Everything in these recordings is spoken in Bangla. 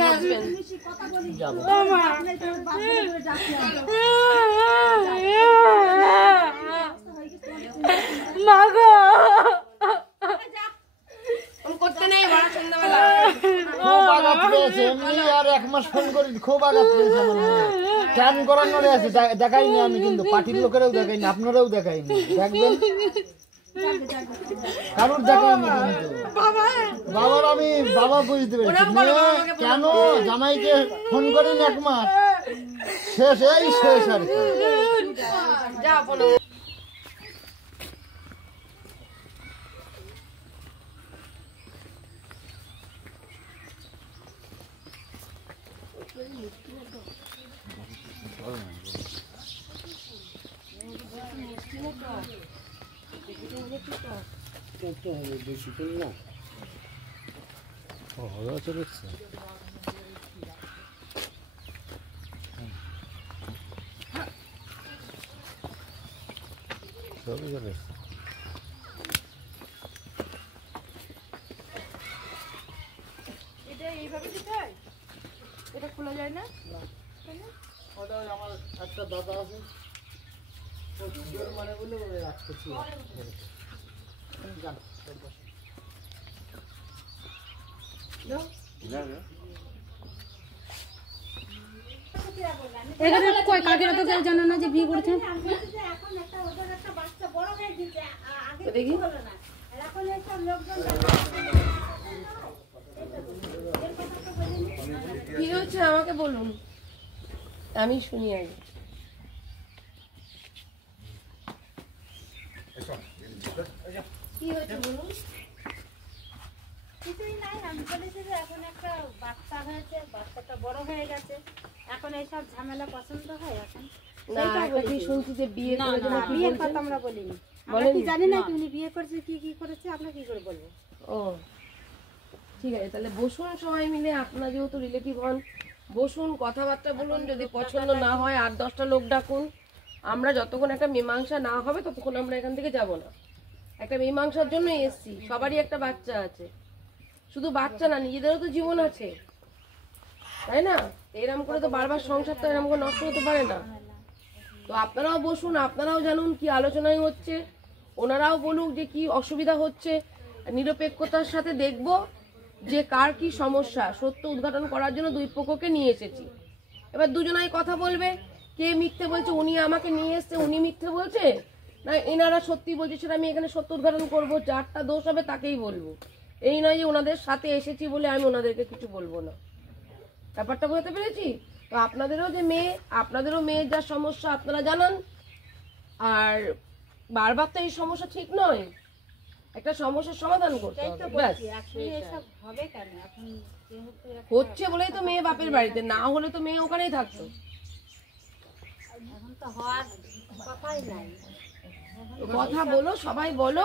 দেখে আসবেন। করতে নেই বড় সন্ধ্যাবেলা খুব আঘাত পেয়েছে এমনি আর 1 মাস ফোন করি খুব আঘাত পেয়েছে আমার মেয়ে চান করানোর আছে দেখাইনি আমি কিন্তু পার্টির লোকেরাও দেখাইনি আপনারাও দেখাইনি দেখবেন কারোর দেখাইনি কিন্তু বাবার আমি বাবা বুঝতে পেরেছি মেয়ে কেন জামাইকে ফোন করেনি 1 মাস শেষ এই শেষ আর কি এটা খোলা যায় না আমার একটা দাদা আছে মানে বলে রাখতেছি এখানে কই কাকিরা তো কেউ জানে না যে বিয়ে করেছে দেখি কি হচ্ছে আমাকে বলুন আমি শুনি আগে কি হয়েছে বলুন কিছুই নাই আমি বলেছি যে এখন একটা বাচ্চা হয়েছে বাচ্চাটা বড় হয়ে গেছে এখন এইসব ঝামেলা পছন্দ হয় এখন না একটা কি শুনছি যে বিয়ে করে জন্য কি বিয়ের কথা আমরা বলিনি আমরা কি জানি না কি উনি বিয়ে করেছে কি করেছে আমরা কি করে বলবো ও ঠিক আছে তাহলে বসুন সবাই মিলে আপনারা যেহেতু রিলেটিভ হন বসুন কথাবার্তা বলুন যদি পছন্দ না হয় 8-10টা লোক ডাকুন আমরা যতক্ষণ একটা মীমাংসা না হবে ততক্ষণ আমরা এখান থেকে যাব না একটা মীমাংসার জন্য এসেছি সবারই একটা বাচ্চা আছে শুধু বাচ্চা না নিজেদেরও তো জীবন আছে তাই না এরকম করে তো বারবার সংসারটা এরকম করে নষ্ট হতে পারে না তো আপনারাও বসুন আপনারাও জানুন কি আলোচনাই হচ্ছে ওনারাও বলুক যে কি অসুবিধা হচ্ছে নিরপেক্ষতার সাথে দেখব যে কার কি সমস্যা সত্য উদ্ঘাটন করার জন্য দুই পক্ষকে নিয়ে এসেছি এবার দুজনাই কথা বলবে কে মিথ্যে বলছে উনি আমাকে নিয়ে এসছে উনি মিথ্যে বলছে না এনারা সত্যি বলছে সেটা আমি এখানে সত্য উদ্ঘাটন করবো যারটা দোষ হবে তাকেই বলবো এই নয় যে ওনাদের সাথে এসেছি বলে আমি ওনাদেরকে কিছু বলবো না ব্যাপারটা বুঝতে পেরেছি তো আপনাদেরও যে মেয়ে আপনাদেরও মেয়ের যা সমস্যা আপনারা জানান আর বারবার তো এই সমস্যা ঠিক নয় একটা সমস্যার সমাধান করতে হবে ব্যাস হচ্ছে বলেই তো মেয়ে বাপের বাড়িতে না হলে তো মেয়ে ওখানেই থাকতো কথা বলো সবাই বলো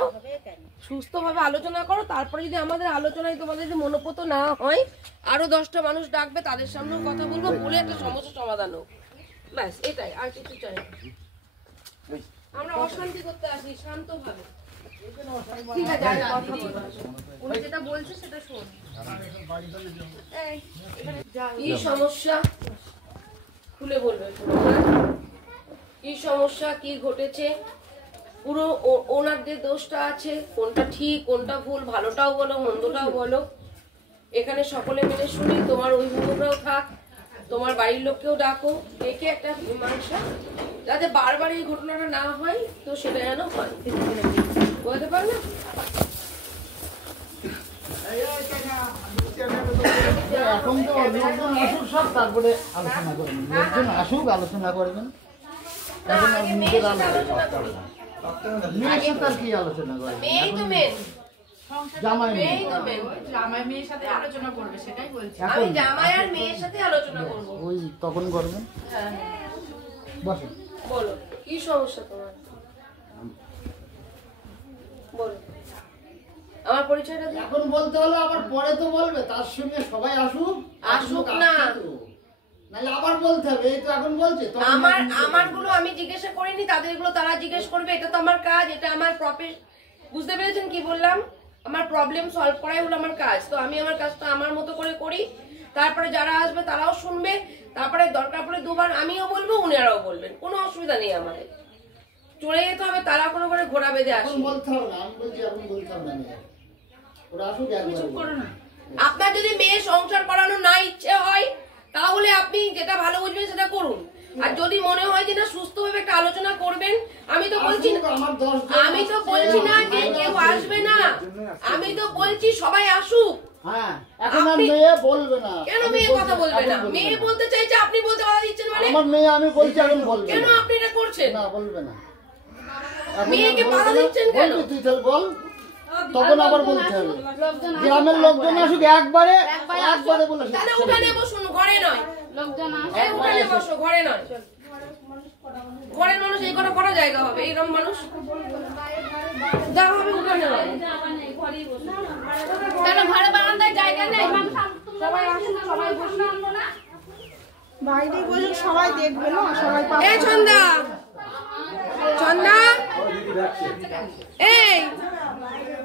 সুস্থভাবে আলোচনা করো তারপরে যদি আমাদের আলোচনায় তোমাদের যদি মনোপত না হয় আরো 10টা মানুষ ডাকবে তাদের সামনেও কথা বলবো বলে একটা সমস্যার সমাধান হোক ব্যাস এটাই আর কিছু চাই আমরা অশান্তি করতে আসি শান্তভাবে ঠিক আছে উনি যেটা বলছে সেটা শোন কি সমস্যা খুলে বলবে কি সমস্যা কি ঘটেছে পুরো ওনার যে দোষটা আছে কোনটা ঠিক কোনটা ভুল ভালোটাও বলো মন্দটাও বলো এখানে সকলে মিলে শুনি তোমার অভিভাবকরাও থাক তোমার বাড়ির লোককেও ডাকো ডেকে একটা মীমাংসা যাতে বারবার এই ঘটনাটা না হয় তো সেটা যেন হয় বুঝতে পারো না এখন তো লোকজন আসুক সব তারপরে আলোচনা করবেন লোকজন আসুক আলোচনা করবেন এখন আর নিজের আলোচনা করবেন মেয়ের সাথে আর কি আলোচনা করবেন মেয়েই তো মেয়ে জামাই মেয়েই তো মেয়ে জামাই মেয়ের সাথে আলোচনা করবে সেটাই বলছি আমি জামাই আর মেয়ের সাথে আলোচনা করবো ওই তখন করবেন হ্যাঁ বসে বলো কি সমস্যা তোমার বলো আমার পরিচয়টা দিই এখন বলতে হলো আবার পরে তো বলবে তার সঙ্গে সবাই আসুক আসুক না নাহলে আবার বলতে হবে এই তো এখন বলছে আমারগুলো আমি জিজ্ঞাসা করিনি তাদেরগুলো তারা জিজ্ঞেস করবে এটা তো আমার কাজ এটা আমার বুঝতে পেরেছেন কি বললাম আমার প্রবলেম সলভ করাই হলো আমার কাজ তো আমি আমার কাজটা আমার মতো করে করি তারপরে যারা আসবে তারাও শুনবে, তারপরে দরকার পড়ে দুবার আমিও বলবো, উনারাও বলবেন, কোনো অসুবিধা নেই আমাদের। চলে যেতে হবে, তারা কোনো করে ঘোড়া বেঁধে আসবে। বলতে হবে না, আমি বলছি আপনি বলতে হবে না, ওরা আসুক একবার। আপনার যদি মেয়ে সংসার করানো না ইচ্ছে হয় তাহলে আপনি যেটা ভালো বুঝবেন সেটা করুন। আর যদি মনে হয় যে না সুস্থভাবে একটা আলোচনা করবেন, আমি তো বলছি না যে কেউ আসবে না, আমি তো বলছি সবাই আসুক। হ্যাঁ, এখন আর মেয়ে বলবে না। কেন মেয়ে কথা বলবে না? মেয়ে বলতে চাইছে, আপনি বলতে বাধা দিচ্ছেন মানে? আমার মেয়ে আমি বলছি এখন বলবে কেন না। আপনি এটা করছেন? না, বলবে না। মেয়েকে বাধা দিচ্ছেন কেন? তুই তাহলে বল, তখন আবার বলতে হবে। গ্রামের লোকজন আসুক একবারে বলে। তাহলে উঠানে বসুন, ঘরে নয়। উঠানে বসো, ঘরে নয়। ঘরের মানুষ এই কথা করা জায়গা হবে? এইরকম মানুষ যা হবে উঠানে নয়। কেন ঘরে বারান্দায় জায়গা নেই? সবাই আসুন, সবাই বসুন। বাইরে বসে সবাই দেখবে না, সবাই পাবে। এই ছন্দা, ছন্দা, এই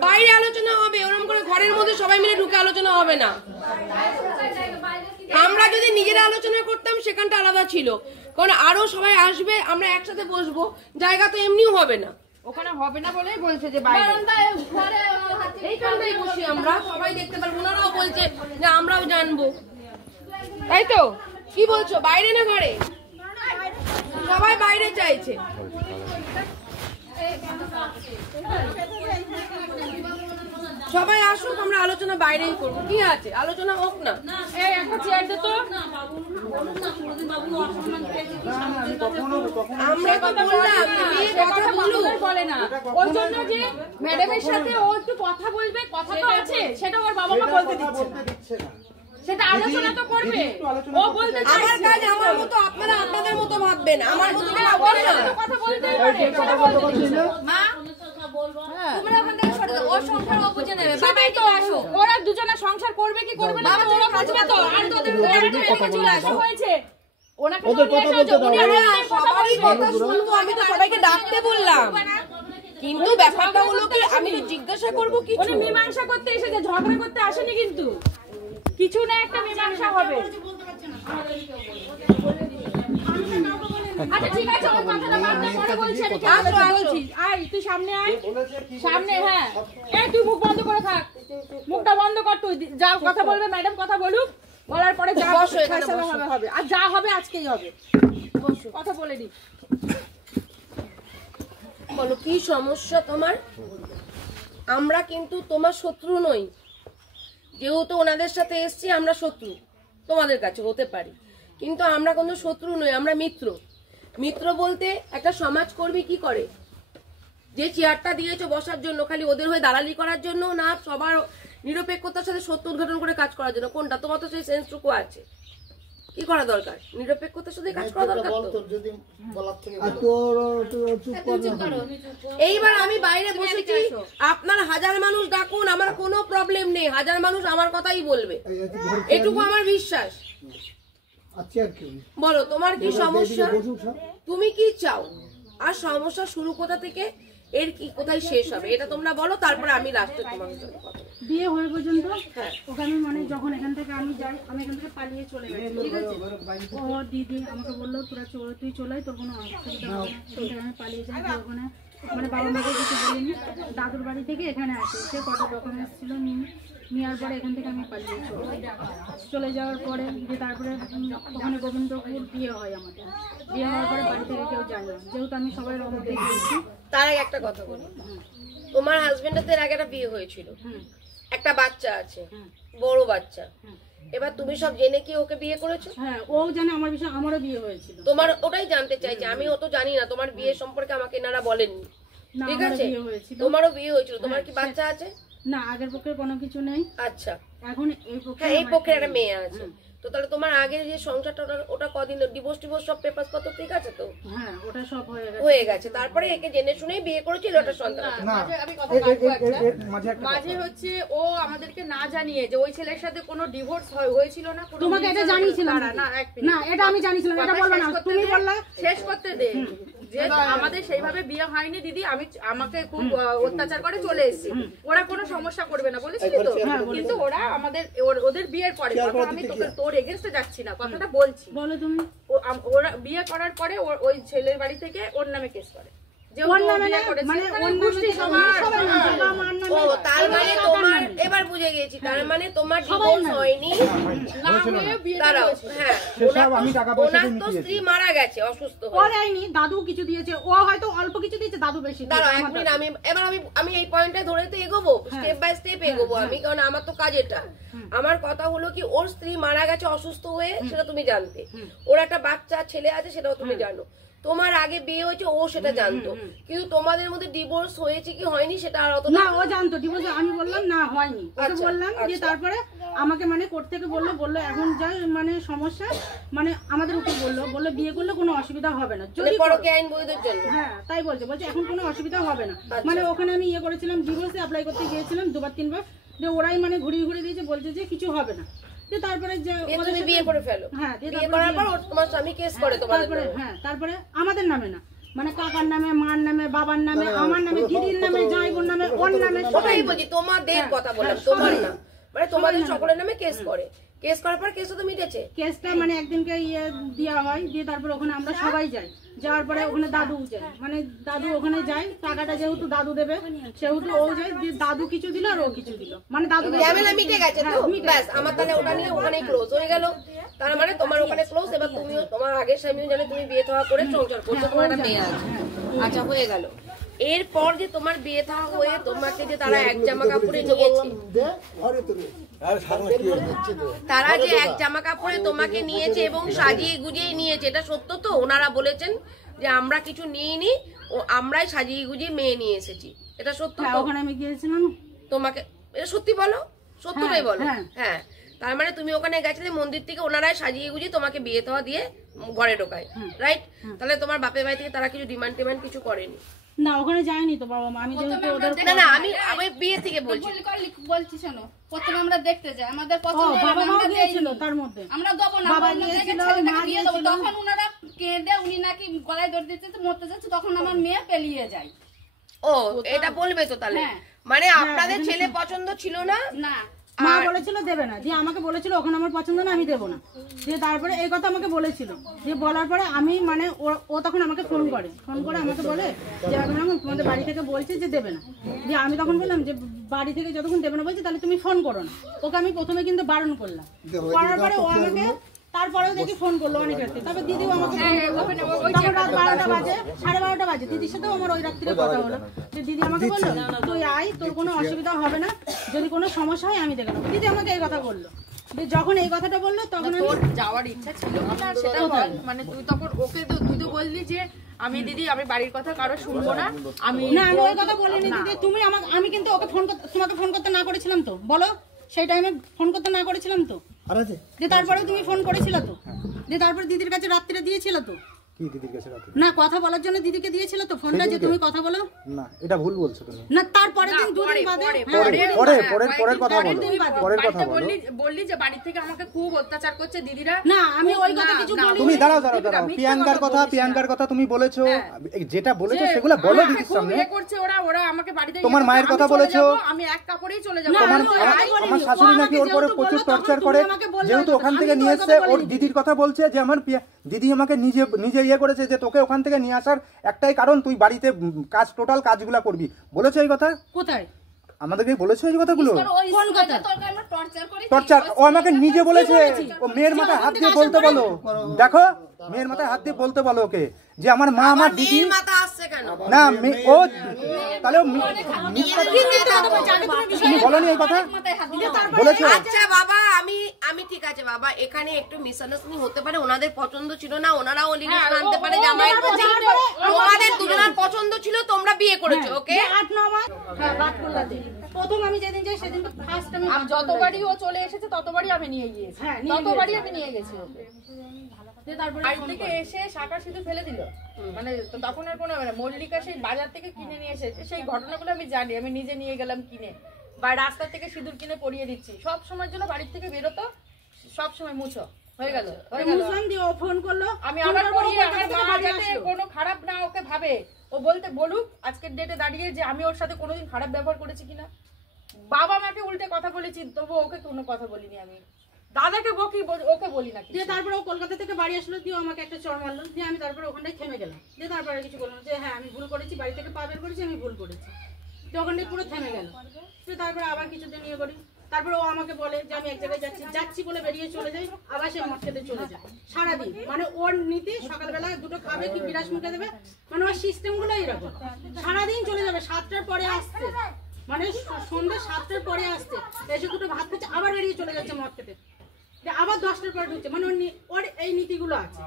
বাইরে আলোচনা হবে, ওরকম করে ঘরের মধ্যে সবাই মিলে ঢুকে আলোচনা হবে না। আমরা যদি নিজেরা আলোচনা করতাম সেখানটা আলাদা ছিল, কারণ আরো সবাই আসবে, আমরা একসাথে বসবো, জায়গা তো এমনিও হবে না। ওখানে হবে না বলেই বলছে যে বাইরে। এইখানটাই বসি আমরা, সবাই দেখতে পারবো। ওনারাও বলছে যে আমরাও জানবো, তাই তো? কি বলছো, বাইরে না ঘরে? সবাই বাইরে চাইছে। সবাই আসুক, আমরা আলোচনা বাইরেই করবো, কি আছে? আলোচনা হোক না। এই একটা চেয়ার দে তো। আমরা তো বললাম মেয়ে কথা বলুক। বলে না ওই জন্য যে ম্যাডামের সাথে ও একটু কথা বলবে, কথা তো আছে, সেটা ওর বাবা মা বলতে দিচ্ছে না। সেটা আলোচনা তো করবে, ও বলতে আমার কাজ আমার মতো, আপনারা আপনাদের মতো ভাববেন, আমার মতো ভাববেন না। কথা বলতেই পারে। মা তোমরা ওখান থেকে সরে যাও, ওর সংসার ও বুঝে নেবে। সবাই তো আসো, ওরা দুজনে সংসার করবে কি করবে না ওরা বুঝবে তো। আর তোদের কথা চলে আসা হয়েছে, ওনাকে সবারই কথা শুনবো, আমি তো সবাইকে ডাকতে বললাম, কিন্তু ব্যাপারটা হলো কি আমি তো জিজ্ঞাসা করবো কিছু। মীমাংসা করতে এসেছে, ঝগড়া করতে আসেনি, কিন্তু কিছু না একটা মীমাংসা হবে। আচ্ছা ঠিক আছে, ওর কথাটা বাদ দে, পরে বলছি আমি। বলছি আয়, তুই সামনে আয়, সামনে। হ্যাঁ, এই তুই মুখ বন্ধ করে থাক, মুখটা বন্ধ কর। তুই যা কথা বলবে, ম্যাডাম কথা বলুক, বলার পরে যা ফয়সালা হবে হবে, আর যা হবে আজকেই হবে। কথা বলে দি। বলো কি সমস্যা তোমার? আমরা কিন্তু তোমার শত্রু নই, যেহেতু ওনাদের সাথে এসছি আমরা শত্রু তোমাদের কাছে হতে পারি, কিন্তু আমরা কোনো শত্রু নই, আমরা মিত্র। মিত্র বলতে একটা সমাজকর্মী কি করে, যে চেয়ারটা দিয়েছো বসার জন্য খালি ওদের হয়ে দালালি করার জন্য না, সবার নিরপেক্ষতার সাথে সত্য উদ্ঘাটন করে কাজ করার জন্য? কোনটা? তোমার তো সেই সেন্সটুকু আছে, কি করা দরকার? নিরপেক্ষতার সাথে কাজ করা দরকার তো। এইবার আমি বাইরে বসেছি, আপনার 1000 মানুষ ডাকুন, আমার কোনো প্রবলেম নেই, 1000 মানুষ আমার কথাই বলবে, এটুকু আমার বিশ্বাস। বলো তোমার কি সমস্যা, তুমি কি চাও, আর সমস্যা শুরু কোথা থেকে, এর কি কোথায় শেষ হবে, এটা তোমরা বলো, তারপরে আমি লাস্টে তোমার সাথে কথা বলবো। বিয়ে হয়ে পর্যন্ত ওখানে মানে যখন এখান থেকে আমি যাই, আমি এখান থেকে পালিয়ে চলে গেছি, ঠিক আছে? ও দিদি আমাকে বললো তুই চলে আয়, তোর কোনো অসুবিধা হবে না। সেখান থেকে আমি পালিয়ে যাই, ওখানে মানে বাবা মাকে কিছু বলিনি, দাদুর বাড়ি থেকে এখানে আসে, সে কত ডকুমেন্টস ছিল নেওয়ার পরে এখান থেকে আমি পালিয়ে চলে যাওয়ার পরে যে তারপরে ওখানে গোবিন্দপুর বিয়ে হয় আমাদের। বিয়ে হওয়ার পরে বাড়ি থেকে কেউ যায় না, যেহেতু আমি সবাই রমতে গিয়েছি। তার আগে একটা কথা বলি, তোমার হাজবেন্ডের আগে একটা বিয়ে হয়েছিল, একটা বাচ্চা আছে, বড় বাচ্চা, এবার তুমি সব জেনে কি ওকে বিয়ে করেছো? হ্যাঁ, ও জানে আমার বিষয়ে, আমারও বিয়ে হয়েছিল। তোমার ওটাই জানতে চাইছি, আমি অত জানি না, তোমার বিয়ে সম্পর্কে আমাকে এনারা বলেননি, ঠিক আছে? তোমারও বিয়ে হয়েছিল, তোমার কি বাচ্চা আছে? না, আগের পক্ষে কোনো কিছু নেই। আচ্ছা, এখন এই পক্ষে, হ্যাঁ এই পক্ষে একটা মেয়ে আছে, তো তাহলে তোমার আগে যে সংসারটা ওটা কদিন ডিভোর্স সব পেপার পত্র ঠিক আছে তো? হ্যাঁ, ওটা সব হয়ে গেছে। তারপরে একে জেনে শুনেই বিয়ে করেছিল, একটা সন্তান আছে। আমি কথা মাঝে হচ্ছে ও আমাদেরকে না জানিয়ে যে ওই ছেলের সাথে কোনো ডিভোর্স হয়েছিল না, তোমাকে এটা জানিয়েছিলাম না? না, এটা আমি জানিয়েছিলাম, এটা বলবো না, তুমি বললা শেষ করতে দে। যে আমাদের সেইভাবে বিয়ে হয়নি দিদি, আমাকে খুব অত্যাচার করে চলে এসেছি, ওরা কোনো সমস্যা করবে না বলেছিলি তো, কিন্তু ওরা ওদের বিয়ের পরে, আমি তোর এগেনস্টে যাচ্ছি না, কথাটা বলছি, বলো তুমি। ওরা বিয়ে করার পরে ওই ছেলের বাড়ি থেকে ওর নামে কেস করে, এবার বুঝে গেছি, তার মানে তোমার ডিভোর্স হয়নি, ওনার তো স্ত্রী মারা গেছে অসুস্থ হয়ে। দাদু কিছু দিয়েছে, ও হয়তো অল্প কিছু দিয়েছে, দাদু বেশি। দাঁড়াও এক মিনিট, আমি এই পয়েন্টটা ধরে তো এগোবো, স্টেপ বাই স্টেপ এগোবো আমি, কারণ আমার তো কাজ এটা। আমার কথা হলো কি, ওর স্ত্রী মারা গেছে অসুস্থ হয়ে, সেটা তুমি জানতে, ওর একটা বাচ্চা ছেলে আছে সেটাও তুমি জানো, তোমার আগে বিয়ে হয়েছে ও সেটা জানতো, কিন্তু তোমাদের মধ্যে ডিভোর্স হয়েছে কি হয়নি সেটা আর অত না, ও জানতো ডিভোর্স, আমি বললাম না হয়নি, ওকে বললাম যে তারপরে আমাকে মানে কোর্ট থেকে বললো এখন যা মানে সমস্যা মানে আমাদের উপর বললো বিয়ে করলে কোনো অসুবিধা হবে না, যদি পরকীয়া আইন বৈধের জন্য। হ্যাঁ তাই বলছে এখন কোনো অসুবিধা হবে না। মানে ওখানে আমি ইয়ে করেছিলাম, ডিভোর্সে অ্যাপ্লাই করতে গিয়েছিলাম 2-3 বার, যে ওরাই মানে ঘুরিয়ে দিয়েছে, বলছে যে কিছু হবে না। তারপরে তুমি বিয়ে করে ফেলো, হ্যাঁ বিয়ে করার পর তোমার স্বামী কেস করে তোমাদের উপরে। হ্যাঁ তারপরে আমাদের নামে না, মানে কাকার নামে, মার নামে, বাবার নামে, আমার নামে, দিদির নামে, জামাইবোর নামে, ওর নামে, সবাই বলছি তোমাদের কথা বললাম, তোমার না, মানে তোমাদের সকলের নামে কেস করে। কেস করার পর কেসও তো মিটেছে। কেসটা মানে একদিনকে ইয়ে দেওয়া হয়, দিয়ে তারপর ওখানে আমরা সবাই যাই, যাওয়ার পরে ওখানে দাদু যায়, মানে দাদু ওখানে যায়, টাকাটা যেহেতু দাদু দেবে সেহেতু ও যায়, দিয়ে দাদু কিছু দিল আর ও কিছু দিল, মানে দাদু ঝামেলা মিটে গেছে তো, ব্যাস আমার তাহলে ওটা নিয়ে ওখানে ক্লোজ হয়ে গেল। তার মানে তোমার ওখানে ক্লোজ, এবার তুমিও তোমার আগের স্বামীও জানে তুমি বিয়ে থাওয়া করে সংসার করছো, তোমার একটা মেয়ে আছে, আচ্ছা হয়ে গেল। এরপর যে তোমার বিয়ে থাওয়া হয়ে তোমাকে যে তারা এক জামা কাপড়ে নিয়েছে, তারা যে এক জামা কাপড়ে তোমাকে নিয়েছে এবং সাজিয়ে গুজিয়ে নিয়েছে, এটা সত্য তো? ওনারা বলেছেন যে আমরা কিছু নিইনি, ও আমরাই সাজিয়ে গুজিয়ে মেয়ে নিয়ে এসেছি, এটা সত্য তো? ওখানে আমি গিয়েছিলাম, তোমাকে এটা সত্যি বলো, সত্যটাই বলো। হ্যাঁ, তার মানে তুমি ওখানে গেছিলে মন্দির থেকে, ওনারাই সাজিয়ে গুজিয়ে তোমাকে বিয়ে থাওয়া দিয়ে ঘরে ঢোকায়, রাইট? তাহলে তোমার বাপের বাড়ি থেকে তারা কিছু ডিমান্ড টিমান্ড কিছু করেনি? না ওখানে যায়নি তো বাবা মা, আমি যেহেতু ওদের না আমি বিয়ে থেকে বলছি, বলছি শোনো, প্রথমে আমরা দেখতে যাই, আমাদের পছন্দ বাবা মা গিয়েছিল, তার মধ্যে আমরা দেবো না, বাবা গিয়েছিল, মা গিয়েছিল, তখন ওনারা কেঁদে উনি নাকি গলায় দড়ি দিতে মরতে যাচ্ছে, তখন আমার মেয়ে পেলিয়ে যায়। ও এটা বলবে তো তাহলে, মানে আপনাদের ছেলে পছন্দ ছিল না? না, মা বলেছিল দেবে না, দিয়ে আমাকে বলেছিল ওখানে আমার পছন্দ না, আমি দেবো না, দিয়ে তারপরে এই কথা আমাকে বলেছিল, দিয়ে বলার পরে আমি মানে ও তখন আমাকে ফোন করে আমাকে বলে যে তোমাদের বাড়ি থেকে বলছে যে দেবে না, দিয়ে আমি তখন বললাম যে বাড়ি থেকে যতক্ষণ দেবে না বলছে তাহলে তুমি ফোন করো না, ওকে আমি প্রথমে কিন্তু বারণ করলাম, করার পরে ও আমাকে তারপরেও দেখি ফোন করলো অনেক রাত্রে, তারপর দিদিও আমাকে তখন রাত 12টা বাজে, 12:30 বাজে, দিদির সাথেও আমার ওই রাত্রে কথা হলো, যে দিদি আমাকে বললো তুই আয়, তোর কোনো অসুবিধা হবে না, যদি কোনো সমস্যা হয় আমি দেখে নেবো, দিদি আমাকে এই কথা বললো। যখন এই কথাটা বললো তখন তোর যাওয়ার ইচ্ছা ছিল না সেটা বল, মানে তুই তখন ওকে তুই তো বললি যে আমি দিদি আমি বাড়ির কথা কারো শুনবো না, আমি ওই কথা বলিনি দিদি, তুমি আমি কিন্তু ওকে তোমাকে ফোন করতে না করেছিলাম তো, বলো সেই টাইমে ফোন করতে না করেছিলাম তো, তারপরে তুমি ফোন করেছিল তো, তারপরে দিদির কাছে রাত্রে দিয়েছিল তো, না কথা বলার জন্য দিদিকে দিয়েছিল তো ফোনটা, যে তুমি কথা বলো না, এটা ভুল বলছো তুমি। না তারপরে দিন দুদিন বাদে পরের কথা বলো, পরের কথা বলো। বললি যে বাড়ি থেকে আমাকে খুব অত্যাচার করছে দিদিরা, না আমি ওই কথা কিছু বলিনি। তুমি দাঁড়াও প্রিয়াঙ্কার কথা তুমি বলেছো, যেটা বলেছো সেগুলো বলো দিদির সামনে। করছে ওরা আমাকে বাড়ি থেকে, তোমার মায়ের কথা বলেছো, আমি এক কাপড়েই চলে যাব, আমার শাশুড়ি নাকি ওর পরে প্রচুর টর্চার করে, যেহেতু ওখান থেকে নিয়ে এসেছে, ওর দিদির কথা বলছে যে আমার দিদি আমাকে নিজে ইয়ে করেছে, যে তোকে ওখান থেকে নিয়ে আসার একটাই কারণ তুই বাড়িতে কাজ টোটাল কাজগুলা করবি, বলেছো এই কথা? কোথায় আমাদেরকে বলেছো এই কথাগুলো? কোন কথা? টর্চার ও আমাকে নিজে বলেছে, ও মেয়ের মাথায় হাত দিয়ে বলতে বলো, দেখো মেয়ের মাথায় হাত দিয়ে বলতে বলো ওকে, যে আমার মা আমার দিদি মাথা আসছে কেন না, ও তাহলে তুমি বলনি এই কথা বলেছো? আচ্ছা বাবা, আমি ঠিক আছে বাবা, এখানে একটু মিসআন্ডারস্ট্যান্ডিং হতে পারে, ওনাদের পছন্দ ছিল না, ওনারাও লিমিটেশন আনতে পারে, জামাই প্রতি তোমাদের দুজনের পছন্দ ছিল, তোমরা বিয়ে করেছো, ওকে? 8-9 মাস বাদ করলা দিন, প্রথম আমি যেদিন যাই সেদিন তো ফার্স্ট আমি যতবারই ও চলে এসেছে ততবারই আমি নিয়ে গিয়েছি, ততবারই আমি নিয়ে গেছি ওকে। বাড়ি থেকে এসে শাঁখা সিঁদুর ফেলে দিল, মানে তখন আর কোনো মল্লিকা সেই বাজার থেকে কিনে নিয়ে এসেছে, সেই ঘটনাগুলো আমি জানি, আমি নিজে নিয়ে গেলাম কিনে, বা রাস্তা থেকে সিঁদুর কিনে পরিয়ে দিচ্ছি, সব সময়ের জন্য বাড়ির থেকে বেরোতো, সব সময় মুছো, হয়ে গেল বুঝলাম দিয়ে ও ফোন করলো আমি আবার করি আমার মা যাতে কোনো খারাপ না ওকে ভাবে ও বলুক আজকের ডেটে দাঁড়িয়ে যে আমি ওর সাথে কোনোদিন খারাপ ব্যবহার করেছি কিনা বাবা মাকে উল্টে কথা বলেছি তবু ওকে কোনো কথা বলিনি আমি দাদাকে বকি ওকে বলি না দিয়ে তারপরে ও কলকাতা থেকে বাড়ি আসলো দিয়ে আমাকে একটা চড় মারলো দিয়ে আমি তারপরে ওখানটায় থেমে গেলাম দিয়ে তারপরে কিছু বললাম যে হ্যাঁ আমি ভুল করেছি বাড়ি থেকে পা বের করেছি আমি ভুল করেছি দিয়ে ওখানটায় পুরো থেমে গেল দিয়ে তারপরে আবার কিছুদিন ইয়ে করি তারপরে ও আমাকে বলে যে আমি এক জায়গায় যাচ্ছি বলে বেরিয়ে চলে যাই আবার সে মদ খেতে চলে যায় সারাদিন মানে ওর নীতি সকালবেলা দুটো খাবে কি বিরাস মুখে দেবে মানে ওর সিস্টেমগুলো এরকম সারাদিন চলে যাবে 7টার পরে আসতে মানে সন্ধ্যে 7টার পরে আসতে এসে দুটো ভাত খেতে আবার বেরিয়ে চলে যাচ্ছে মদ খেতে আবার 10টার পরে ঢুকছে মানে ওর এই নীতিগুলো আছে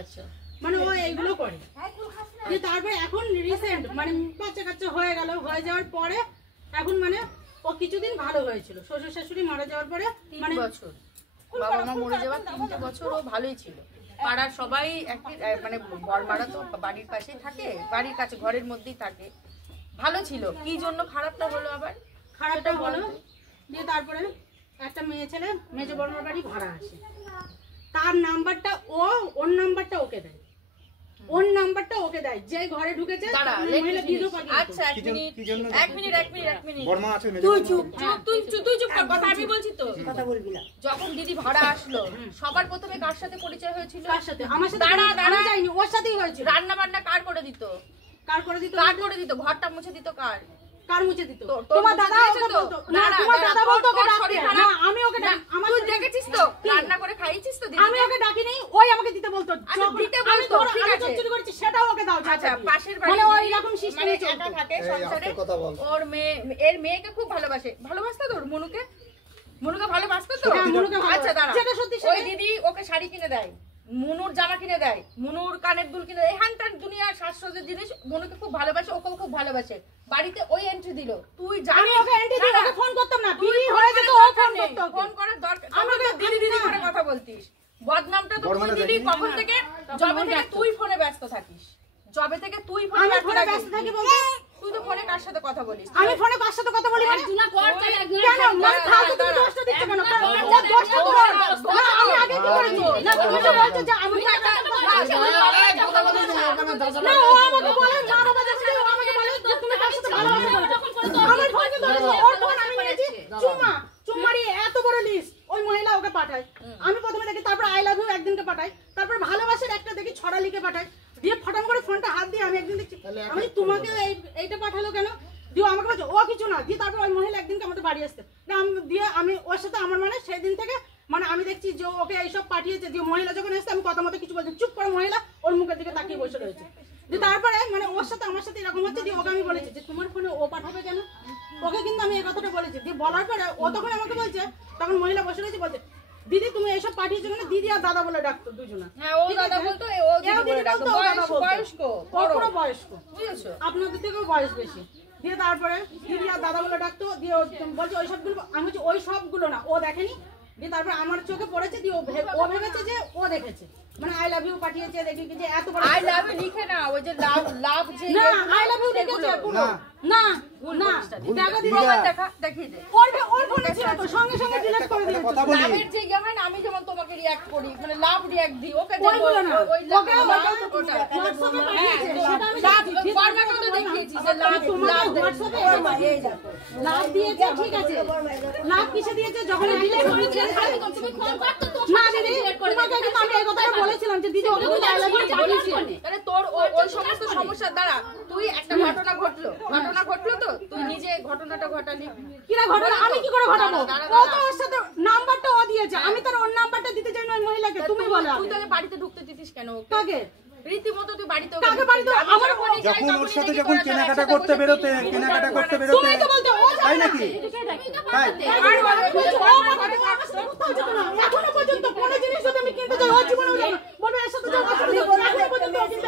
আচ্ছা মানে ও এইগুলো করে যে তারপরে এখন রিসেন্ট মানে বাচ্চা কাচ্চা হয়ে গেল হয়ে যাওয়ার পরে এখন মানে ও কিছুদিন ভালো হয়েছিল শ্বশুর শাশুড়ি মারা যাওয়ার পরে 3 বছর বাবা মা মরে যাওয়ার 3 বছর ও ভালোই ছিল পাড়ার সবাই মানে বড়মারা তো বাড়ির পাশেই থাকে বাড়ির কাছে ঘরের মধ্যেই থাকে ভালো ছিল কি জন্য খারাপটা হলো আবার খারাপটা হলো দিয়ে তারপরে একটা মেয়ে ছেলে মেজো বড়মার বাড়ি ভাড়া আসে তার নাম্বারটা ওর নাম্বারটা ওকে দেয় ওর নাম্বারটা ওকে দেয় যে ঘরে ঢুকেছে মহিলা ভিডিও পাঠিয়ে আচ্ছা এক মিনিট বর্মা আছে তুই চুপ কর কথা আমি বলছি তো কথা বলবি না যখন দিদি ভাড়া আসলো সবার প্রথমে কার সাথে পরিচয় হয়েছিল কার সাথে আমার সাথে দাঁড়া যাইনি ওর সাথেই হয়েছিল রান্না বান্না কার করে দিত ঘরটা মুছে দিত কার মুছে দিত তোমার দাদা ওকে বলতো না তোমার দাদা বলতো ওকে ডাকতে না আমি ওকে আমার তুই দেখেছিস তো রান্না করে খাইছিস তো দিদি আমি ওকে ডাকিনি ওই আমাকে দিতে বলতো দিতে বলতো ঠিক আছে চুরি করেছি সেটাও ওকে দাও আচ্ছা পাশের বাড়ি মানে ওই রকম সিস্টেমে একা থাকে সংসারে ওর মেয়েকে খুব ভালোবাসতো তো মনুকে ভালোবাসতো তো আচ্ছা দাঁড়া ওই দিদি ওকে শাড়ি কিনে দেয় মুনুর জামা কিনে দেয় মুনুর কানের দুল কিনে দেয় এখানটার দুনিয়ার সাজসজ্জার জিনিস মনুকে খুব ভালোবাসে ওকে খুব ভালোবাসে বাড়িতে ওই এন্ট্রি দিল তুই জানি ওকে এন্ট্রি দিল ওকে ফোন করতাম না দিদি হয়ে যেত ও ফোন করার দরকার আমাকে দিদি করে কথা বলতিস বদনামটা তো তুই দিলি কখন থেকে যবে থেকে তুই ফোনে ব্যস্ত থাকিস যবে থেকে তুই ফোনে ব্যস্ত থাকি বলতে তুই তো ফোনে কার সাথে কথা বলিস আমি ফোনে কার সাথে কথা বলি একজনা কর চাই একজনা কেন মানে ফালতু তুমি দোষটা দিচ্ছ কেন ও দোষটা কর না আমি আগে কি করেছি না তুমি তো বলছো যে আমি না ও আমাকে বলে না বাবা যাচ্ছে ও আমাকে বলে যে তুমি কার সাথে ভালোবাসো আমার ফোন তো ওর ফোন আমি নিয়েছি চুম্মারি এত বড় লিস্ট ওই মহিলা ওকে পাঠায় আমি প্রথমে দেখি তারপর আই লাভ ইউ একদিনকে পাঠাই তারপর ভালোবাসার একটা দেখি ছড়া লিখে পাঠাই দিয়ে ফটাম করে ফোনটা হাত দিয়ে আমি একদিন দেখছি আমি তোমাকে এইটা পাঠালো কেন দিয়ে আমাকে বলছে ও কিছু না দিয়ে তারপর ওই মহিলা একদিনকে আমাদের বাড়ি আসতে দিয়ে আমি ওর সাথে আমার মানে সেই দিন থেকে মানে আমি দেখছি যে ওকে এইসব পাঠিয়েছে দিয়ে মহিলা যখন এসছে আমি কথা মতো কিছু বলছি চুপ করে মহিলা ওর মুখের দিকে তাকিয়ে বসে রয়েছে দিয়ে তারপরে মানে ওর সাথে আমার সাথে এরকম হচ্ছে দিয়ে ওকে আমি বলেছি যে তোমার ফোনে ও পাঠাবে কেন ওকে কিন্তু আমি এই কথাটা বলেছি দিয়ে বলার পরে ও তখন আমাকে বলছে তখন মহিলা বসে রয়েছে বলছে দিদি তুমি এইসব পাঠিয়েছো কেন দিদি আর দাদা বলে ডাকতো দুজনা হ্যাঁ ও দাদা বলতো ও দিদি বলে ডাকতো বয়স্ক পুরো বয়স্ক বুঝেছো আপনাদের থেকেও বয়স বেশি দিয়ে তারপরে দিদি আর দাদা বলে ডাকতো দিয়ে বলছে ওই সবগুলো আমি বলছি ওই সবগুলো না ও দেখেনি দিয়ে তারপরে আমার চোখে পড়েছে দিয়ে ও ভেবেছে যে ও দেখেছে মানে আই লাভ ইউ পাঠিয়েছে দেখি যে এত বড় আই লাভ ইউ লিখে না ওই যে লাভ যে না আই লাভ ইউ লিখেছে পুরো না না দেখা দিদি দেখা দেখিয়ে দে ওর ফোনে ছিল তো সঙ্গে সঙ্গে ডিলিট করে দিয়েছে লাভের যে ইয়ে হয় না আমি যেমন তোমাকে রিঅ্যাক্ট করি মানে লাভ রিঅ্যাক্ট দিই ওকে ওই বলো না ওই ওকে হোয়াটসঅ্যাপে পাঠিয়েছে সেটা আমি দেখি ফরম্যাটও তো দেখিয়েছি যে লাভ হোয়াটসঅ্যাপে লাভ দিয়েছে ঠিক আছে লাভ কিসে দিয়েছে যখন আইলে করেছে তুমি ফোন করতে তো না দিদি তোমাকে কিন্তু আমি এই কথাটা বলেছিলাম যে দিদি ওকে কিন্তু আই লাভ ইউ পাঠিয়েছে তাহলে তোর ওই সমস্ত সমস্যার দ্বারা তুই একটা ঘটনা ঘটলো তো তুই নিজে ঘটনাটা ঘটালি কিরা ঘটনা আমি কি করে ঘটাবো ও তো ওর সাথে নাম্বারটা ও দিয়েছে আমি তার ওর নাম্বারটা দিতে চাই না ওই মহিলাকে তুমি বলো তুই তাহলে বাড়িতে ঢুকতে দিতিস কেন কাকে রীতিমতো তুই বাড়িতে কাকে বাড়িতে আমার যখন ওর সাথে যখন কেনাকাটা করতে বেরোতে তুমি তো বলতে ও তাই নাকি তাই এখনো পর্যন্ত কোন জিনিস যদি আমি কিনতে যাই ও জীবনে বলবে এর সাথে যাও এখনো পর্যন্ত ও কিনতে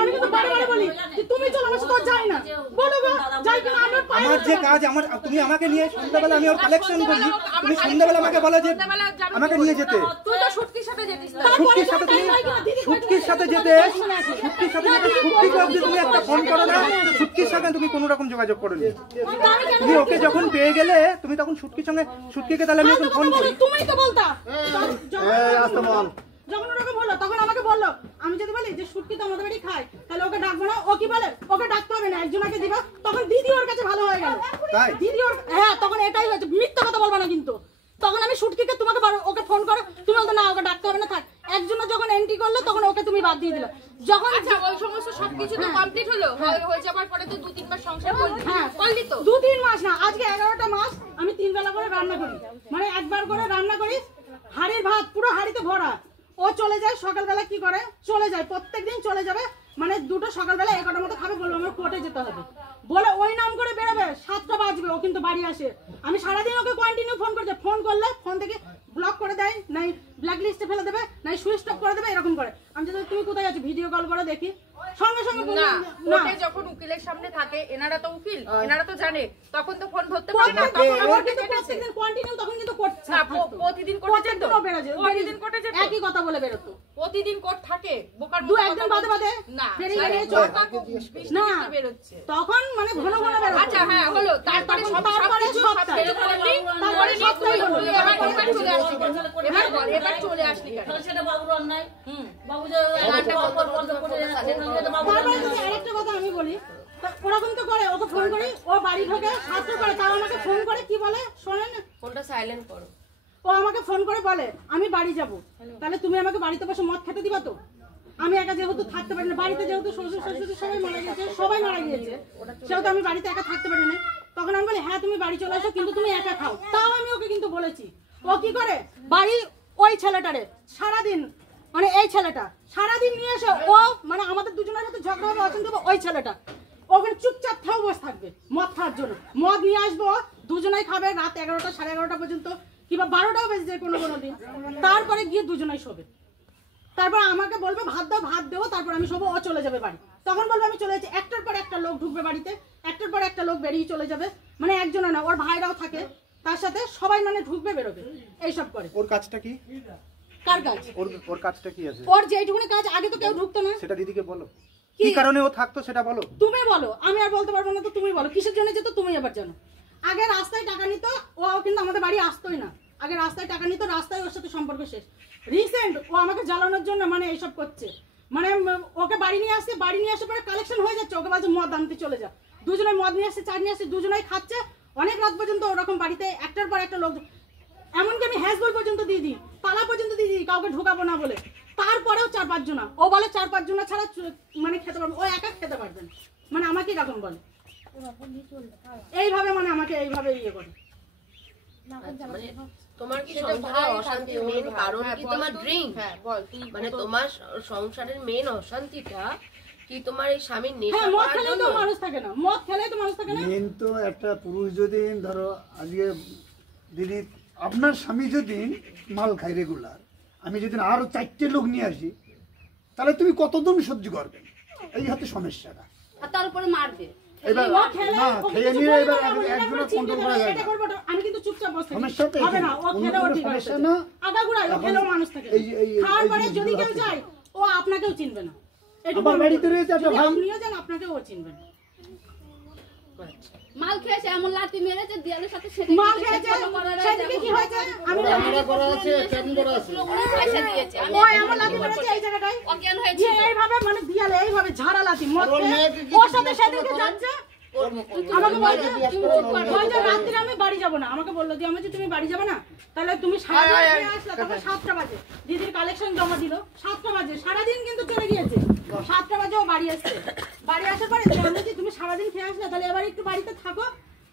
আমি কিন্তু বারে বারে বলি যে তুমি চলো আমার সাথে যাই না বলো গো যাই কিনা আমার আমার যে কাজ যে আমার তুমি আমাকে নিয়ে সন্ধ্যাবেলা আমি ওর কালেকশন করি, তুমি সন্ধ্যাবেলা আমাকে বলো যে আমাকে নিয়ে যেতে, তুই তো শুটকির সাথে যেতিস না। শুটকির সাথে তুমি শুটকির সাথে যেতে শুটকির সাথে যেতে শুটকিকে অবধি তুমি একটা ফোন করো না, শুটকির সাথে তুমি কোনো রকম যোগাযোগ করো নি। তুমি ওকে যখন পেয়ে গেলে তুমি তখন শুটকির সঙ্গে শুটকিকে তাহলে আমি এখন ফোন করি। তুমিই তো বলতা যখন ওরকম হলো তখন আমাকে বললো, আমি যদি বলি যে শুটকি তো আমাদের বাড়ি খায় তাহলে ওকে ডাকবো না, ও কি বলে ওকে ডাকতে হবে না, একজনকে দিবা, তখন দিদি ওর কাছে ভালো হয়ে গেল। তাই দিদি ওর হ্যাঁ তখন এটাই হয়েছে, মিথ্যা কথা বলবো না কিন্তু। তখন আমি শুটকিকে তোমাকে ওকে ফোন করো, তুমি বলতো না ওকে ডাকতে হবে না, থাক। একজন যখন এন্ট্রি করলো তখন ওকে তুমি বাদ দিয়ে দিলে। যখন আচ্ছা ওই সমস্ত সবকিছু তো কমপ্লিট হলো, হয়ে যাবার পরে তো 2-3 মাস সংসার করলি। হ্যাঁ করলি তো 2-3 মাস না, আজকে 11টা মাস আমি 3 বেলা করে রান্না করি, মানে একবার করে রান্না করি, হাড়ির ভাত পুরো হাড়িতে ভরা। ও চলে যায় সকালবেলা, কি করে চলে যায় প্রত্যেকদিন চলে যাবে, মানে দুটো সকালবেলা 11টার মতো খাবে, বলবো আমার কোর্টে যেতে হবে বলে ওই নাম করে বেরোবে, 7টা বাজবে ও কিন্তু বাড়ি আসে। আমি সারাদিন ওকে কন্টিনিউ ফোন করছি, ফোন করলে ফোন থেকে ব্লক করে দেয়, নাই ব্ল্যাক লিস্টে ফেলে দেবে, নাই সুইচ অফ করে দেবে, এরকম করে। আমি যদি তুমি কোথায় আছো ভিডিও কল করে দেখি, সঙ্গে সঙ্গে না ওকে যখন উকিলের সামনে থাকে, এনারা তো উকিল, এনারা তো জানে, তখন তো ফোন ধরতে পারে না। তখন আমার কিন্তু প্রত্যেকদিন কন্টিনিউ তখন কিন্তু করছে না, প্রতিদিন কোর্টে যেত, প্রতিদিন কোর্টে যেত, একই কথা বলে বেরোতো, প্রতিদিন কোর্ট থাকে, বোকার দু একদিন বাদে বাদে না বেরিয়ে না বেরোচ্ছে তখন মানে ঘন ঘন বেরোচ্ছে। আচ্ছা হ্যাঁ হলো, তারপরে সব ফেরত করলি, তারপরে সবটাই হলো। এবার চলে আসলি, এবার চলে আসলি কেন? সেটা বাবুর অন্যায়। বাবু যে আরেকটা কথা আমি বলি, ওরকম তো করে, ওকে ফোন করি, ও বাড়ি ঢোকে 7টা করে, তাও আমাকে ফোন করে কি বলে শোনেন, ফোনটা সাইলেন্ট করো। ও আমাকে ফোন করে বলে আমি বাড়ি যাব, তাহলে তুমি আমাকে বাড়িতে বসে মদ খেতে দিবা তো? আমি একা যেহেতু থাকতে পারি না বাড়িতে, যেহেতু শ্বশুর শাশুড়ি সবাই মারা গেছে, সেহেতু আমি বাড়িতে একা থাকতে পারি না। তখন আমি বলি হ্যাঁ তুমি বাড়ি চলে আসো, কিন্তু তুমি একা খাও। তাও আমি ওকে কিন্তু বলেছি। ও কি করে বাড়ি ওই ছেলেটারে সারাদিন, মানে এই ছেলেটা সারাদিন নিয়ে এসে ও মানে আমাদের দুজনের সাথে ঝগড়া হবে, অশান্তি হবে, ওই ছেলেটা ওখানে চুপচাপ থাও বসে থাকবে মদ খাওয়ার জন্য। মদ নিয়ে আসবো, দুজনেই খাবে রাত 11টা 11:30 পর্যন্ত, কিংবা 12টাও বেজে যায় কোনো কোনো দিন। তারপরে গিয়ে দুজনেই শোবে, তারপর আমাকে বলবে ভাত দাও, ভাত দেবো, তারপর আমি শোবো, ও চলে যাবে বাড়ি। তখন বলবো আমি চলে যাচ্ছি, একটার পর একটা লোক ঢুকবে বাড়িতে, একটার পর একটা লোক বেরিয়ে চলে যাবে, মানে একজনও না, ওর ভাইরাও থাকে তার সাথে, সবাই মানে ঢুকবে বেরোবে, এইসব করে। ওর কাজটা কি? কার কাজ? ওর কাজটা কি আছে? ওর যেইটুকুনি কাজ, আগে তো কেউ ঢুকতো না। সেটা দিদিকে বলো, কি কারণে ও থাকতো সেটা বলো। তুমি বলো, আমি আর বলতে পারবো না, তো তুমি বলো কিসের জন্য যেত, তুমি এবার জানো। আগে রাস্তায় টাকা নিত, ও কিন্তু আমাদের বাড়ি আসতোই না। আগে রাস্তায় টাকা নিত, রাস্তায় ওর সাথে সম্পর্ক শেষ। রিসেন্ট ও আমাকে জ্বালানোর জন্য মানে এইসব করছে, মানে ওকে বাড়ি নিয়ে আসছে, বাড়ি নিয়ে আসে পরে কালেকশন হয়ে যাচ্ছে, ওকে বলছে মদ আনতে চলে যা। দুজনে মদ নিয়ে আসছে, চা নিয়ে আসছে, দুজনেই খাচ্ছে, অনেক রাত পর্যন্ত ওরকম বাড়িতে একটার পর একটা লোক, এমনকি আমি হ্যাজবল পর্যন্ত দিয়ে দিই, পালা পর্যন্ত দিয়ে দিই, কাউকে ঢুকাবো না বলে। তারপরেও 4-5 জনা, ও বলে 4-5 জনা ছাড়া মানে খেতে পারবে, ও একা খেতে পারবে না, মানে আমাকে এরকম বলে, এইভাবে মানে আমাকে এইভাবে ইয়ে করে। মানে তোমার কি সংসারের অশান্তির মেন কারণ কি তোমার ড্রিঙ্ক? হ্যাঁ বল তুই, মানে তোমার সংসারের মেন অশান্তিটা কি তোমার এই স্বামীর নেশা হ্যাঁ, মদ করার খেলেও জন্য? তো মানুষ থাকে না, মদ খেলেই তো মানুষ থাকে না। মেন তো একটা পুরুষ যদি ধরো আজকে দিদি আপনার স্বামী যদি মাল খায় রেগুলার, আমি যদি আরো 4টে লোক নিয়ে আসি, তাহলে তুমি কতদিন সহ্য করবে? এই হচ্ছে সমস্যাটা। আর তার উপরে মারবে। এবার ও খেলে না ওকে খেয়ে কিছু নিয়ে বলবো এবার না, বলে একজনের একবার চিনতে কন্ট্রোল দেবে, করা যায় এটা না। করবো না, আমি কিন্তু চুপচাপ বসে থাকি। সমস্যা তো হবে না, ও অন্য খেলেও কোনো ঠিক আছে, সমস্যা না। আগাগোড়ায় ও এখন খেলেও মানুষ থাকে। এই খাওয়ার পরে যদি জিনিসগুলো কেউ হচ্ছে। যায়, ও আপনাকেও চিনবে না। এটুকু আমার আমি বাড়িতে বলবো। রয়েছে একটা যদি ভাই। আপনিও যান, আপনাকেও ও চিনবে না। মাল খেয়েছে, এমন লাথি মেরেছে দেয়ালের সাথে, সেটা মাল খেয়েছে, সেদিকে কি হয়েছে? আমি ক্যামেরা করা আছে, ট্যাগ করা আছে। পয়সা দিয়েছে। ও এমন লাথি মেরেছে এই জায়গাটায়, অজ্ঞান যে হয়েছিল। এইভাবে মানে দিয়ালে এইভাবে ঝাড়া লাথি মদ ওর খেয়ে, মেয়েকে কি ওর সাথে সেদিনকে যাচ্ছে, আমাকে বলছে বলছে রাত্রে আমি বাড়ি যাবো না, আমাকে বললো যে আমি যে তুমি বাড়ি যাবে না, তাহলে তুমি সারাদিন আসলে, তখন 7টা বাজে দিদির কালেকশন জমা দিল, 7টা বাজে, সারাদিন কিন্তু চলে গিয়েছে, 7টা বাজে ও বাড়ি আসছে। বাড়ি আসার পরে বললো যে তুমি সারাদিন খেয়ে আসলে, তাহলে এবার একটু বাড়িতে থাকো,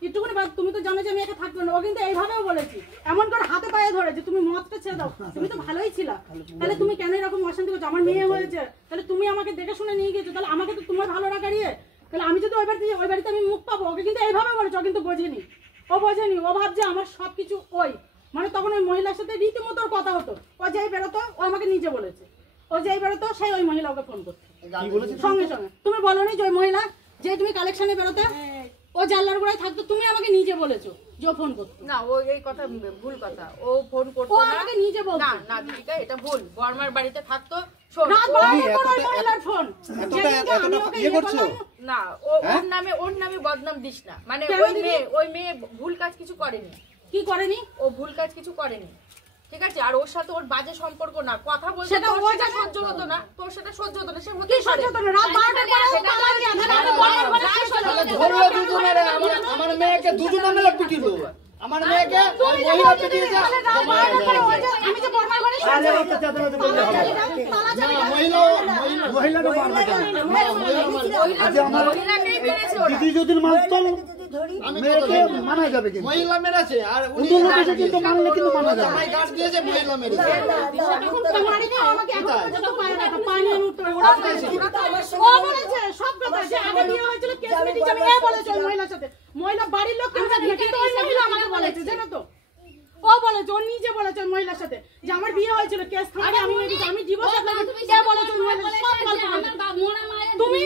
একটুখানি তুমি তো জানো যে আমি একা থাকবো না। ও কিন্তু এইভাবেও বলেছি, এমন করে হাতে পায়ে ধরে যে তুমি মদটা ছেড়ে দাও, তুমি তো ভালোই ছিলা, তাহলে তুমি কেন এরকম অশান্তি করছো? আমার মেয়ে হয়েছে, তাহলে তুমি আমাকে দেখে শুনে নিয়ে গেছো, তাহলে আমাকে তো তোমার ভালো রাখার ইয়ে, তাহলে আমি যদি ওই বাড়িতে আমি মুখ পাবো। ওকে কিন্তু এইভাবে বলেছে, ও কিন্তু বোঝেনি, ও ভাবছে আমার সবকিছু ওই, মানে তখন ওই মহিলার সাথে রীতিমতো ওর কথা হতো, ও যেই বেরোতো, ও আমাকে নিজে বলেছে, ও যেই বেরোতো সেই ওই মহিলা ওকে ফোন করতো সঙ্গে সঙ্গে। তুমি বলো নি যে ওই মহিলা যে তুমি কালেকশনে বেরোতে, ও জানলার গোড়ায় থাকতো, তুমি আমাকে নিজে বলেছো যে ও ফোন করতো। না ও এই কথা ভুল কথা, ও ফোন করতো ও না। আমাকে নিজে বলতো। না না দীপিকা এটা ভুল, বর্মার বাড়িতে থাকতো। শোন, রাত 12টার পর ওই মহিলার ফোন। না ওর নামে বদনাম দিস না, মানে ওই মেয়ে ভুল কাজ কিছু করেনি। কি করেনি? ও ভুল কাজ কিছু করেনি, ঠিক আছে? আর ওর সাথে ওর বাজে সম্পর্ক না, কথা বলতে সেটা তোর ও সেটা জানে। সহ্য হতো না, তোর সেটা সহ্য হতো না, সে কি হতেই পারে। সহ্য হতো না? রাত 12টার পরে সেটা তো আমি আমি- এখানে আমি বর্মার ঘরে শেষ হলো। ধরলো দুজনের, আমার মেয়েকে দুজনে মিলে পিটিল। আমার মেয়েকে ওই মহিলা পিটিয়েছে। রাত 12টার পরে ও যে আমি যে বর্মার ঘরে শেষ আরে হলো। ওটা চাঁদাবাজি করলে হবে না। মহিলাটা মারবে কেন? আজ আমার মহিলাকেই মেরেছে ওরা। দিদি যদি মারতো মেয়েকে মানা যাবে কিন্তু মহিলা মেরেছে আর উনি অন্য দেশে কিন্তু মানলে কিন্তু মানা যাবে জামাই গাছ দিয়েছে, মহিলা মেরেছে। এখন তোমারই না আমাকে এখন পর্যন্ত পায় না, পানি আনি উঠতে ওরা বলেছে ও বলেছে সব কথা যে আগে বিয়ে হয়েছিল কেস মিটিং আমি এ বলেছে ওই মহিলার সাথে, মহিলা বাড়ির লোক কেউ জানে না, কিন্তু ওই মহিলা আমাকে বলেছে, জানো তো? ও বলেছে, ও নিজে বলেছে ওই মহিলার সাথে যে আমার বিয়ে হয়েছিল কেস থানায় আমি মেরেছি, আমি ডিভোর্স অ্যাপ্লাই করেছি, কে বলেছে ওই মহিলা সব গল্প বলেছে। তুমি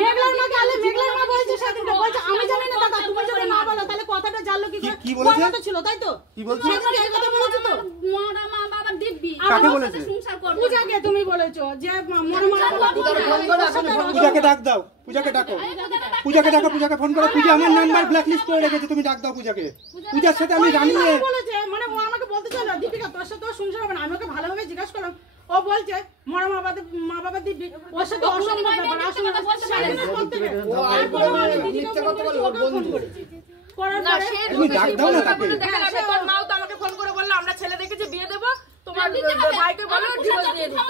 মেঘলার মাকে আলে মেঘলার মা বলেছে সেদিনকে, বলছে আমি জানি না দাদা, তুমি যদি না বলো তাহলে কথাটা জানলো কি করে? কি বলেছে? বর্মা তো ছিল তাই তো? কি বলছে? সেদিনকে এই কথা বলেছে তো? কাকে বলেছে? পূজাকে তুমি বলেছো যে পূজাকে ডাক দাও, পূজাকে ডাকো, পূজাকে ডাকো, পূজাকে ফোন করো। পূজা আমার নাম্বার ব্ল্যাক লিস্ট করে রেখেছে, তুমি ডাক দাও পূজাকে। পূজার সাথে আমি জানি না। বলেছে, মানে ও আমাকে বলতে চাইলো দীপিকা তোর সাথে ওর সংসার হবে না। আমি ওকে ভালোভাবে জিজ্ঞাসা করলাম, ও বলছে মরা মা বাবা দিবি ওর সাথে অসম্ভব ব্যাপার, আসলে ও আই বলে মিথ্যা কথা বলে ওর বন্ধু। না, সে তুমি ডাক দাও না তাকে। দেখা যাবে, তোর মাও তো আমাকে ফোন করে বললো আমরা ছেলে দেখেছি বিয়ে দেবো, তোমার ভাইকে বলো ডিভোর্স দিয়ে দিতে।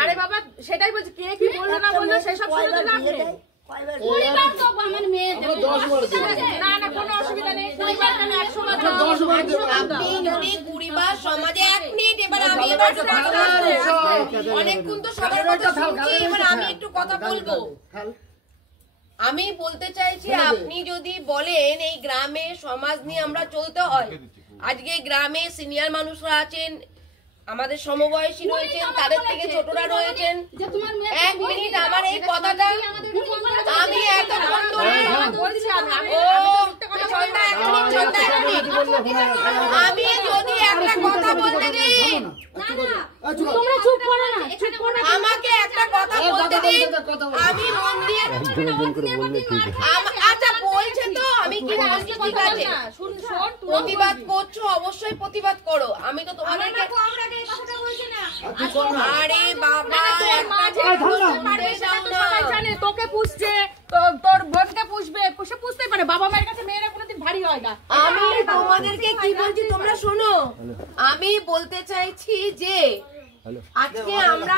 আরে বাবা সেটাই বলছি, কে কি বললো না বললো সেসব শুনে তো লাভ নেই। না না কোনো অসুবিধা নেই, পরিবার কেন 100 বার দাও, 10 বার দেবো। আপনি যদি কুড়িবার সমাজে 1 মিনিট এবার আমি এবার অনেকক্ষণ তো সবার কথা শুনছি, এবার আমি একটু কথা বলবো। আমি বলতে চাইছি আপনি যদি বলেন এই গ্রামে সমাজ নিয়ে আমরা চলতে হয়, আজকে গ্রামে সিনিয়র মানুষরা আছেন, আমাদের সমবয়সী রয়েছেন, তাদের থেকে ছোটরা রয়েছেন। 1 মিনিট আমার এই কথাটা আমি এতক্ষণ ধরে বলছি আমি যদি একটা কথা বলতে দিই, তোমরা চুপ করো না, চুপ করো না। আমাকে একটা কথা বলতে দিন, আমি মন দিয়ে আচ্ছা বলছে তো আমি কি বলছি, ঠিক আছে প্রতিবাদ করছো অবশ্যই প্রতিবাদ করো, আমি তো তোমাদেরকে আরে বাবা তোকে পুষছে, তোর বোনকে পুষবে, সে পুষতেই পারে, বাবা মায়ের কাছে মেয়েরা কোনোদিন ভারী হয় না। আমি তোমাদেরকে কি বলছি তোমরা শোনো, আমি বলতে চাইছি যে আজকে আমরা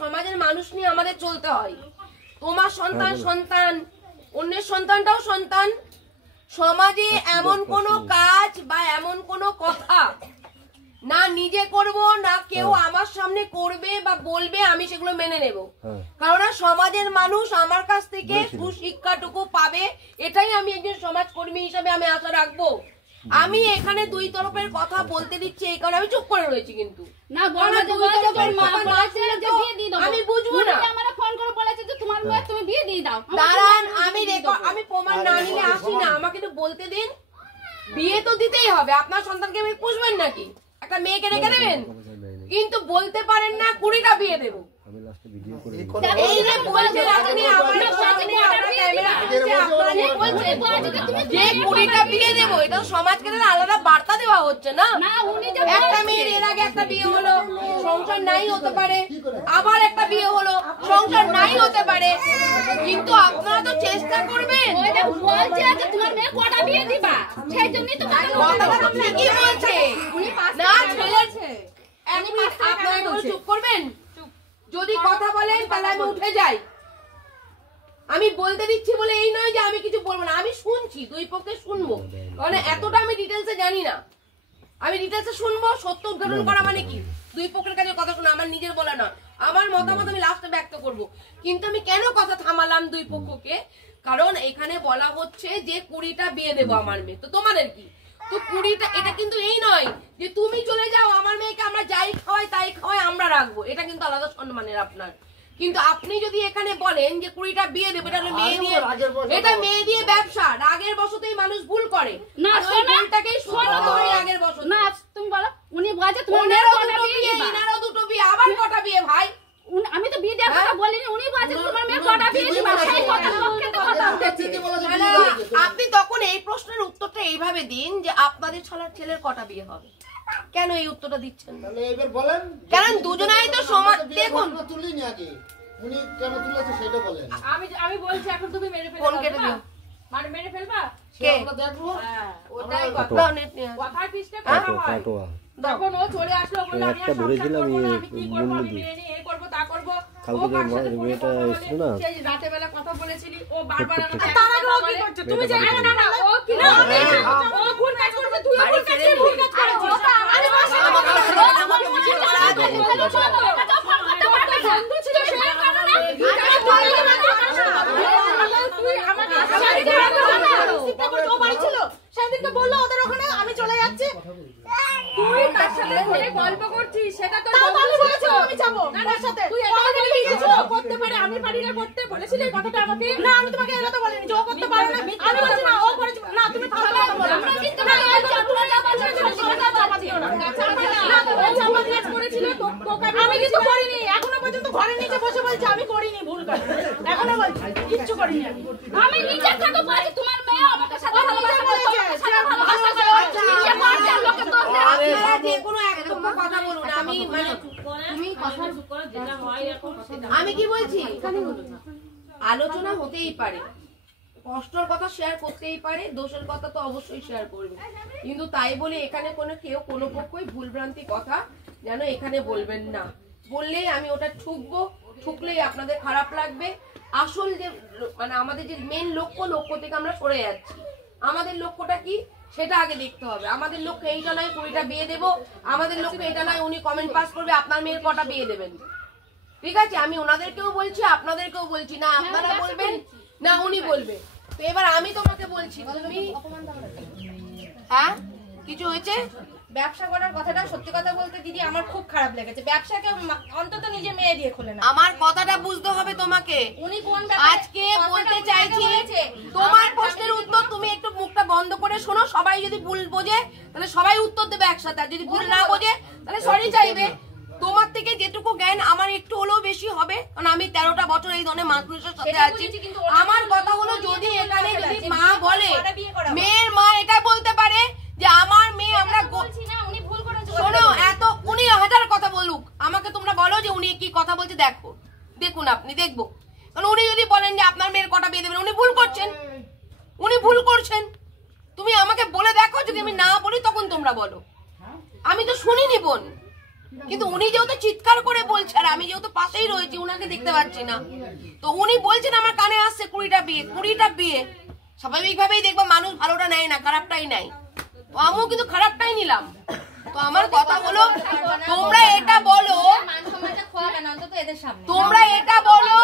সমাজের মানুষ নিয়ে আমাদের চলতে হয়। তোমার সন্তান অন্যের সন্তানটাও সন্তান। সমাজে এমন কোনো কাজ বা এমন কোনো কথা না নিজে করব না কেউ আমার সামনে করবে বা বলবে আমি সেগুলো মেনে নেব, কারণ সমাজের মানুষ আমার কাছ থেকে সুশিক্ষাটুকু পাবে, এটাই আমি একজন সমাজকর্মী হিসাবে আমি আশা রাখবো। আমি এখানে দুই তরফের কথা বলতে দিচ্ছি এই কারণে আমি চুপ করে রয়েছি, কিন্তু আমি বুঝবো না। দাঁড়ান, আমি প্রমাণ না নিলে আসি না, আমাকে তো বলতে দিন। বিয়ে তো দিতেই হবে, আপনার সন্তানকে আমি পুষবেন নাকি? একটা মেয়েকে রেখে দেবেন? কিন্তু বলতে পারেন না 20টা বিয়ে দেবো। এই যে বলছেন আপনি আমার সামনে আপনার ক্যামেরা যে 20টা বিয়ে দেবো, এটা সমাজকে আলাদা বার্তা দেওয়া হচ্ছে না। একটা মেয়ের এর আগে একটা বিয়ে হলো, সংসার নাই হতে পারে, আবার একটা বিয়ে হলো, সংসার নাই হতে পারে, কিন্তু আপনারা তো চেষ্টা করবেন। কথাটা তো ঠিকই বলছে না, আপনারা চুপ করবেন? যদি কথা বলেন তাহলে আমি উঠে যাই। আমি বলতে দিচ্ছি বলে এই নয় যে আমি কিছু বলবো না, আমি শুনছি, দুই পক্ষে শুনবো, কারণ এতটা আমি ডিটেলসে জানি না। আমি ডিটেলসে শুনবো, সত্য উদ্ঘাটন করা মানে কি দুই পক্ষের কাছে কথা শোনা, আমার নিজের বলা না, আমার মতামত আমি লাস্টে ব্যক্ত করব। কিন্তু আমি কেন কথা থামালাম দুই পক্ষকে, কারণ এখানে বলা হচ্ছে যে 20টা বিয়ে দেবো আমার মেয়ে, তো তোমাদের কি? তো 20টা, এটা কিন্তু এই নয় যে তুমি চলে যাও আমার মেয়েকে আমরা যাই খাওয়াই তাই খাওয়াই আমরা রাখবো, এটা কিন্তু আলাদা সম্মানের আপনার। কিন্তু আপনি যদি এখানে বলেন যে 20টা বিয়ে দেবো, এটা হলো মেয়ে দিয়ে, এটা মেয়ে দিয়ে ব্যবসা, রাগের বশতেই মানুষ ভুল করে। না ভুলটাকেই শোনো তুমি, রাগের বশত না তুমি বলো উনি বলে তোমার ইনারও দুটো বিয়ে, আবার কটা বিয়ে ভাই? আমি তো বিয়ে দেওয়ার কথা বলিনি, উনি বলে তোমার মেয়ে কটা বিয়ে দিবা, সেই কথা পক্ষে তো কথা। আপনি তখন এই প্রশ্নের উত্তরটা এইভাবে দিন যে আপনাদের ছেলের কটা বিয়ে হবে। কেন এই উত্তরটা দিচ্ছেন? তাহলে এবার বলেন, কারণ দুজনাই তো সমান। দেখুন তুলিনি আগে, উনি কেন তুলেছে সেটা বলেন। আমি বলছি এখন তুমি মেরে ফেলবা, ফোন কেটে দিও। মানে মেরে ফেলবা কে? আমরা দেখবো। ওটাই দাও নেট নিয়ে আসো। কথার পিছনে কথা হয়। তখন ও চলে আসলো, বললো আমি আর সংসার করবো না, আমি কি করবো, আমি মেয়ে নিয়ে এই করবো তা করবো। ও কার সাথে ফোনে কথা বলে, সেই রাতে বেলা কথা বলেছিলি, ও বারবার আমাকে তার আগে ও কি করছে তুমি জানো না? না ও কি না, ও ভুল কাজ করেছে, তুই ভুল কাজ করেছিস, ভুল কাজ করেছিস। আরে বাসা আমাকে বন্ধু ছিল সেই কারণে তুই আমাকে ও বাড়ি ছিল সেদিন তো বললো ওদের ওখানে আমি চলে যাচ্ছি। তুই তার সাথে ফোনে গল্প করছিস, সেটা তো আমি বলেছি আমি যাব না তার সাথে। তুই এটা বলে গিয়েছিস করতে পারে, আমি পারি না করতে, বলেছিলি এই কথাটা আমাকে? না আমি তোমাকে এটা তো বলিনি যে ও করতে পারে না, আমি বলেছি না ও করেছে। না তুমি ফালতু কথা বলো, আমরা কিন্তু না এই চাপড়া চাপা দিও না, না ও চাপা দিয়ে করেছিল তো আমি কিছু করিনি, এখনো পর্যন্ত ঘরের নিচে বসে বলছি আমি করিনি ভুল কাজ, এখনো বলছি কিচ্ছু করিনি আমি নিজে থেকে বলছি তোমার মেয়ে আমাকে সাথে ভালোবাসা করেছে, আমি কি বলছি, আলোচনা হতেই পারে, কষ্টের কথা শেয়ার করতেই পারে, দোষের কথা তো অবশ্যই শেয়ার করবে, কিন্তু তাই বলে এখানে কেউ কোনো পক্ষই ভুলভ্রান্তি কথা যেন এখানে বলবেন না। বললেই আমি ওটা ঠুকবো, ঠুকলেই আপনাদের খারাপ লাগবে। আসল যে মানে আমাদের যে মেন লক্ষ্য থেকে আমরা সরে যাচ্ছি। আমাদের লক্ষ্যটা কি সেটা আগে দেখতে হবে। আমাদের লক্ষ্য এইটা নয় 20টা বিয়ে দেবো, আমাদের লক্ষ্য এটা নয় উনি কমেন্ট পাস করবে আপনার মেয়ের কটা বিয়ে দেবেন। ঠিক আছে, আমি ওনাদেরকেও বলছি আপনাদেরকেও বলছি, না আপনারা বলবেন না উনি বলবে। তো এবার আমি তোমাকে বলছি, তুমি হ্যাঁ কিছু হয়েছে? ব্যবসা করার কথাটা সত্যি কথা বলতে দিদি আমার খুব খারাপ লেগেছে। ব্যবসাকে অন্তত নিজে মেয়ে দিয়ে খোলে না। আমার কথাটা বুঝতে হবে তোমাকে। উনি কোন আজকে বলতে চাইছি, তোমার প্রশ্নের উত্তর তুমি একটু মুখটা বন্ধ করে শোনো। সবাই যদি ভুল বোঝে তাহলে সবাই উত্তর দেবে একসাথে, আর যদি ভুল না বোঝে তাহলে সরি চাইবে। তোমার থেকে যেটুকু জ্ঞান আমার একটু হলেও বেশি হবে, কারণ আমি 13টা বছর এই ধরনের মানুষের সাথে আছি। আমার কথা হলো, যদি এখানে যদি মা বলে, মেয়ের মা এটা বলতে পারে যে আমার মেয়ে আমরা শোনো, এত উনি 1000 কথা বলুক, আমাকে তোমরা বলো যে উনি কি কথা বলছে দেখো, দেখুন আপনি দেখবো। কারণ উনি যদি বলেন যে আপনার মেয়ের কটা বিয়ে দেবেন, উনি ভুল করছেন, উনি ভুল করছেন। তুমি আমাকে বলে দেখো, যদি আমি না বলি তখন তোমরা বলো। আমি তো শুনিনি বোন, কিন্তু উনি যেহেতু চিৎকার করে বলছে আর আমি যেহেতু পাশেই রয়েছি, উনাকে দেখতে পাচ্ছি না, তো উনি বলছেন আমার কানে আসছে 20টা বিয়ে, 20টা বিয়ে। স্বাভাবিকভাবেই দেখবো মানুষ ভালোটা নেয় না, খারাপটাই নেয়। তো আমিও কিন্তু খারাপটাই নিলাম। তো আমার কথা হলো, তোমরা এটা বলো, তোমরা এটা বলো,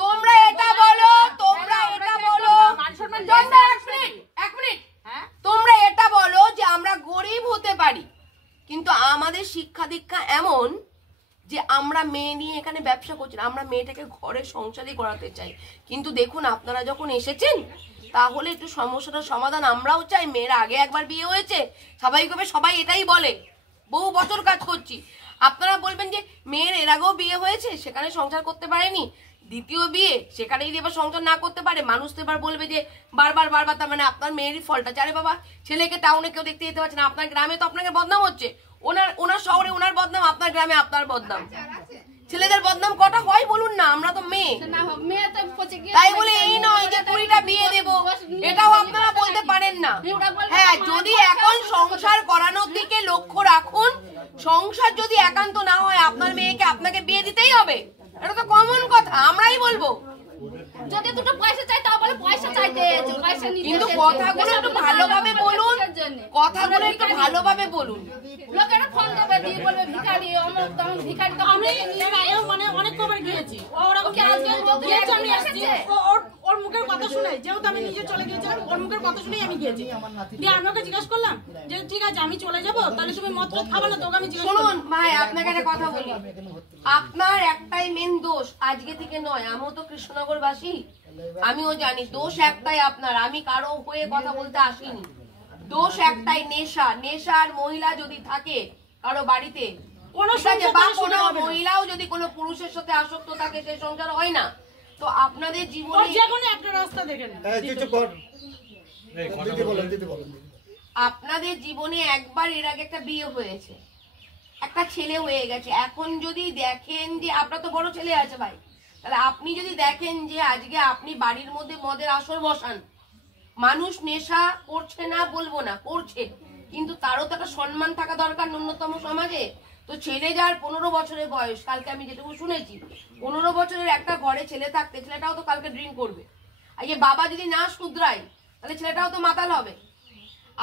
তোমরা এটা বলো, তোমরা এটা বলো, এক মিনিট, তোমরা এটা বলো যে আমরা গরিব হতে পারি, কিন্তু আমাদের শিক্ষা দীক্ষা এমন যে আমরা মেয়ে নিয়ে এখানে ব্যবসা করছি না, আমরা মেয়েটাকে ঘরে সংসারই করাতে চাই। কিন্তু দেখুন আপনারা যখন এসেছেন, তাহলে একটু সমস্যাটার সমাধান আমরাও চাই। মেয়েরা আগে একবার বিয়ে হয়েছে, স্বাভাবিকভাবে সবাই এটাই বলে, বহু বছর কাজ করছি। আপনারা বলবেন যে মেয়ের এর আগেও বিয়ে হয়েছে, সেখানে সংসার করতে পারেনি, দ্বিতীয় বিয়ে সেখানে যদি এবার সংসার না করতে পারে, মানুষ তো এবার বলবে যে বারবার বারবার, তার মানে আপনার মেয়েরই ফলটা। আরে বাবা, ছেলেকে টাউনে কেউ দেখতে যেতে পারছে না, আপনার গ্রামে তো আপনাকে বদনাম হচ্ছে, ওনার শহরে ওনার বদনাম, আপনার গ্রামে আপনার বদনাম। ছেলেদের বদনাম কটা হয় বলুন না, আমরা তো মেয়ে। তাই বলে এই নয় যে 20টা বিয়ে দেবো, এটাও আপনারা বলতে পারেন না। হ্যাঁ, যদি এখন সংসার করানোর দিকে লক্ষ্য রাখুন, সংসার যদি একান্ত না হয় আপনার মেয়েকে আপনাকে বিয়ে দিতেই হবে, এটা তো কমন কথা, আমরাই বলবো। যদি দুটো পয়সা চাই তা বলে পয়সা চাইতে, পয়সা নিতে, কিন্তু কথাগুলো একটু ভালোভাবে বলুন, কথাগুলো একটু ভালোভাবে বলুন। লোকেরা ফোন দেবে দিয়ে বলবে ভিখারি, অমুক তমুক ভিখারি। তো আমি মানে অনেক কবার গিয়েছি, ওরা কি আজকে গিয়েছে, আমি এসেছি, ওর ওর মুখের কথা শুনে, যেহেতু আমি নিজে চলে গিয়েছিলাম, ওর মুখের কথা শুনেই আমি গিয়েছি। দিয়ে আমি ওকে জিজ্ঞাসা করলাম যে ঠিক আছে আমি চলে যাবো, তাহলে তুমি মদ খাবো না? তোকে আমি জিজ্ঞাসা শুনুন ভাই, আপনাকে একটা কথা বলি, আপনার একটাই মেন দোষ, আজকে থেকে নয়, আমিও তো কৃষ্ণনগরবাসী, আমিও জানি দোষ একটাই আপনার, আমি কারো হয়ে কথা বলতে আসিনি। দোষ একটাই, নেশা। নেশার মহিলা যদি থাকে কারো বাড়িতে, কোনো মহিলাও যদি কোনো পুরুষের সাথে আসক্ত থাকে, সেই সংসার হয় না। তো আপনাদের জীবনে যে কোনো একটা রাস্তা দেখে নেন। আপনাদের জীবনে একবার এর আগে একটা বিয়ে হয়েছে, একটা ছেলে হয়ে গেছে। এখন যদি দেখেন যে আপনার তো বড় ছেলে আছে ভাই, তাহলে আপনি যদি দেখেন যে আজকে আপনি বাড়ির মধ্যে মদের আসর বসান, মানুষ নেশা করছে না বলবো না, করছে, কিন্তু তারও তো একটা সম্মান থাকা দরকার ন্যূনতম সমাজে। তো ছেলে যার 15 বছরের বয়স, কালকে আমি যেটুকু শুনেছি 15 বছরের একটা ঘরে ছেলে থাকতে, ছেলেটাও তো কালকে ড্রিঙ্ক করবে। আজকে বাবা যদি না শুধরায় তাহলে ছেলেটাও তো মাতাল হবে।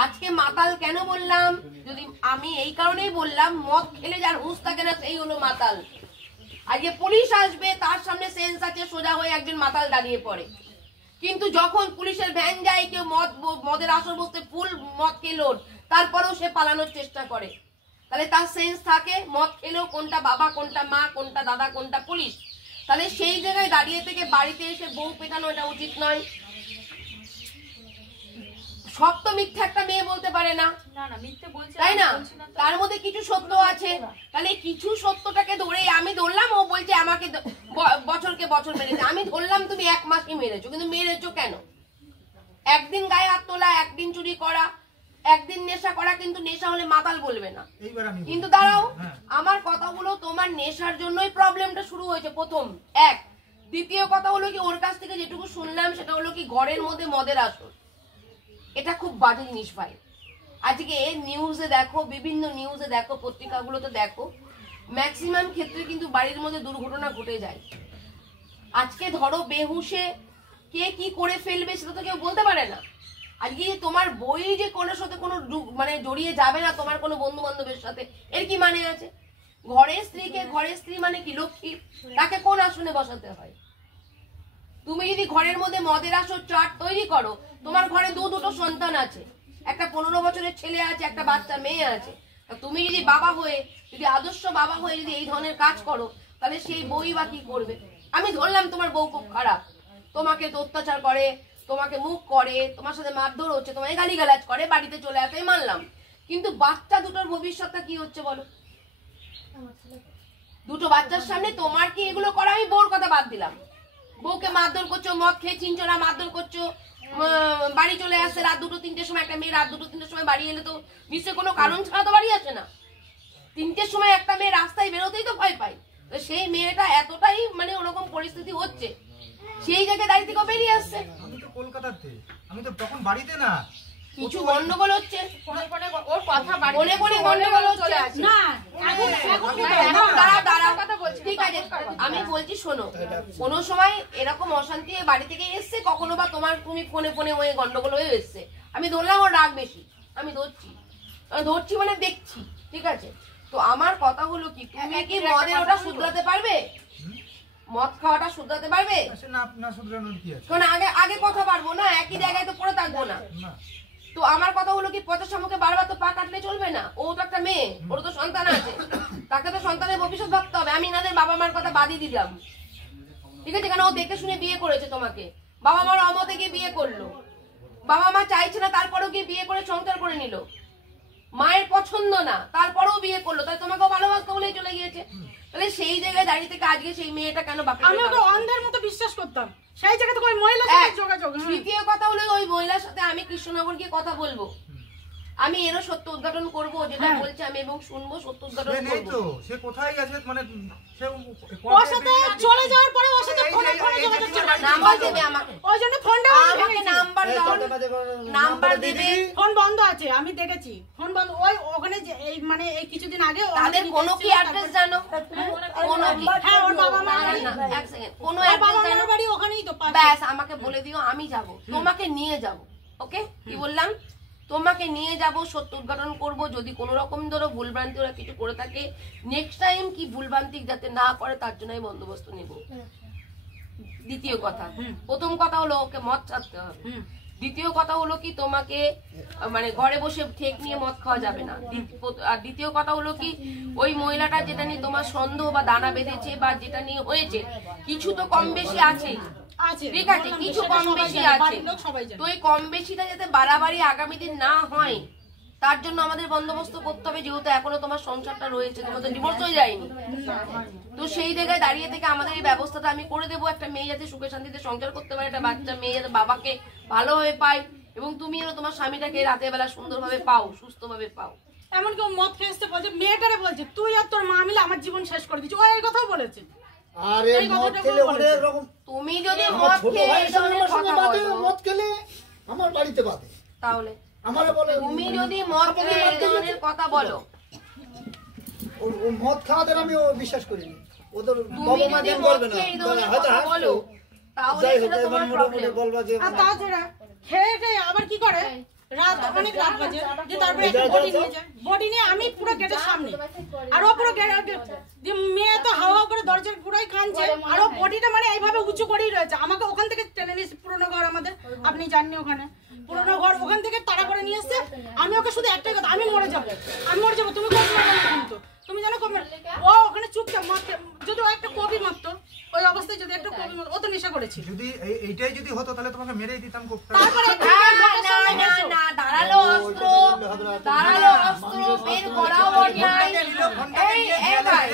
আজকে মাতাল কেন বললাম, যদি আমি এই কারণেই বললাম, মদ খেলে যার হুঁশ থাকে না সেই হলো মাতাল। আজকে পুলিশ আসবে, তার সামনে সেন্স আছে, সোজা হয়ে একজন মাতাল দাঁড়িয়ে পড়ে। কিন্তু যখন পুলিশের ভ্যান যায়, কেউ মদের আসর বসতে ফুল মদ খেলো, তারপরেও সে পালানোর চেষ্টা করে, তাহলে তার সেন্স থাকে মদ খেলেও কোনটা বাবা, কোনটা মা, কোনটা দাদা, কোনটা পুলিশ। তাহলে সেই জায়গায় দাঁড়িয়ে থেকে বাড়িতে এসে বউ পেটানো এটা উচিত নয়। সব তো মিথ্যা একটা মেয়ে বলতে পারে না, তাই না? তার মধ্যে কিছু সত্য আছে, তাহলে কিছু সত্যটাকে ধরে আমি ধরলাম, ও বলছে আমাকে বছরকে বছর মেরেছে, আমি ধরলাম তুমি 1 মাসই মেরেছো, কিন্তু মেরেছো কেন? একদিন গায়ে হাত তোলা, একদিন চুরি করা, একদিন নেশা করা, কিন্তু নেশা হলে মাতাল বলবে না। কিন্তু দাঁড়াও, আমার কথা হলো তোমার নেশার জন্যই প্রবলেমটা শুরু হয়েছে প্রথম এক। দ্বিতীয় কথা হলো কি, ওর কাছ থেকে যেটুকু শুনলাম সেটা হলো কি ঘরের মধ্যে মদের আসর, এটা খুব বাজে জিনিস ভাই। আজকে নিউজে দেখো, বিভিন্ন নিউজে দেখো, পত্রিকাগুলোতে দেখো, ম্যাক্সিমাম ক্ষেত্রে কিন্তু বাড়ির মধ্যে দুর্ঘটনা ঘটে যায়। আজকে ধরো বেহুশে কে কি করে ফেলবে সেটা তো কেউ বলতে পারে না। আজকে তোমার বই যে কোনো সাথে কোনো মানে জড়িয়ে যাবে না তোমার কোনো বন্ধু বান্ধবের সাথে, এর কি মানে আছে? ঘরের স্ত্রীকে, ঘরের স্ত্রী মানে কি লক্ষ্মী, তাকে কোন আসনে বসাতে হয়? তুমি যদি ঘরের মধ্যে মদের আসর চাট তৈরি করো, তোমার ঘরে দুটো সন্তান আছে, একটা 15 বছরের ছেলে আছে, একটা বাচ্চা মেয়ে আছে। তুমি যদি বাবা হয়ে, যদি আদর্শ বাবা হয়ে যদি এই ধরনের কাজ করো, তাহলে সেই বই বা কি করবে? আমি ধরলাম তোমার বউ খুব খারাপ, তোমাকে তো অত্যাচার করে, তোমাকে মুখ করে, তোমার সাথে মারধর হচ্ছে, তোমায় গালিগালাজ করে, বাড়িতে চলে আসে, মানলাম। কিন্তু বাচ্চা দুটোর ভবিষ্যৎটা কি হচ্ছে বলো? দুটো বাচ্চার সামনে তোমার কি এগুলো করা? আমি বউর কথা বাদ দিলাম, বউকে মারধর করছো, মদ খেয়ে চিনছো না, মারধর করছো, বাড়ি চলে আসছে রাত 2-3টের সময়। একটা মেয়ে রাত 2-3টের সময় বাড়ি এলে তো নিশ্চয়ই কোনো কারণ ছাড়া তো বাড়ি আসে না। 3টের সময় একটা মেয়ে রাস্তায় বেরোতেই তো ভয় পায়। তো সেই মেয়েটা এতটাই মানে ওরকম পরিস্থিতি হচ্ছে, সেই জায়গায় দাঁড়িয়ে থেকে বেরিয়ে আসছে। আমি তো কলকাতাতে, আমি তো তখন বাড়িতে না, কিছু গন্ডগোল হচ্ছে, ওর কথা মনে মনে গন্ডগোল হচ্ছে না। ঠিক আছে, আমি বলছি শোনো, কোনো সময় এরকম অশান্তি বাড়ি থেকে এসছে, কখনো বা তুমি ফোনে ফোনে হয়ে গন্ডগোল হয়ে এসছে, আমি ধরলাম ওর রাগ বেশি, আমি ধরছি মানে দেখছি, ঠিক আছে? তো আমার কথা হলো কি, তুমি কি মদের ওটা শুধরাতে পারবে? মদ খাওয়াটা শুধরাতে পারবে? কারণ আগে কথা পারবো না, একই জায়গায় তো পড়ে থাকবো না। তো আমার কথা হলো কি, পথের সম্মুখে বারবার তো পা কাটলে চলবে না। ও তো একটা মেয়ে, ওর তো সন্তান আছে, তাকে তো সন্তানের ভবিষ্যৎ ভাবতে হবে। আমি এনাদের বাবা মার কথা বাদই দিলাম, ঠিক আছে? কারণ ও দেখে শুনে বিয়ে করেছে তোমাকে, বাবা মার অমতে গিয়ে বিয়ে করলো, বাবা মা চাইছে না তারপরেও গিয়ে বিয়ে করে সংসার করে নিল, মায়ের পছন্দ না তারপরেও বিয়ে করলো, তাই তোমাকেও ভালোবাসতে বলেই চলে গিয়েছে। তাহলে সেই জায়গায় দাঁড়িয়ে থেকে আজকে সেই মেয়েটা কেন বাপের? আমি ওকে অন্ধের মতো বিশ্বাস করতাম, সেই জায়গা থেকে ওই মহিলার সাথে যোগাযোগ। তৃতীয় কথা হলো, ওই মহিলার সাথে আমি কৃষ্ণনগর গিয়ে কথা বলবো, আমি এরও সত্য উদ্ঘাটন করবো, যেটা বলছে আমি, এবং শুনবো, সত্য উদ্ঘাটন করবো। সে কোথায় আছে মানে ওর সাথে চলে যাওয়ার পরে ওর সাথে ফোনে যোগাযোগ চলে, নাম্বার দেবে আমাকে, ওই জন্য ফোনটা আমাকে নাম্বার দাও, নাম্বার দেবে। ফোন বন্ধ আছে, আমি দেখেছি ফোন বন্ধ। ওই ওখানে যে এই মানে এই কিছুদিন আগে তাদের কোনো কি অ্যাড্রেস জানো? কোনো কি? হ্যাঁ, ওর বাবা মা এক সেকেন্ড, কোনো অ্যাড্রেস জানো? বাড়ি ওখানেই তো। ব্যাস, আমাকে বলে দিও, আমি যাব, তোমাকে নিয়ে যাব। ওকে, কি বললাম? তোমাকে নিয়ে যাব, সত্য উদ্ঘাটন করব। যদি কোনো রকম ধরো ভুলভ্রান্তি ওরা কিছু করে থাকে, নেক্সট টাইম কি ভুলভ্রান্তি যাতে না করে তার জন্য আমি বন্দোবস্ত নেব। দ্বিতীয় কথা, প্রথম কথা হলো ওকে মদ ছাড়তে হবে। দ্বিতীয় কথা হলো কি তোমাকে মানে ঘরে বসে ঠেক নিয়ে মদ খাওয়া যাবে না। আর দ্বিতীয় কথা হলো কি ওই মহিলাটা যেটা নিয়ে তোমার সন্দেহ বা দানা বেঁধেছে বা যেটা নিয়ে হয়েছে কিছু তো কম বেশি আছে, ঠিক আছে, কিছু কম বেশি আছে। তো এই কম বেশিটা যাতে বাড়াবাড়ি আগামী দিন না হয় তার জন্য আমাদের বন্দোবস্ত করতে হবে, যেহেতু এখনো তোমার সংসারটা রয়েছে, তোমার তো ডিভোর্স হয়ে যায়নি। তো সেই জায়গায় দাঁড়িয়ে থেকে আমাদের এই ব্যবস্থাটা আমি করে দেবো, একটা মেয়ে যাতে সুখে শান্তিতে সংসার করতে পারে, একটা বাচ্চা মেয়ে যাতে বাবাকে ভালোভাবে পায় এবং তুমি তোমার স্বামীটাকে রাতের বেলা সুন্দরভাবে পাও, সুস্থভাবে পাও। এমনকি ও মদ খেয়ে এসে বলছে, মেয়েটারে বলছে তুই আর তোর মা মিলে আমার জীবন শেষ করে দিচ্ছি, ও এই কথাও বলেছে। আরে মদ খেলে অনেক রকম, তুমি যদি মদ খেয়ে এই ধরনের কথা বলো, মদ খেলে আমার বাড়িতে বাদে, তাহলে আমারে বলে তুমি যদি মদ খেয়ে এই ধরনের কথা বলো, ও মদ খাওয়াদের আমি বিশ্বাস করিনি, ওদের তুমি বাবা মা যদি দেন মদ বলবে না, খেয়ে এই ধরনের হয়তো কথা বলো তাহলে যাই হোক সেটা তোমার মোটামুটি প্রবলেম। বলবা যে আর তাছাড়া খেয়ে খেয়ে আবার কি করে, রাত অনেক রাত বাজে, যে তারপরে একটা বডি নিয়ে যায়, বডি নিয়ে আমি পুরো গেটের সামনে, আর ও পুরো মেয়ে তো হাওয়া করে দরজার পুরোই খানছে, আর ও বডিটা মানে এইভাবে উঁচু করেই রয়েছে। আমাকে ওখান থেকে টেনে নিয়েছে, পুরোনো ঘর আমাদের, আপনি জাননি ওখানে পুরোনো ঘর, ওখান থেকে তাড়া করে নিয়ে এসছে। আমি ওকে শুধু একটাই কথা, আমি মরে যাবো, আমি মরে যাবো, তুমি করবে না কিন্তু, তুমি জানো ও ওখানে চুপচাপ মারতে, যদি ও একটা কবি মারতো ওই অবস্থায়, যদি একটা কবি মারতো, ও তো নেশা করেছিল। যদি এইটাই যদি হতো তাহলে তোমাকে মেরেই দিতাম কোপটা। তারপরে না ধারালো অস্ত্র বের করাও অন্যায়। এই ভাই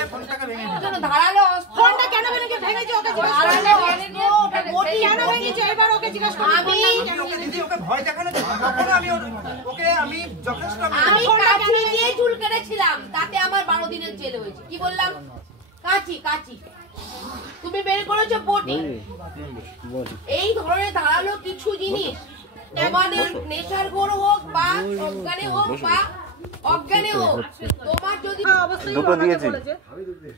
ধারালো অস্ত্র ফোনটা কেন ভেঙেছে ওকে জিজ্ঞাসা করো, ওটা বডি কেন ভেঙেছে এবার ওকে জিজ্ঞাসা করো। ওকে ভয় দেখানো তখন আমি যথেষ্ট আমি কাঁচি দিয়ে চুল কেটেছিলাম, তাতে আমার 12 দিনের জেল হয়েছে। কি বললাম? কাঁচি তুমি বের করেছো বডি। এই ধরনের ধারালো কিছু জিনিস তোমাদের নেশার ঘোর হোক বা অজ্ঞানে হোক বা অজ্ঞানে হোক, তোমার যদি অবশ্যই বলেছে,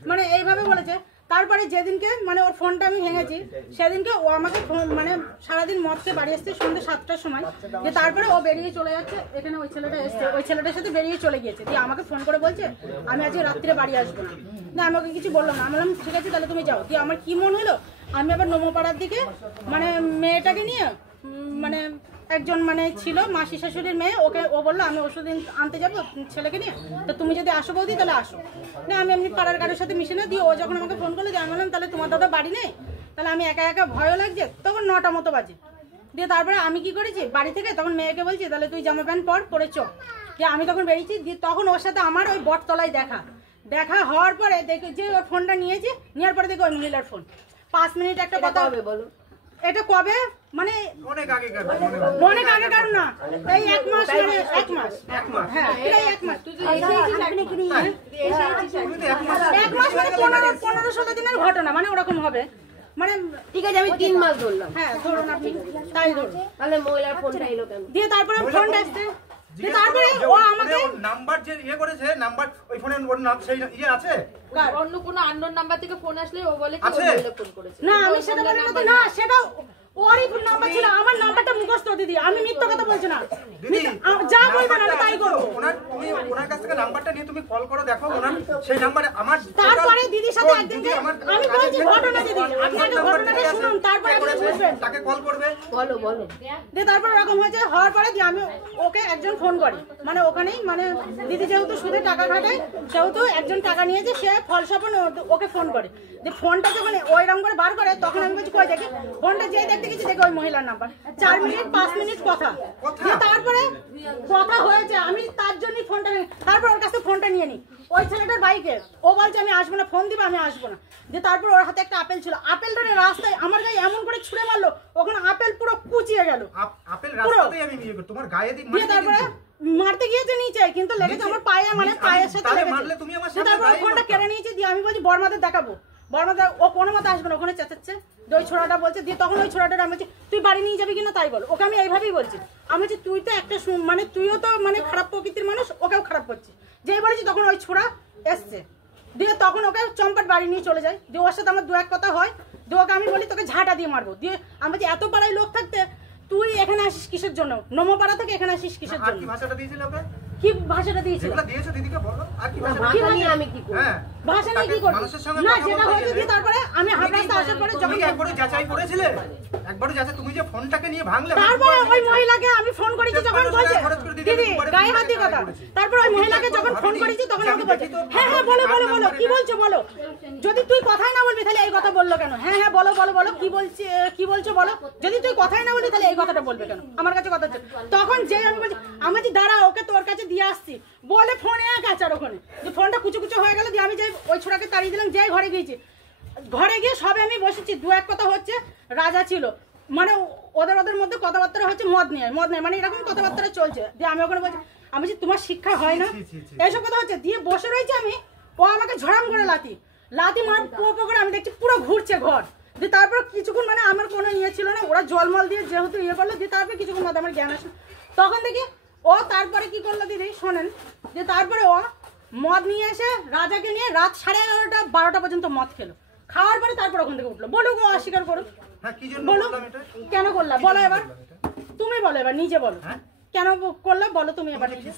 মানে এইভাবে বলেছে। তারপরে যেদিনকে মানে ওর ফোনটা আমি ভেঙেছি, সেদিনকে ও আমাকে মানে সারাদিন মদকে বাড়ি আসছে সন্ধ্যে 7টার সময়, যে তারপরে ও বেরিয়ে চলে যাচ্ছে, এখানে ওই ছেলেটা এসছে, ওই ছেলেটার সাথে বেরিয়ে চলে গিয়েছে, দিয়ে আমাকে ফোন করে বলছে আমি আজকে রাত্রে বাড়ি আসবো না। আমি ওকে কিছু বললাম না, আমি বললাম ঠিক আছে তাহলে তুমি যাও। দিয়ে আমার কি মন হলো, আমি আবার নমপাড়ার দিকে মানে মেয়েটাকে নিয়ে মানে একজন মানে ছিল মাসি শাশুড়ির মেয়ে, ওকে ও বললো আমি ওষুধ আনতে যাবো ছেলেকে নিয়ে, তো তুমি যদি আসো বৌদি তাহলে আসো না, আমি এমনি পাড়ার কারোর সাথে মিশে না। দিয়ে ও যখন আমাকে ফোন করলো, আমি বললাম তাহলে তোমার দাদা বাড়ি নেই, তাহলে আমি একা একা ভয়ও লাগছে, তখন 9টা মতো বাজে। দিয়ে তারপরে আমি কি করেছি, বাড়ি থেকে তখন মেয়েকে বলছি তাহলে তুই জামা প্যান্ট পরে চো। দিয়ে আমি তখন বেরিয়েছি, দিয়ে তখন ওর সাথে আমার ওই বটতলায় দেখা হওয়ার পরে দেখি যে ওর ফোনটা নিয়েছি, নেওয়ার পরে দেখি ওই মহিলার ফোন। 5 মিনিট একটা কথা হবে বলো, এটা কবে মানে অনেক আগে না, এই 1 মাস মানে 1 মাস, হ্যাঁ এই 1 মাস, তুই এক মাস মানে 15-16 দিনের ঘটনা, মানে ওরকম হবে। মানে ঠিক আছে আমি 3 মাস ধরলাম, হ্যাঁ ধরুন আপনি তাই ধরুন। তাহলে মহিলার ফোনটা এলো কেন? দিয়ে তারপরে ফোনটা আসছে, তারপরে ও আমাকে নাম্বার যে করেছে, নাম্বার ওই ফোনে ওর নাম সেই আছে, অন্য কোনো আননোন নাম্বার থেকে ফোন আসলে ও বলে কি আছে? ওই মহিলা ফোন করেছে। না আমি সেটা বলি না, সেটা ওরই নাম্বার ছিল, আমার নাম্বারটা মুখস্থ দিদি, আমি মিথ্যা কথা বলছি না, যা বলবেন আমি তাই করবো। তুমি ওনার কাছ থেকে নাম্বারটা নিয়ে তুমি কল করো, দেখো ওনার সেই নাম্বারে আমার। তারপরে দিদির সাথে একদিন আমি বলছি ঘটনা দিদি, আপনি আগে ঘটনাটা শুনুন, তারপরে আপনি বুঝবেন। তাকে কল করবে, বলো দিয়ে তারপর এরকম হয়েছে, হওয়ার পরে দিয়ে আমি ওকে একজন ফোন করি, মানে ওখানেই মানে দিদি যেহেতু সুদে টাকা খাটায় সেহেতু একজন টাকা নিয়েছে, সে ফলস্বপন ওকে ফোন করে। যে ফোনটা যখন ওইরকম করে বার করে, তখন আমি বলছি কই দেখি ফোনটা, যেই দেখতে গেছি দেখে ওই মহিলার নাম্বার। 4 মিনিট 5 মিনিট কথা, দিয়ে তারপরে কথা হয়েছে, আমি তার জন্যই ফোনটা, তারপর ওর কাছে ফোনটা নিয়ে নিই। ওই ছেলেটার বাইকে ও বলছে আমি আসবো না, ফোন দিবে আমি আসবো না। দিয়ে তারপর ওর হাতে একটা আপেল ছিল, আপেলটা রাস্তায় আমার গায়ে এমন করে ছুঁড়ে মারলো, ওখানে আপেল পুরো কুচিয়ে গেল। আপেল রাস্তাতেই আমি নিয়ে গেল, তোমার গায়ে দিয়ে তারপরে মারতে গিয়েছে নিচে, কিন্তু লেগেছে আমার পায়ে, মানে পায়ের সাথে লেগেছে। তারপর ফোনটা কেড়ে নিয়েছে, দিয়ে আমি বলছি বড়মাদের দেখাবো, বড়মাদের ও কোনো মতে আসবে না, ওখানে চেঁচাচ্ছে। ওই ছোড়াটা বলছে, দিয়ে তখন ওই ছোড়াটা আমি বলছি তুই বাড়ি নিয়ে যাবি কিনা তাই বল, ওকে আমি এইভাবেই বলছি। আমি বলছি তুই তো একটা মানে তুইও তো মানে খারাপ প্রকৃতির মানুষ, ওকেও খারাপ করছিস। যেই বলেছি তখন ওই ছোড়া এসছে, দিয়ে তখন ওকে চম্পাট বাড়ি নিয়ে চলে যায়। দিয়ে ওর সাথে আমার 2-1 কথা হয়, দিয়ে ওকে আমি বলি তোকে ঝাঁটা দিয়ে মারবো। দিয়ে আমি বলছি এত পাড়ায় লোক থাকতে তুই এখানে আসিস কিসের জন্য, নমপাড়া থেকে এখানে আসিস কিসের জন্য? কি ভাষাটা দিয়েছিল? যেগুলো দিয়েছো দিদিকে বলো। আর কি ভাষা? ভাষা নিয়ে আমি কি করব? হ্যাঁ ভাষা নিয়ে কি করব? মানুষের সঙ্গে না কথা যেটা বলতে হয়েছে গেলে- দিয়ে তারপরে আমি হাবড়াতে আসার পরে যখন তুমি কি একবারও যাচাই করেছিলে? একবারও যাচাই, তুমি যে ফোনটাকে নিয়ে ভাঙলে, তারপরে ওই মহিলাকে আমি ফোন করেছি যখন বলছে দিদি গায়ে হাত দিয়ে কথা, তারপর ওই মহিলাকে যখন ফোন করেছি তখন আমাকে বলছে হ্যাঁ হ্যাঁ বলো বলো বলো কি বলছো বলো, যদি তুই কথাই না বলবি তাহলে এই কথা বললো কেন, হ্যাঁ হ্যাঁ বলো বলো বলো কি বলছি কি বলছো বলো, যদি তুই কথাই না বলবি তাহলে এই কথাটা বলবে কেন, আমার কাছে কথা হচ্ছে। তখন যে আমি বলছি আমি যে দাঁড়া ওকে তোর কাছে দিয়ে আসছি বলে ফোনে এক আচার ওখানে যে ফোনটা কুচু কুচু হয়ে গেল, দিয়ে আমি যে ওই ছোড়াকে তাড়িয়ে দিলাম, যে ঘরে গিয়েছি, ঘরে গিয়ে সবে আমি বসেছি, দু এক কথা হচ্ছে, রাজা ছিল মানে ওদের মধ্যে কথাবার্তা হচ্ছে মদ নিয়ে মানে এরকম কথাবার্তা চলছে, দিয়ে আমি ওখানে বলছি আমি যে তোমার শিক্ষা হয় না এইসব কথা হচ্ছে, দিয়ে বসে রয়েছে আমি, ও আমাকে ঝড়াম করে লাথি মার পো করে আমি দেখছি পুরো ঘুরছে ঘর, দিয়ে তারপর কিছুক্ষণ মানে আমার কোনো ইয়ে ছিল না, ওরা জলমল দিয়ে যেহেতু ইয়ে করলো, দিয়ে তারপরে কিছুক্ষণ মধ্যে আমার জ্ঞান আসলো, তখন দেখি ও তারপরে কি করলো দিদি শোনেন, যে তারপরে ও মদ নিয়ে এসে রাজাকে নিয়ে রাত 11:30 12টা পর্যন্ত মদ খেলো, খাওয়ার পরে তারপর ওখান থেকে উঠলো, বলুক ও অস্বীকার করুক, বলো কেন করলা বলো এবার, তুমি বলো এবার নিজে বলো কেন করলা বলো তুমি এবার নিজে।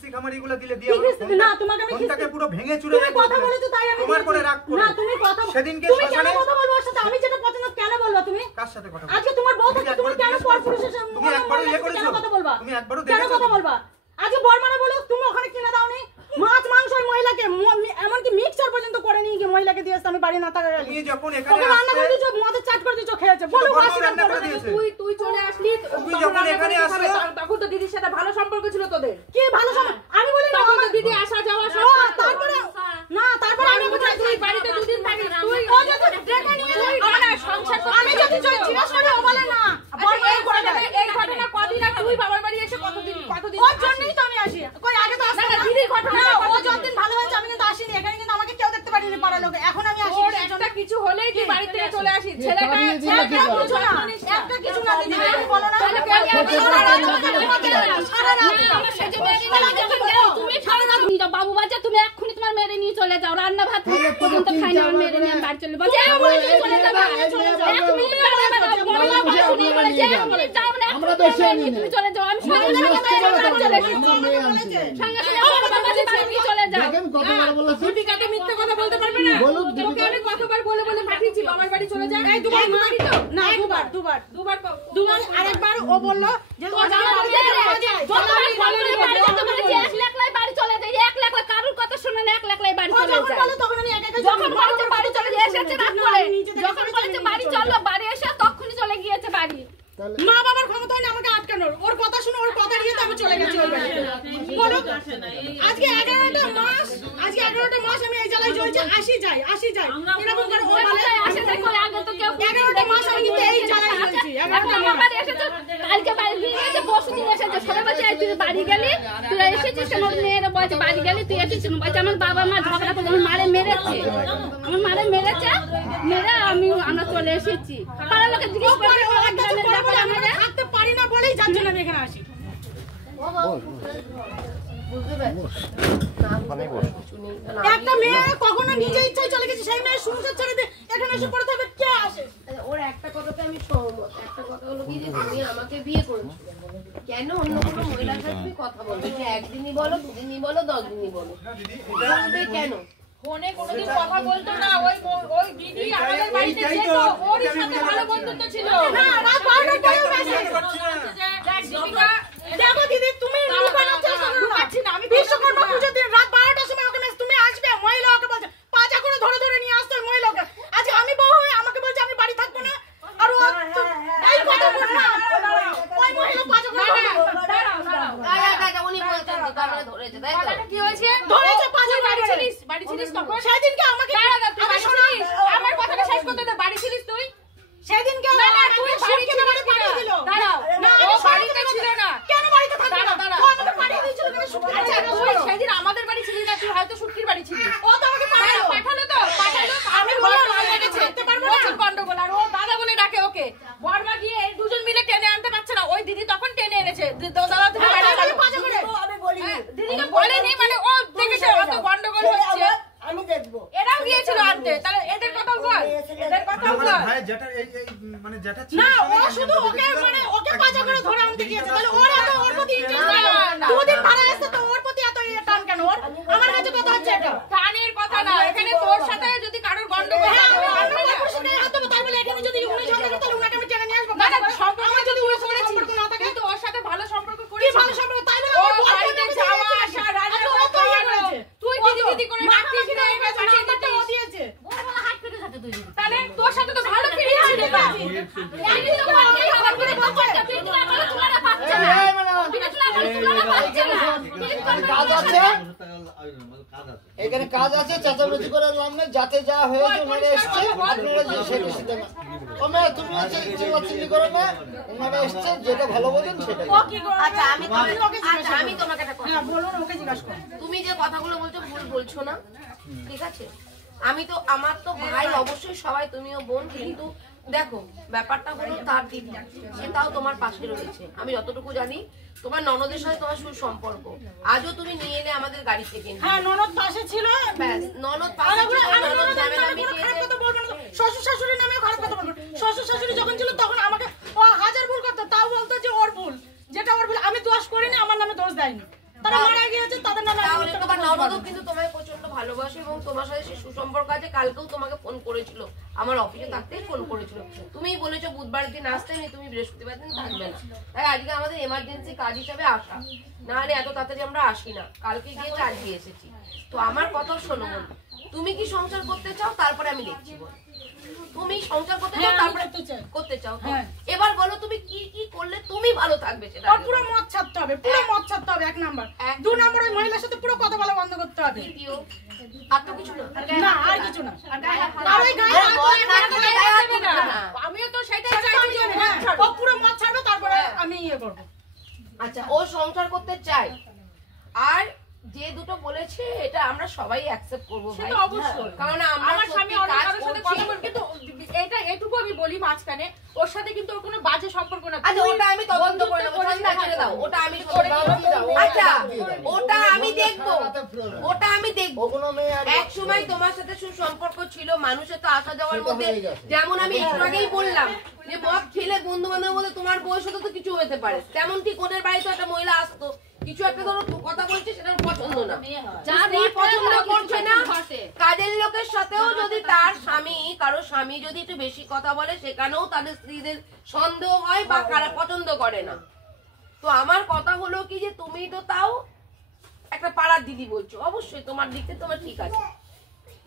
না তোমাকে আমি ফোনটাকে পুরো ভেঙে চুরে তুমি কথা বলেছো তাই আমি তোমার পরে রাগ করে না তুমি কথা সেদিনকে তুমি কেন শ্মশানে কথা বলবো ওর সাথে, আমি যেটা পছন্দ কেন বলবো তুমি, কার সাথে কথা আজকে তোমার বউ থাকে তুমি কেন পরপুরুষের সাথে তুমি একবারও ইয়ে করেছো? কেন কথা বলবা, তুমি একবারও কেন দেখেছো? কথা বলবা, আজকে বরমানে বলো তুমি ওখানে কিনে দাওনি মাছ মাংস ওই মহিলাকে এমনকি মিক্সচার পর্যন্ত করে নিয়ে গিয়ে মহিলাকে দিয়ে আসতে আমি বাড়ি না থাকা তুমি যখন ওকে এখানে রান্না করে আসতে দিয়েছো মদের চাট করে দিয়েছো খেয়েছে বলো বরমা অস্বীকার রান্না করে করো। দিয়েছে। তুই চলে আসলি, তুমি যখন এখানে আসলে তখন তো দিদির সাথে ভালো সম্পর্ক ছিল তোদের, কি ভালো সময় আমি বলি না তখন তো দিদি আসা যাওয়া সব ও, তারপরে না তারপরে আমি কোথায় তুই বাড়িতে দুদিন থাকিস, তুই ও যদি ডেকে নিয়ে যায়, আমরা সংসার করতে আমি যদি জিজ্ঞাসা করি ও বলে না বরমা এই করে দেয়। ঘটনা কদিন আগে তুই বাবার বাড়ি এসে কতদিন ওর জন্যই তো আমি আসি, কই আগে তো আসতাম না, না দিদির ঘটনা না, ও যতদিন ভালো হয়েছে আমি কিন্তু আসিনি, এখানে কিন্তু আমাকে কেউ দেখতে পারিনি পাড়ার লোকে, এখন আমি আসি ওর একটা কিছু হলেই তুই বাড়ি থেকে চলে আসিস, ছেলেটা একটা কিছু না একটা কিছু না দিদি তুমি বলো না তাহলে বলি আমি সারা রাত সারা রাত আমার সেজে মেরে নিয়ে যখন গেলে তুমি সারা রাত নিয়ে যাও, বাবু বাচ্চা তুমি এক্ষুনি তোমার মেরে নিয়ে চলে যাও, রান্না ভাত পর্যন্ত খাই না আমার মেরে নিয়ে আমি বাড়ি চলে বলছি এক্ষুনি তুমি চলে যাবে, 1 মিনিট বলা বাসু নিয়ে বলে যে 1 মিনিট যাও না, আমরা তো এক্ষুনি তুমি চলে যাও, আমি সঙ্গে সঙ্গে বাড়ি চলে এসেছি, সঙ্গে সঙ্গে আমার বাবা বাড়ি নিয়ে চলে যাও। দেখেন কত বড় বলেছে। দীপিকা তো মিথ্যে কথা বলতে পারবে না, বলুন তোকে দীপিকা। আমি কতবার বলে বলে পাঠিয়েছি বাবার বাড়ি চলে যা, এই দুবার দুবার বাড়ি তো না দুবার দুবার আরেকবার ও বললো যে ও জানা যতবার ফোন করে বাড়ি যেতে বলেছে 1 লাখ লাই বাড়ি চলে যায়, 1 লাখ লাই কারুর কথা শুনে না, 1 লাখ লাই বাড়ি চলে যায়, তখন আমি একা একা যখন বলেছে বাড়ি চলে যায় এসেছে রাত করে, যখন বলেছে বাড়ি চলো বাড়ি এসে তখনই চলে গিয়েছে বাড়ি। মা বাবার ক্ষমতা হয় না আমাকে আটকানোর, ওর কথা শুনে ওর কথা দিয়ে তো আমি চলে গেছি ওর বাড়িতে। বলো আজকে 11টা মাস আমি এই জায়গায় জ্বলছি, আসি যাই এরকম করে ও বলে আসে যাই করে আগে তো কেউ 11টা মাস আমি কিন্তু এই জায়গায় জ্বলছি, 11টা মাস বাড়ি এসেছে, কালকে বাড়ি গিয়ে গেছে, পরশুদিন এসেছে, সবাই বলছে এই তুই বাড়ি গেলি, তুই এসেছিস, আমার মেয়েরা বলছে বাড়ি গেলি তুই এসেছিস, বলছে আমার বাবা মা ঝগড়া করে আমার মারে মেরেছে, মেরে আমরা চলে এসেছি, পাড়ার লোকে জিজ্ঞেস করে ও গ্রামের ব্যাপারে আমরা থাকতে পারি না বলেই যার জন্য আমি এখানে আসি। বুঝতে পারছিস কিছু নেই, একটা মেয়ে কখনো নিজে ইচ্ছায় চলে গেছে, সেই মেয়ে সংসার ছেড়ে দিয়ে এখানে এসে পড়ে থাকবে কে আসে? ওর একটা কথাতে আমি সহমত, একটা কথা হলো কি যে তুমি আমাকে বিয়ে করেছো, কেন অন্য কোনো মহিলার সাথে তুমি কথা বলবে, সে একদিনই বলো 2 দিনই বলো 10 দিনই বলো, বলবে কেন? ফোনে কোনোদিন কথা বলতো না, ওই দিদি আমাদের বাড়িতে যেত, ওরই সাথে ভালো বন্ধুত্ব ছিল। না রাত 12টার পরেও আসে। দেখ দীপিকা, দেখো দিদি তুমি লুকানোর চেষ্টা করো না, আমি বিশ্বকর্মা পুজোর দিন রাত 12টার সময় ওকে মেসেজ তুমি আসবে, মহিলা ওকে বলছে পাজা করে ধরে নিয়ে আসতো মহিলাকে, আজ আমি বউ হয়ে আমাকে বলছে আমি বাড়ি থাকবো না, আর ও এই কথা বলে না ওই মহিলা পাজা করে দাদা উনি বলছেন তো তারপরে ধরেছে, তাই তো কথাটা কি হয়েছে? ধরেছে পাজা বাড়ি করে। ছিলিস তখন? সেদিনকে আমাকে তুই বাড়ি ছিলিস? আমার কথাটা শেষ করতে দে, বাড়ি ছিলিস তুই? সেদিনকে না, না, তুই আমাকে বাড়ি সুটকেসে ছিলিস পাঠিয়ে কিনা? দিল। দাঁড়াও, না, ও আমি বাড়িতে ছিল না। কেন বাড়িতে থাকবে না? দাঁড়াও। ও আমাকে পাঠিয়ে দিয়েছিল কেন সুটকেসে? আচ্ছা, তুই সেদিন আমাদের বাড়ি ছিলিস না, তুই হয়তো শুটকির বাড়ি ছিলিস। ও তো আমাকে পাঠালো। পাঠালো তো? আমি বললাম আমাকে থাকতে পারবো না। গন্ডগোল, আর ও দাদা বলে ডাকে ওকে। বর্মা গিয়ে এই দুজন মিলে টেনে আনতে পারছে না, ওই দিদি তখন টেনে এনেছে। দাদা তুমি বাড়ি আমি চলো। পাজা করে। দিদিকে বলেনি, মানে ও দেখেছে অত গন্ডগোল হচ্ছে, আমি দেখবো। এরাও গিয়েছিল আনতে, তাহলে এদের কথাও বল, এদের কথাও বল। ভাই যেটা এই মানে যেটা ছিল না ও শুধু ওকে মানে ওকে পাজা করে ধরে আনতে গিয়েছে, তাহলে ওর এত ওর প্রতি ইন্টারেস্ট না, নাই। না, 2 দিন ভাড়া আসছে তো ওর প্রতি এত এটা কানের কথা না, এখানে তোর সাথে যদি কারোর গন্ডগোল হয় আমি অন্য কারোর সাথে হাত দেবো, তাই বলে এখানে যদি উনি ঝগড়া করে তাহলে উনাকে আমি টেনে নিয়ে আসবো। না না, সম্পর্ক আমার যদি উনি সাথে সম্পর্ক না থাকে, কিন্তু ওর সাথে ভালো সম্পর্ক কি করেছিস। ভালো সম্পর্ক, তাই বলে ওর আমার বাড়িতে বয়ফ্রেন্ড যাওয়া আসা, রান্না করা খাওয়ানো, তুই দিদি দিদি করে রাখতিস না, এবার পাঠিয়ে নাম্বারটা ও দিতিস। দিয়েছে। বড় হাত কেটে যাচ্ছে তুই দিদি। তাহলে তোর সাথে তো ভালো ফিরিয়েছিল না। একদিন তো বলতে খাবার করে বলতে তুই তুলা করে তুলাটা পাচ্ছে না তুই তুলা করে তুলাটা পাচ্ছে না কাজ আছে, এখানে কাজ আছে, চেঁচামেচি করে লাভ নেই। যাতে যা হয়েছে ওনারা এসছে, আপনারা যে সেটা সেটা না। তুমি চিল্লাচিল্লি করো না, ওনারা এসছে, যেটা ভালো বলেন সেটা। ও কি করে? আচ্ছা আমি আমি তোমাকে একটা কথা হ্যাঁ বলুন, ওকে জিজ্ঞাসা করুন। তুমি যে কথাগুলো বলছো ভুল বলছো না, ঠিক আছে? আমি তো আমার তো ভাই অবশ্যই সবাই, তুমিও বোন, কিন্তু দেখো ব্যাপারটা হলো তার দিদি সে তাও তোমার পাশে রয়েছে। আমি যতটুকু জানি তোমার ননদের সাথে তোমার সুসম্পর্ক, আজও তুমি নিয়ে এলে আমাদের গাড়ি থেকে। হ্যাঁ ননদ পাশে ছিল, ব্যাস, ননদ পাশে ছিল, ননদ ঝামেলা মিটিয়েছে। শ্বশুর শাশুড়ির নামে খারাপ কথা বলবো। শ্বশুর শাশুড়ি যখন ছিল তখন আমাকে ও হাজার ভুল করতো, তাও বলতো যে ওর ভুল, যেটা ওর ভুল। আমি দোষ করিনি, আমার নামে দোষ দেয়নি। তারা মারা গিয়েছে, তাদের নামে তাহলে তোমার ননদও কিন্তু তোমায় প্রচন্ড ভালোবাসে এবং তোমার সাথে সে সুসম্পর্ক আছে। কালকেও তোমাকে ফোন করেছিল, আমার অফিসে থাকতেই ফোন করেছিল। তুমিই বলেছো বুধবার দিন আসতে, তুমি বৃহস্পতিবার দিন থাকবে না। তাই আজকে আমাদের এমার্জেন্সি কাজ হিসাবে আসা, না হলে এত তাড়াতাড়ি আমরা আসি না। কালকে গিয়েছে, আজকে এসেছি। তো আমার কথা শোনো বোন, তুমি কি সংসার করতে চাও? তারপরে আমি দেখছি বোন, তুমি সংসার করতে চাও, তারপরে করতে চাও। এবার বলো তুমি কি কি করলে তুমি ভালো থাকবে সেটা। আর পুরো মদ ছাড়তে হবে, পুরো মদ ছাড়তে হবে, এক নাম্বার। দু নম্বর ওই মহিলার সাথে পুরো কথা বলা বন্ধ করতে হবে। দ্বিতীয় আর তো কিছু না, না আর কিছু না। আর ওই গায়ে হাত দিলে আমিও তো সেটাই চাইছি যে হ্যাঁ, ও পুরো মদ ছাড়বে, তারপরে আমি ইয়ে করবো। আচ্ছা ও সংসার করতে চায়, আর যে দুটো বলেছে এটা আমরা সবাই অ্যাকসেপ্ট করবো ভাই, সেটা অবশ্যই। কারণ আমরা আমার স্বামী সত্যি অন্য কাজ কারোর সাথে করছি। কথা বলে, কিন্তু এটা এটুকু আমি বলি মাঝখানে, ওর সাথে কিন্তু ওর কোনো বাজে সম্পর্ক না। আচ্ছা ওটা আমি তদন্ত করে নেবো, ঠান্ডা ছেড়ে দাও, ওটা আমি আচ্ছা ওটা আমি দেখবো, ওটা আমি দেখবো। এক সময় তোমার সাথে সুসম্পর্ক ছিল, মানুষের তো আসা যাওয়ার মধ্যে, যেমন আমি একটু আগেই বললাম যে মদ খেলে বন্ধু বান্ধব বলে তোমার বয়স হতে তো কিছু হতে পারে, তেমন ঠিক ওদের বাড়িতে একটা মহিলা আসতো, কিছু একটা ধরো কথা বলছে সেটা পছন্দ না, স্ত্রী পছন্দ করছে না, কাজের লোকের সাথেও যদি তার স্বামী, কারো স্বামী যদি একটু বেশি কথা বলে, সেখানেও তাদের স্ত্রীদের সন্দেহ হয় বা খারাপ পছন্দ করে না। তো আমার কথা হলো কি যে তুমি তো তাও একটা পাড়ার দিদি বলছো, অবশ্যই তোমার দিক থেকে তোমার ঠিক আছে,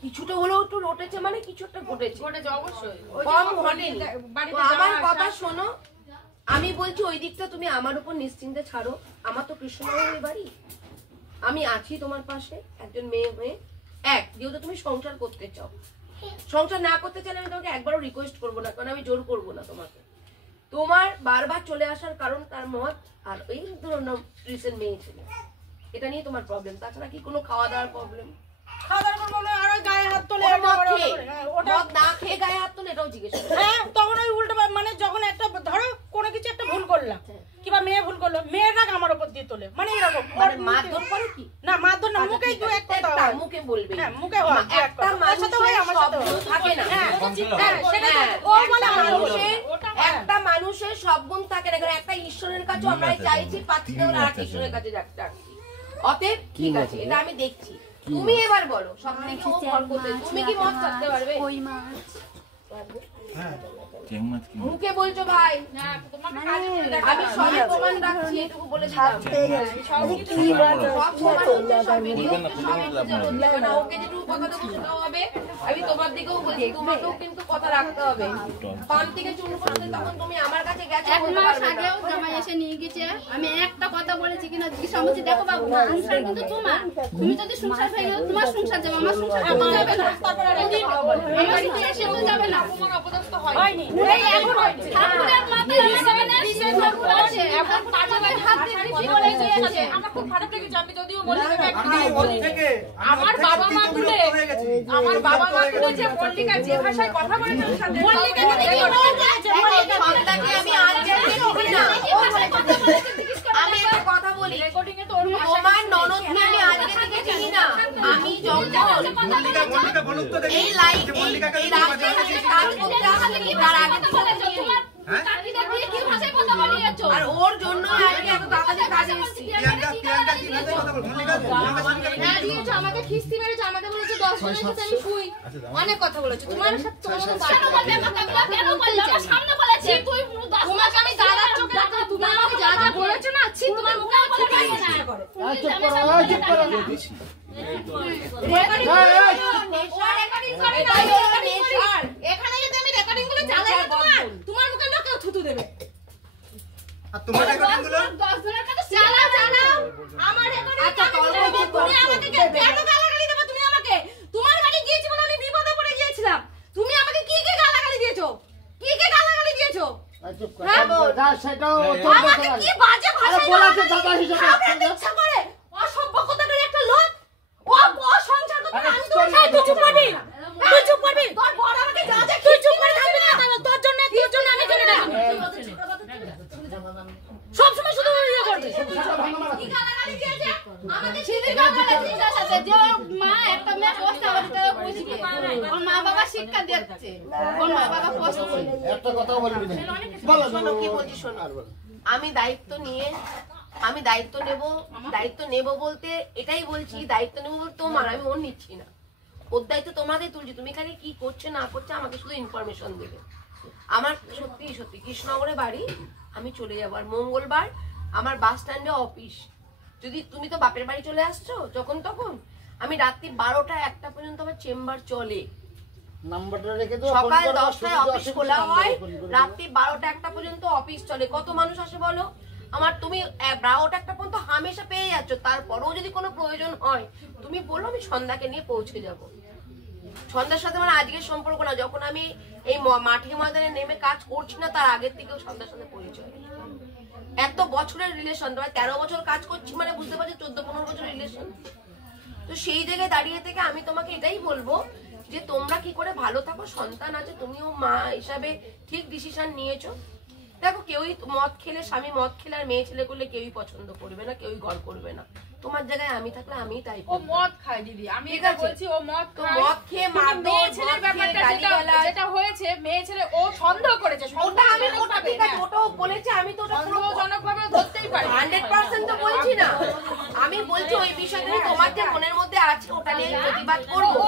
কিছুটা হলেও একটু রটেছে, মানে কিছু একটা ঘটেছে, অবশ্যই কম ঘটেনি। তো আমার কথা শোনো, আমি বলছি ওই দিকটা তুমি আমার উপর নিশ্চিন্তে ছাড়ো। আমার তো কৃষ্ণনগরের বাড়ি, আমি আছি তোমার পাশে একজন মেয়ে হয়ে। যেহেতু তুমি সংসার করতে চাও, সংসার না করতে চাইলে আমি তোমাকে একবারও রিকোয়েস্ট করবো না, কারণ আমি জোর করবো না তোমাকে। তোমার বারবার চলে আসার কারণ তার মত আর ওই ধরনের রিসেন্ট মেয়ে ছিল, এটা নিয়ে তোমার প্রবলেম। তাছাড়া কি কোনো খাওয়া দাওয়ার প্রবলেম? না খেয়ে গায়ে হাত তোলে, এটাও জিজ্ঞেস করো। হ্যাঁ তখন ওই উল্টো মানে যখন একটা ধরো কোনো কিছু একটা ভুল করলাম কিংবা মেয়ে ভুল করলো, মেয়ের রাগ আমার উপর দিয়ে তোলে, মানে এরকম মারধর করে কি? না মারধর না, মুখেই দু এক কথা হয়, মুখে বলবে, হ্যাঁ মুখে হয়, একটা মানুষের শব্দ থাকে না, একটা মানুষের সব গুণ থাকে না। একটা ঈশ্বরের কাছে আমরা চাইছি, পাচ্ছি না, আর একটা ঈশ্বরের কাছে যাচ্ছি। অতএব ঠিক আছে, এটা আমি দেখছি। তুমি এবার বলো, সব থেকে ও ঘর করতে, তুমি কি মত থাকতে পারবে? মুখে বলছো ভাই, আমি সবই প্রমাণ রাখছি, এটুকু বলে ওকে যেটুকু কথাটা বুঝতে হবে। আমি তোমার দিকেও বলছি, তোমাকেও কিন্তু কথা রাখতে হবে। পান থেকে চুন করতে তখন তুমি আমার কাছে গেছো, 1 মাস আগেও জামাই এসে নিয়ে গেছে, আমি একটা কথা বলেছি কিনা জিজ্ঞাসা করছি, দেখো বাবু সংসার কিন্তু তোমার, তুমি যদি সংসার ভেঙে তোমার সংসার যাবে, আমার সংসার যাবে না, আমার এসে তো যাবে না, তোমার অপদস্থ হয়নি। ঠাকুরের মাথায় রিসেন্ট ঠাকুর আছে, এখন পাঁচবার হাত দিয়ে কি বলে গিয়েছে। আমার খুব খারাপ লেগেছে, আমি যদিও মল্লিকাকে একটু বলি, আমার বাবা মা তুলে যে মল্লিকা যে ভাষায় কথা বলেছে, মল্লিকা আমি আজ আমি একটা কথা বলি, রেকর্ডিং এ তো তোমার ননদকে আমি আজকে থেকে চিনি না। আমি যখন এই লাইফে এই রাস্তায় কাজ করতে আসি, তার আগে তো আর ও ওর জন্য আজকে এত তাড়াতাড়ি কাজে এসেছি। আমাকে খিস্তি মেরেছে, আমাকে বলেছে 10 জনের সাথে আমি শুই, অনেক কথা বলেছে। তোমার সাথে কেন বললে? আমার সামনে বলেছি তুই তোমাকে আমি দাদার চোখে দেখো, তুমি আমাকে যা যা বলেছো না, ছি তোমার মুখে বলে না। চুপ করো, চুপ করো। এখানে যদি আমি রেকর্ডিং গুলো চালাই তোমার মুখে না কেউ থুতু দেবে। আর তোমার রেকর্ডিং গুলো 10 জনের কাছে চালাও আমার রেকর্ডিং তুমি আমাকে কেন গালাগালি দেবে? তুমি আমাকে তোমার বাড়ি গিয়েছি বলে আমি বিপদে পড়ে গিয়েছিলাম, তুমি আমাকে কি কি গালাগালি দিয়েছো? কি কি গালাগালি দিয়েছো? চুপ করো, যা সেটাও আমাকে কি বাজে ভাষায় বলাতে দাদা হিসেবে ইচ্ছা করে অসভ্য কথাটার একটা লোক ও সংসার করতে আমি তো তুই চুপ করবি, তুই চুপ করবি, তোর বড় আমাকে যা যা তুই চুপ করে থাকবি না, তোর জন্য আমি কেন ডাকি সব সময় শুধু ইয়ে করবে। কি গালাগালি দিয়েছে আমাকে? সেদিন গালাগালি সাথে যে মা একটা মেয়ে পোস্ট করতে বুঝবি, ওর মা বাবা শিক্ষা দিচ্ছে, ওর মা বাবা পোস্ট একটা কথা বলবি না। শোনো কি বলছি শোনো, আমি দায়িত্ব নেব বলতে এটাই বলছি, দায়িত্ব নেবো বলতে তোমার, আমি ওর নিচ্ছি না, ওর দায়িত্ব তোমাদের তুলছি। তুমি খালি কি করছে না করছে আমাকে শুধু ইনফরমেশন দেবে। আমার সত্যি কৃষ্ণনগরে বাড়ি, আমি চলে যাবো। আর মঙ্গলবার আমার বাস স্ট্যান্ডে অফিস, যদি তুমি তো বাপের বাড়ি চলে আসছো যখন তখন, আমি রাত্রি 12টা-1টা পর্যন্ত আমার চেম্বার চলে। নাম্বারটা রেখে দাও, সকাল 10টায় অফিস খোলা হয়, রাত্রি 12টা-1টা পর্যন্ত অফিস চলে। কত মানুষ আসে বলো? আমার তুমি 12টা-1টা পর্যন্ত হামেশা পেয়ে যাচ্ছ। তারপরেও যদি কোনো প্রয়োজন হয় তুমি বলো, আমি সন্ধ্যাকে নিয়ে পৌঁছে যাব। সন্ধ্যার সাথে মানে আজকের সম্পর্ক না, যখন আমি এই মাঠে ময়দানে নেমে কাজ করছি না তার আগের থেকেও সন্ধ্যার সাথে পরিচয়। এত বছরের রিলেশন, 13 বছর কাজ করছি মানে বুঝতে পারছি 14-15 বছরের রিলেশন। তো সেই জায়গায় দাঁড়িয়ে থেকে আমি তোমাকে এটাই বলবো যে তোমরা কি করে ভালো থাকো। সন্তান আছে, তুমিও মা হিসাবে ঠিক ডিসিশন নিয়েছো। দেখো কেউই মদ খেলে, স্বামী মদ খেলে আর মেয়ে ছেলে করলে কেউই পছন্দ করবে না, কেউই ঘর করবে না। তোমার জায়গায় আমি থাকলে আমি তাই ও মদ খায় দিদি, আমি এটা বলছি ও মদ খায়। মদ খেয়ে মেয়ে ছেলের ব্যাপারটা যেটা হয়েছে, মেয়ে ছেলে ও সন্দেহ করেছে, ওটা আমি ওটা ঠিক আছে, ওটাও বলেছে, আমি তো ওটা সন্দেহজনকভাবে ধরতেই পারি 100% তো বলছি না। আমি বলছি ওই বিষয়টা তোমার যে মনের মধ্যে আছে ওটা নিয়ে প্রতিবাদ করবো।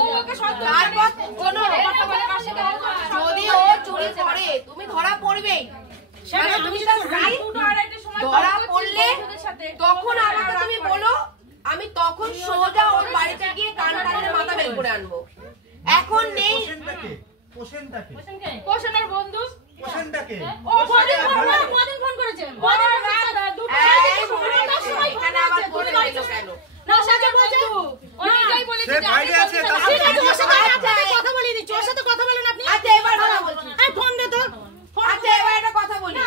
তারপর শোনো, যদি ও চুরি করে তুমি ধরা পড়বেই। ধরা পড়লে তখন আমাকে তুমি বলো, আমি তখন সোজা ওর বাড়িতে গিয়ে কান টানে মাথা বের করে আনবো। এখন নেই পোষণের বন্ধু ও কদিন ফোন করেছে, এখানে আবার বলে রইল কেন? না সাথে বলছে ও নিজেই বলেছে যে বাইরে আছে, ওর সাথে কথা বলিনি, ওর সাথে কথা বলেন আপনি। আচ্ছা এবার কথা বলছি, এই ফোন দে তো। আচ্ছা এবার একটা কথা বলি,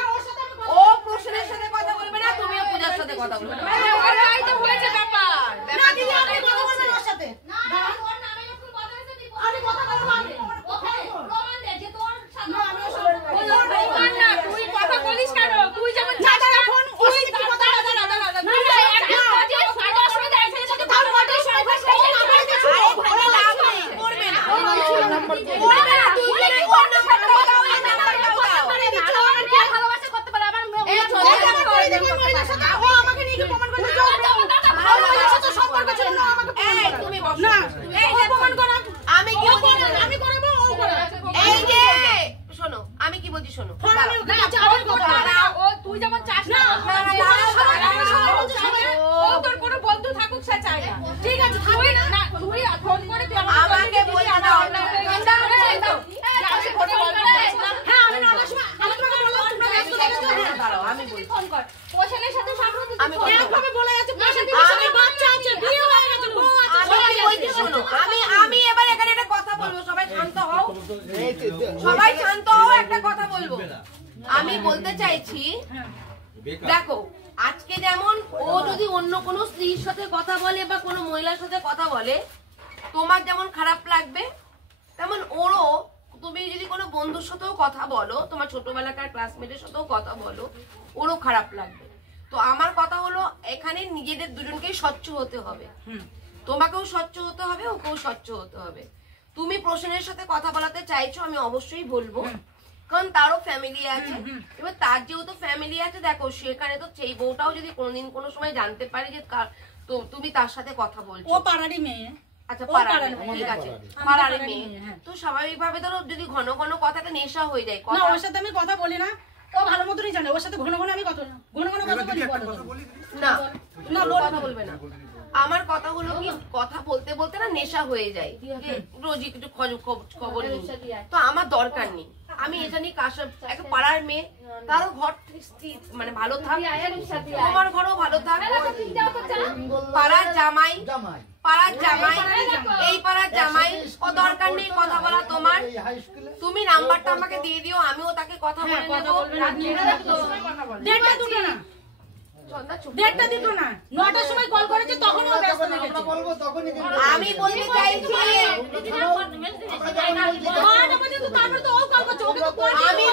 ও প্রশ্নের সাথে কথা বলবে না, তুমিও পূজার সাথে কথা বলবে না। ওরাই তো হয়েছে ব্যাপার। না দিদি আপনি কথা বলবেন ওর সাথে। না ওর নামে যখন কথা হয়েছে আমি কথা বলবো, আমি ওখানে প্রমাণ দে যে তোর সাথে না তুই কথা বলিস কেন? তুই যেমন দাদা ফোন ওর সাথে কি কথা বলছ? আমি কি বলছি শোনো, তুই যেমন চাস না ও তোর কোনো বন্ধু থাকুক সে চায় না। ঠিক আছে তুই না তুই ফোন করে তুই আমাকে বলছি না, আমি বলছি ফোন কর পোষণের সাথে সম্পর্ক আমি একভাবে বলে যাচ্ছে বাচ্চা আছে, বিয়ে হয়ে গেছে, বউ আছে। শোনো, আমি এবার এখানে একটা কথা বলবো, সবাই শান্ত হও, সবাই শান্ত হও, একটা কথা বলবো। আমি বলতে চাইছি দেখো, আজকে যেমন ও যদি অন্য কোনো স্ত্রীর সাথে কথা বলে বা কোনো মহিলার সাথে কথা বলে তোমার যেমন খারাপ লাগবে, তেমন ওরও, তুমি যদি কোনো বন্ধুর সাথেও কথা বলো, তোমার ছোটবেলাকার ক্লাসমেটের সাথেও কথা বলো, ওরও খারাপ লাগবে। তো আমার কথা হলো এখানে নিজেদের দুজনকেই স্বচ্ছ হতে হবে, তোমাকেও স্বচ্ছ হতে হবে, ওকেও স্বচ্ছ হতে হবে। তুমি প্রশ্নের সাথে কথা বলাতে চাইছো, আমি অবশ্যই বলবো, কারণ তারও ফ্যামিলি আছে। এবার তার যেহেতু ফ্যামিলি আছে, দেখো সেখানে তো সেই বউটাও যদি কোনোদিন কোনো সময় জানতে পারে যে তুমি তার সাথে কথা বলছো, ও পাড়ারই মেয়ে। আচ্ছা পাড়ার, ঠিক আছে পাড়ার মেয়ে, তো স্বাভাবিকভাবে ধরো যদি ঘন ঘন কথাটা নেশা হয়ে যায়, না ওর সাথে আমি কথা বলি না, ও ভালো মতনই জানে ওর সাথে ঘন ঘন আমি কথা বলি না, না কথা বলবে না। আমার কথা হলো কি, কথা বলতে বলতে না নেশা হয়ে যায়, রোজই একটু খবর নিই, তো আমার দরকার নেই। আমি এটা নিয়ে কাশা একটা পাড়ার মেয়ে, তারও ঘর মানে ভালো থাক, তোমার ঘরও ভালো থাক, পাড়ার জামাই, পাড়ার জামাই, এই পাড়ার জামাই, ও দরকার নেই কথা বলা তোমার। তুমি নাম্বারটা আমাকে দিয়ে দিও, আমিও তাকে কথা বলে নেবো। দেড়টা দিত না, 9টার সময় কল করেছে তখনই ও ব্যস্ত থেকেছে। আমি বলতে চাইছি আমি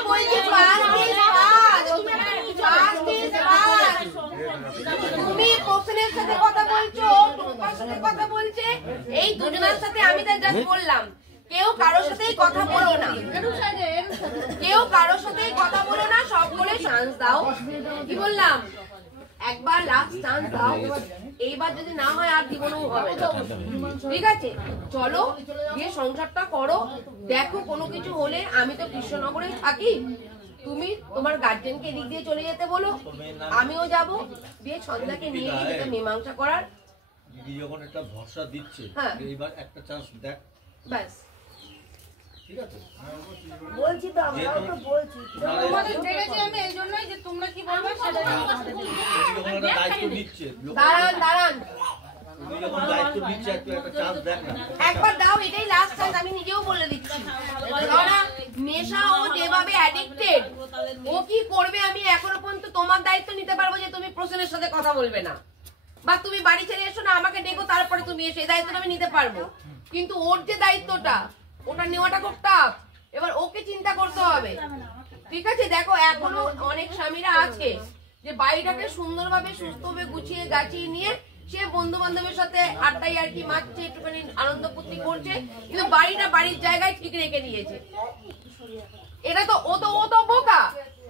বলছি তুমি প্রশ্নের সাথে কথা বলছো, টুম্পার সাথে কথা বলছে, এই দুজনের সাথে আমি তাই জাস্ট বললাম কেউ কারোর সাথেই কথা বলো না, কেউ কারোর সাথেই কথা বলো না, সব বলে চান্স দাও। কি বললাম, একবার লাস্ট চান্স দাও, এইবার যদি না হয় আর জীবনেও হবে না, ঠিক আছে? চলো গিয়ে সংসারটা করো, দেখো কোনো কিছু হলে আমি তো কৃষ্ণনগরে থাকি, তুমি তোমার গার্জেনকে এদিক দিয়ে চলে যেতে বলো, আমিও যাব, দিয়ে সন্ধ্যাকে নিয়ে গিয়ে যেটা মীমাংসা করার। দিদি যখন একটা ভরসা দিচ্ছে, এইবার একটা চান্স দেখ, ব্যাস ঠিক আছে? বলছি তো, আমরাও তো বলছি, তোমাদের ডেকেছি আমি এই জন্যই যে তোমরা কি বলবে সেটা যখন একটা দায়িত্ব দিচ্ছে, দাঁড়ান দাঁড়ান, তুমি যখন দায়িত্ব দিচ্ছে একটা চান্স দেখ না, একবার দাও, এটাই লাস্ট চান্স, আমি নিজেও বলে দিচ্ছি। নেশা ও যেভাবে অ্যাডিক্টেড, ও কি করবে আমি এখনো পর্যন্ত তোমার দায়িত্ব নিতে পারবো যে তুমি প্রসেনের সাথে কথা বলবে না, বা তুমি বাড়ি ছেড়ে এসো না, আমাকে ডেকো তারপরে তুমি এসে, এই দায়িত্বটা আমি নিতে পারবো, কিন্তু ওর যে দায়িত্বটা ওটা নেওয়াটা খুব টাফ। এবার ওকে চিন্তা করতে হবে, ঠিক আছে? দেখো এখনো অনেক স্বামীরা আছে যে বাড়িটাকে সুন্দরভাবে সুস্থভাবে গুছিয়ে গাছিয়ে নিয়ে সে বন্ধু বান্ধবের সাথে আড্ডাই আর কি মারছে, একটুখানি আনন্দ ফুর্তি করছে, কিন্তু বাড়িটা বাড়ির জায়গায় ঠিক রেখে দিয়েছে। এটা তো ও তো বোকা,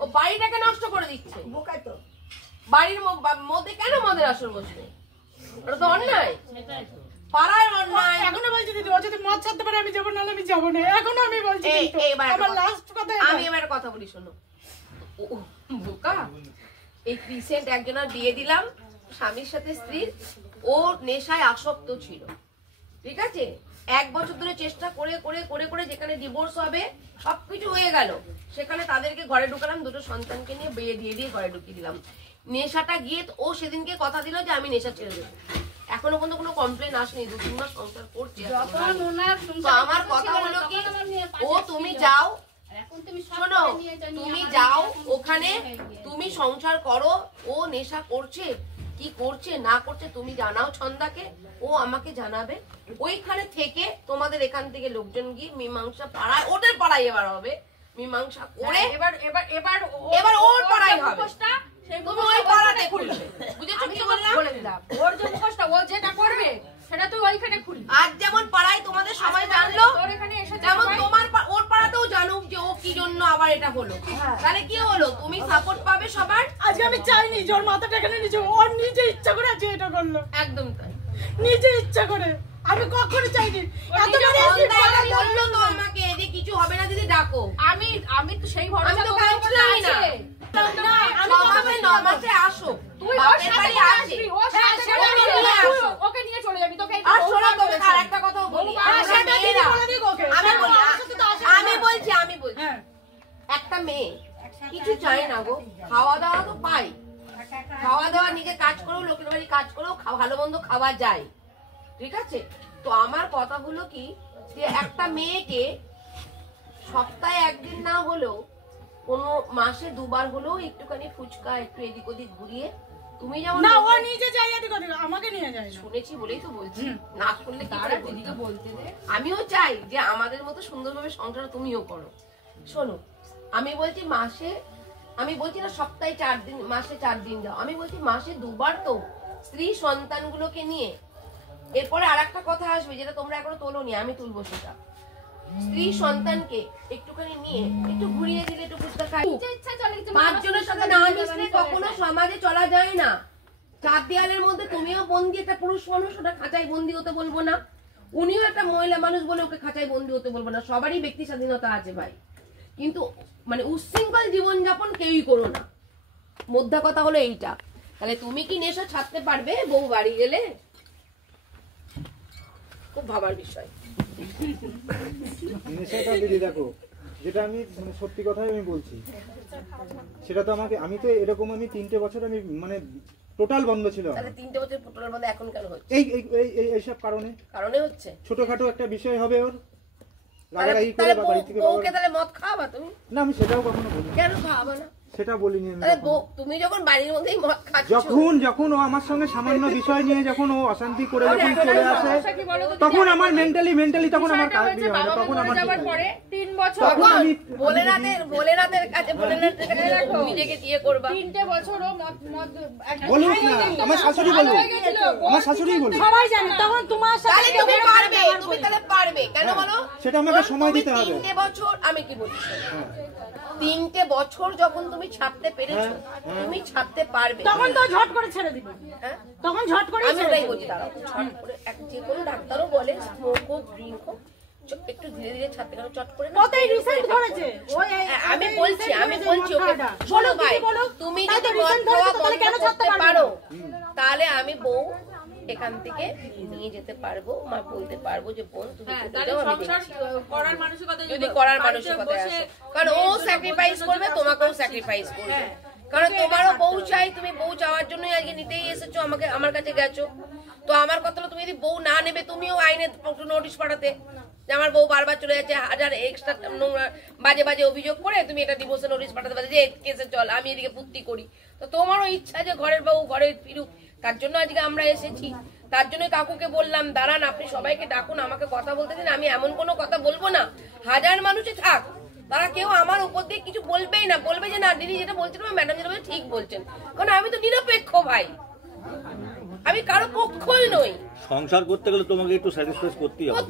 ও বাড়িটাকে নষ্ট করে দিচ্ছে। বোকাই তো, বাড়ির মধ্যে কেন মদের আসর বসবে, ওটা তো অন্যায়, পাড়ার অন্যায়। এখনো বলছি দিদি ও যদি মদ ছাড়তে পারে আমি যাবো, নাহলে আমি যাবো না, এখনো আমি বলছি। আমার লাস্ট কথা, আমি এবার কথা বলি শোনো, বোকা এই রিসেন্ট একজনের বিয়ে দিলাম, স্বামীর সাথে স্ত্রীর, ও নেশায় আসক্ত ছিল, ঠিক আছে? 1 বছর ধরে চেষ্টা করে করে করে করে যেখানে ডিভোর্স হবে সবকিছু হয়ে গেল, সেখানে তাদেরকে ঘরে ঢুকালাম, 2টো সন্তানকে নিয়ে বিয়ে দিয়ে ঘরে ঢুকিয়ে দিলাম। নেশাটা গিয়ে ও সেদিনকে কথা দিল যে আমি নেশা ছেড়ে দেবো, এখনো পর্যন্ত কোনো কমপ্লেন আসেনি, 2-3 মাস সংসার করছে। তো আমার কথা হলো কি, ও তুমি যাও, শোনো তুমি যাও ওখানে, তুমি সংসার করো, ও নেশা করছে কি করছে না করছে তুমি জানাও ছন্দাকে, ও আমাকে জানাবে, ওইখানে থেকে তোমাদের এখান থেকে লোকজন গিয়ে মীমাংসা পাড়ায়, ওদের পাড়ায় এবার হবে মীমাংসা করে, এবার ওর পাড়ায় হবে, তুমি ওই পাড়াতে খুলবে, বুঝেছো কি বললাম? বলে দিলাম ওর যে মুখোশটা ও যেটা করবে সেটা তুই ওইখানে খুলবি। আজ যেমন পাড়ায় তোমাদের সবাই জানলো, যেমন তোমার ওর পাড়াতেও জানুক যে ও কি জন্য আবার এটা হলো, তাহলে কি হলো, তুমি সাপোর্ট পাবে সবার। আজকে আমি চাইনি যে ওর মাথাটা এখানে নিচে, ওর নিজে ইচ্ছা করে আজকে এটা করলো, একদম তাই, নিজে ইচ্ছা করে, আমি কখনো চাইনি। বললো তো আমাকে যে কিছু হবে না দিদি ডাকো, আমি তো সেই ভরসা তো কাঁদছিলামই না, মাসে আসো তুই ওকে নিয়ে চলে যাবি, তোকে আর একটা কথা বলি, আমি বলছি একটা মেয়ে কিছু চাই না গো, খাওয়া দাওয়া তো পাই, খাওয়া দাওয়া নিজে কাজ করেও লোকের বাড়ি কাজ করেও ভালো মন্দ খাওয়া যায়, ঠিক আছে? তো আমার কথা হলো কি, যে একটা মেয়েকে সপ্তাহে 1 দিন না হলেও কোন মাসে 2 বার হলেও একটুখানি ফুচকা একটু এদিক ওদিক ঘুরিয়ে, তুমি যেমন না ও নিজে যাই এদিক ওদিক, আমাকে নিয়ে যায়, শুনেছি বলেই তো বলছি, না করলে দিদিকে বলতে দে। আমিও চাই যে আমাদের মতো সুন্দরভাবে সংসার তুমিও করো। শোনো আমি বলছি মাসে, আমি বলছি না সপ্তাহে 4 দিন, মাসে 4 দিন যাও, আমি বলছি মাসে 2 বার তো স্ত্রী সন্তানগুলোকে নিয়ে। এরপরে আর একটা কথা আসবে যেটা তোমরা এখনো তোলোনি, আমি তুলবো সেটা, স্ত্রী সন্তানকে একটুখানি নিয়ে একটু ঘুরিয়ে দিলে একটু ফুচকা খাই। পাঁচজনের সাথে না মিশলে কখনো সমাজে চলা যায় না। চার দেয়ালের মধ্যে তুমিও বন্দি, একটা পুরুষ মানুষ, ওটা খাঁচায় বন্দি হতে বলবো না, উনিও একটা মহিলা মানুষ বলে ওকে খাঁচায় বন্দি হতে বলবো না। সবারই ব্যক্তি স্বাধীনতা আছে ভাই, কিন্তু মানে উচ্ছৃঙ্খল জীবনযাপন কেউই করো না। মোদ্দা কথা হলো এইটা। তাহলে তুমি কি নেশা ছাড়তে পারবে বউ বাড়ি গেলে? খুব ভাবার বিষয়। নেশাটা দিদি দেখো, যেটা আমি মানে সত্যি কথাই আমি বলছি, সেটা তো আমাকে, আমি তো এরকম আমি 3টে বছর আমি মানে টোটাল বন্ধ ছিল। তাহলে 3টে বছর টোটাল বন্ধ এখন কেন হচ্ছে? এইসব কারণে হচ্ছে। ছোটখাটো একটা বিষয় হবে ওর লাগালাগি করে বাড়ি থেকে। বউকে তাহলে মদ খাওয়াবা তুমি? না, আমি সেটাও কখনো বলিনি। কেন খাওয়াবা না? সেটা বলিনি আমি। তুমি যখন বাড়ির মধ্যেই মদ খাচ্ছ, যখন ও আমার সঙ্গে সামান্য বিষয় নিয়ে যখন ও অশান্তি করে যখন চলে আসে, তখন আমার মেন্টালি তখন আমার কাজ দিয়ে হয়, তখন আমার যাবার পরে 3 বছর আমি ভোলেনাথের কাছে নিজেকে দিয়ে করবা। 3টে বছর ও মদ বলুক না, আমার শাশুড়ি বলুক, আমার শাশুড়ি বলুক, সবাই জানে তখন তোমার সাথে তুমি পারবে, তুমি তাহলে পারবে কেন বলো? সেটা আমাকে সময় দিতে হবে। 3টে বছর আমি কি বলছি, 3টে বছর যখন তুমি ছাড়তে পেরেছো, তুমি ছাড়তে পারবে। তখন তো ঝট করে ছেড়ে দিবে। তখন ঝট করে আমি ওটাই বলছি, দাঁড়াও, ঝট করে যে কোনো ডাক্তারও বলে স্মোক হোক ড্রিঙ্ক হোক একটু ধীরে ধীরে ছাড়তে, কারণ চট করে কতই রিসেন্ট ধরেছে। আমি বলছি ওকে, শোনো ভাই, তুমি যদি মদ খাওয়া বন্ধ করতে পারো তাহলে আমি বউ এখান থেকে নিয়ে যেতে পারবো, মা বলতে পারবো যে বোন তুমি করার মানসিকতা, যদি করার মানসিকতা আসে, কারণ ও স্যাক্রিফাইস করবে, তোমাকেও স্যাক্রিফাইস করবে। কারণ তোমারও বউ চাই, তুমি বউ চাওয়ার জন্যই আজকে নিতেই এসেছো, আমাকে আমার কাছে গেছো। তো আমার কথা হলো, তুমি যদি বউ না নেবে, তুমিও আইনে নোটিশ পাঠাতে যে আমার বউ বারবার চলে যাচ্ছে, হাজার এক্সট্রা বাজে বাজে অভিযোগ করে তুমি এটা ডিভোর্সে নোটিশ পাঠাতে পারো যে কেসে চল, আমি এদিকে পুত্তি করি। তো তোমারও ইচ্ছা যে ঘরের বউ ঘরে ফিরুক, তার জন্য আজকে আমরা এসেছি। তার জন্য কাকুকে বললাম, দাঁড়ান আপনি সবাইকে ডাকুন, আমাকে কথা বলতে দিন, আমি এমন কোনো কথা বলবো না। হাজার মানুষই থাক, তারা কেউ আমার উপর দিয়ে কিছু বলবেই না, বলবে যে না দিদি যেটা বলছেন ম্যাডাম যেটা বলছেন ঠিক বলছেন। কারণ আমি তো নিরপেক্ষ ভাই, আমি কারো পক্ষই নই। সংসার করতে গেলে তোমাকে একটু স্যাটিসফাই করতেই হবে।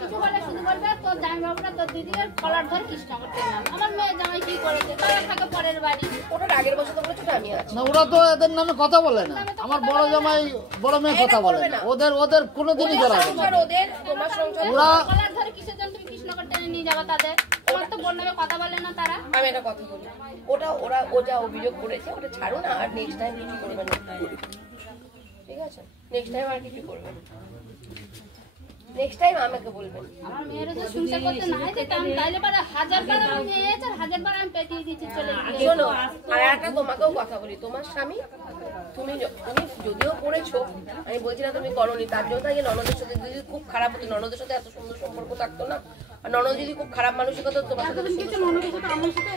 কিছু বলে শুধু বলবে তোর জামাই বাবুরা তোর দিদির কলার ধরে কৃষ্ণ করতে না, আমার মেয়ে জামাই কি করেছে, তারা থাকে পরের বাড়ি। ওটার আগের বছর তো বলেছো আমি আছি না, ওরা তো এদের নামে কথা বলে না। আমার বড় জামাই বড় মেয়ে কথা বলে না, ওদের কোনোদিনই জড়াবে না। ওদের তোমার সংসার ওরা কলার ধরে কিসের জন্য তুমি কৃষ্ণ করতে নিয়ে যাবা তাদের? তোমার তো বোন নামে কথা বলে না তারা। আমি একটা কথা বলি, ও যা অভিযোগ করেছে ওটা ছাড়ুন, আর নেক্সট টাইম কিছু করবেন না, ঠিক আছে? নেক্সট টাইম আর কিছু করবেন, নেক্সট টাইম আমাকে বলবেন। আমার মেয়ের যদি সংসার করতে না যেতাম তাহলে পরে 1000বার আমার মেয়ে এসে 1000বার আমি পেটিয়ে দিচ্ছি চলে গিয়ে। শোনো, আর একটা তোমাকেও কথা বলি, তোমার স্বামী তুমি যদিও করেছো, আমি বলছি না তুমি করোনি, তার জন্য আগে ননদের সাথে যদি খুব খারাপ হতো, ননদের সাথে এত সুন্দর সম্পর্ক থাকতো না। আর ননদ যদি খুব খারাপ মানসিকতা তোমার সাথে, কিছু ননদের সাথে আমার সাথে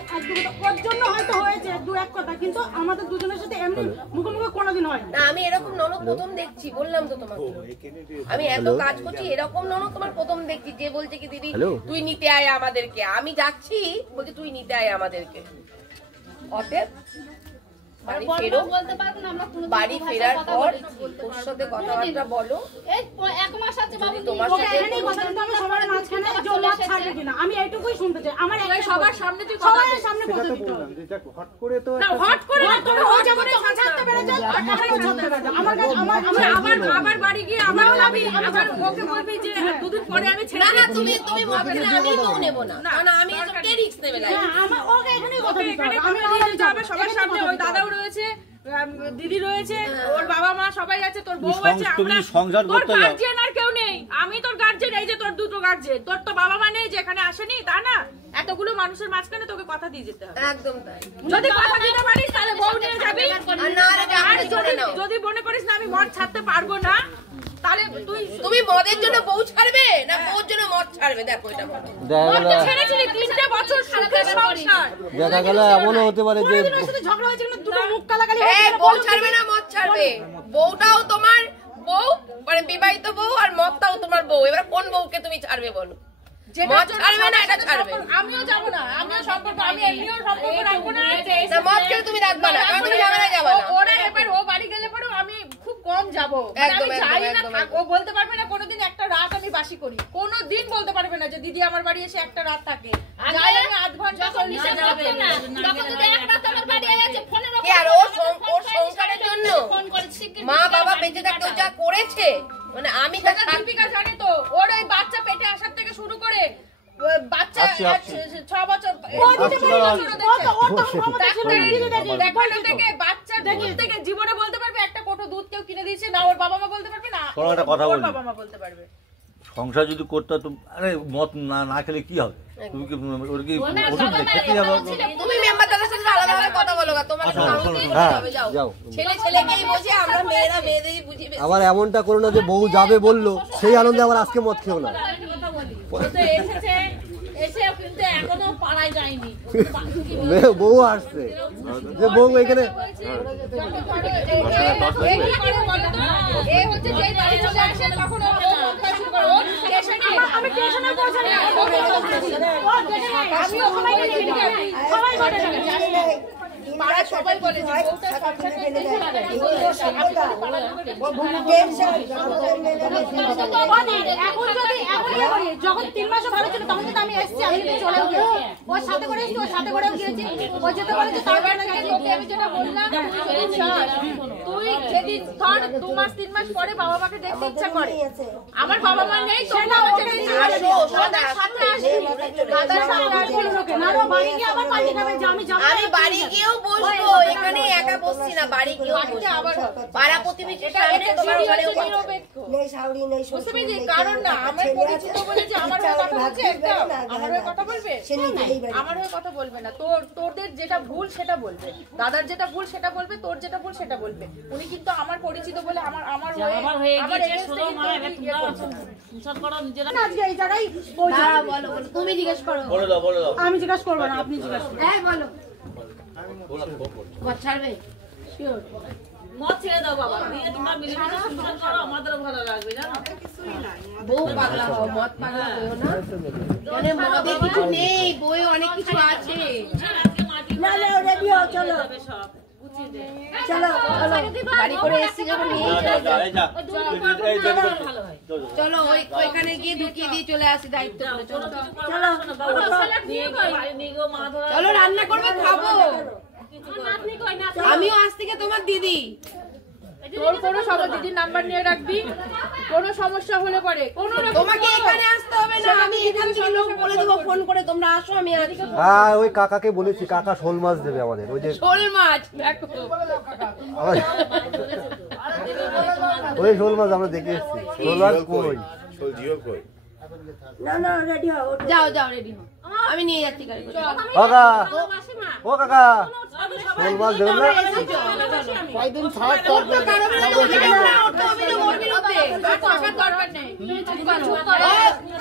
ওর জন্য হয়তো হয়েছে দু এক কথা, কিন্তু আমাদের দুজনের সাথে এমনি মুখোমুখি কোনোদিন হয় না। আমি এরকম ননদ প্রথম দেখছি, বললাম তো তোমাকে, আমি এত কাজ করছি, এরকম ননদ তোমার প্রথম দেখছি যে বলছে কি দিদি তুই নিতে আয় আমাদেরকে, আমি যাচ্ছি বলছি তুই নিতে আয় আমাদেরকে। অতএব বাড়ি ফেরো, বাড়ি ফেরার পর ওর সাথে কথাবার্তা বলো। এক মাস আছে বাবু, তোমার সাথে আমি সবার মাঝখানে জল ছাড়বে কিনা আমি এইটুকুই শুনতে চাই। আমার সবার সামনে তুই সবার সামনে সেটা বলতে তো দিতে বললাম যে দেখ, হট করে তো না, হট করে না, তুমি ও যেমন ছাড়তে পেরে যায় আমার কাছে আবার বাড়ি গিয়ে আবার ওকে বলবি যে দুদিন পরে আমি ছেড়ে না তুমি মত খেলে আমি বউ নেব না, কারণ আমি এসব কে রিস্ক নেবে না। আমার ওকে এখানেই কথা দিতে হবে। আমি দিয়ে যাবে সবার সামনে, ওই দাদাও রয়েছে, দিদি রয়েছে, ওর বাবা মা সবাই আছে, তোর বউ আছে, তুমি সংসার করতে যাও, গার্জিয়ান আর কেউ নেই, আমি তোর গার্জিয়ান, এই যে তোর দুটো গার্জিয়ান, তোর তো বাবা মা নেই যে এখানে আসেনি তা না, এতগুলো মানুষের মাঝখানে তোকে কথা দিয়ে যেতে হবে। একদম তাই, যদি কথা দিতে পারিস তাহলে বউ নিয়ে যাবি, আর যদি মনে করিস না আমি মদ ছাড়তে পারবো না, তাহলে তুমি মদের জন্য বউ ছাড়বে না বউর জন্য মদ ছাড়বে? দেখো এটা মদ ছেড়েছিলি 3টে বছর সুখের সংসার, দেখা গেল এমনও হতে পারে যে ঝগড়া হয়েছে কিন্তু দুটো মুখ কালাকালি বউ ছাড়বে না মদ ছাড়বে, বউটাও তোমার বউ, মানে বিবাহিত বউ, আর মদটাও তোমার বউ। এবার কোন বউকে তুমি ছাড়বে বলো? মদ ছাড়বে না এটা ছাড়বে? আমিও যাবো না, আমিও সম্পর্ক, আমি এমনিও সম্পর্ক রাখবো না, মদ খেলে তুমি রাখবা না, তুমি ঝামেলা যাবে না। ওরা এবার ও বাড়ি গেলে পরেও আমি খুব কম যাবো, আমি চাই না থাকবো, বলতে পারবে না কোনোদিন একটা রাত আমি বাসি করি, কোনোদিন বলতে পারবে না যে দিদি আমার বাড়ি এসে একটা রাত থাকে, যাই আমি আধ ঘন্টা সংসারের জন্য মা বাবা বেঁচে থাকতে যা করেছে, মানে আমি দীপিকা জানে তো, ওর ওই বাচ্চা পেটে আসার থেকে শুরু করে বাচ্চা 6 বছর থেকে বাচ্চা দুধ থেকে জীবনে বলতে পারবে একটা কোটো দুধ কেউ কিনে দিয়েছে না, ওর বাবা মা বলতে পারবে না, ওর বাবা মা বলতে পারবে। সংসার যদি করতে তো আরে মদ না খেলে কি হবে, তুমি কি ওর কি ওষুধ খেতে যাবে? তুমি মেম্বারদের সাথে আলাদাভাবে কথা বলো, তোমার সামনে যাও, ছেলে ছেলেকেই বোঝে, আমরা মেয়েরা মেয়েদেরই বুঝি। আবার এমনটা করো না যে বউ যাবে বললো সেই আনন্দে আবার আজকে মদ খেও না। বউ আসছে যে বউ এখানে সবাই বলে যখন 3 মাসও ভালো ছিল তখন কিন্তু আমি এসেছি, আমি চলেও গেছি, ওর সাথে করে এসেছি, ওর সাথে করেও গিয়েছি, ও যেতে বলেছে তারপরে আমি যেটা বললাম, তুই যদি ধর 2 মাস 3 মাস পরে বাবা মাকে দেখতে ইচ্ছা করে, আমার বাবা মা নেই, তোমরা সাথে আমি বাড়ি গিয়েও বসবো, এখানে একা বসছি না, বাড়ি গিয়েও আবার পাড়া প্রতিবেশীর সামনে তোমার ঘরেও বুঝতে পেরেছি, কারণ না আমার পরিচিত বলে যে আমার হয়ে কথা বলছে, আমার হয়ে কথা বলবে, আমার হয়ে কথা বলবে না, তোদের যেটা ভুল সেটা বলবে, দাদার যেটা ভুল সেটা বলবে, তোর যেটা ভুল সেটা বলবে, উনি কিন্তু আমার পরিচিত বলে আমার হয়ে তুমি জিজ্ঞেস করো, আমি জিজ্ঞেস করবো না, আপনি জিজ্ঞেস করুন। হ্যাঁ বলো, ছাড়বে মদ ছেড়ে দাও বাবা, দিয়ে তোমরা মিলেমিশে সংসার করো, আমাদেরও ভালো লাগবে জানো। বউ পাগলা হও, মদ পাগলা হও না, মানে মদে কিছু নেই, বইয়ে অনেক কিছু আছে। রেডি হও, চলো চলো বাড়ি করে এসছি যখন নিয়ে চলো, ওইখানে গিয়ে ঢুকিয়ে দিয়ে চলে আসি দায়িত্ব করে। চলো চলো, রান্না করবে, খাবো, আমিও আজ থেকে তোমার দিদি। তোর কোনো দিদির নাম্বার নিয়ে রাখবি, কোনো সমস্যা হলে পরে তোমাকে এখানে আসতে হবে না, আমি এখান থেকে লোক বলে দেবো ফোন করে, তোমরা আসো, আমি আসি। হ্যাঁ ওই কাকাকে বলেছি, কাকা শোল মাছ দেবে আমাদের, ওই যে শোল মাছ, দেখো ওই শোল মাছ আমরা দেখে এসেছি, শোল মাছ কই, যাও যাও রেডি হও, আমি নিয়ে যাচ্ছি গাড়ি করে। কাকা ও কাকা শোল মাছ দেবেন না? কয়দিন থাক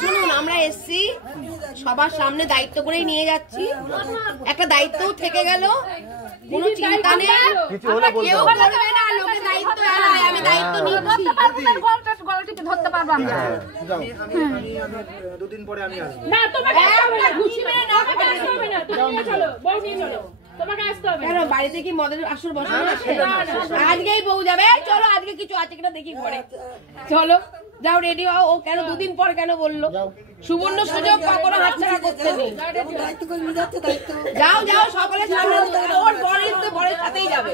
শুনুন, আমরা এসছি সবার সামনে দায়িত্ব করেই নিয়ে যাচ্ছি, একটা দায়িত্বও থেকে গেল, কোনো চিন্তা নেই, কেউ বলবে না লোকে দায়িত্ব এলায়, আমি দায়িত্ব নিচ্ছি। ধরতে পারবো আমরা, দুদিন পরে আমি আসবো না, তোমাকে ঘুষি মেরে না হবে না, তুমি নিয়ে চলো, বউ নিয়ে চলো, তোমাকে আসতে হবে। কেন বাড়িতে কি মদের আসর বসে আছে? আজকেই বউ যাবে, চলো আজকে কিছু আছে কিনা দেখি পরে, চলো যাও রেডি হও। ও কেন 2 দিন পর কেন বললো? সুবর্ণ সুযোগ কখনো হাতছাড়া করতে নেই। যাও যাও, সকলের সামনে ওর বরের সাথেই যাবে।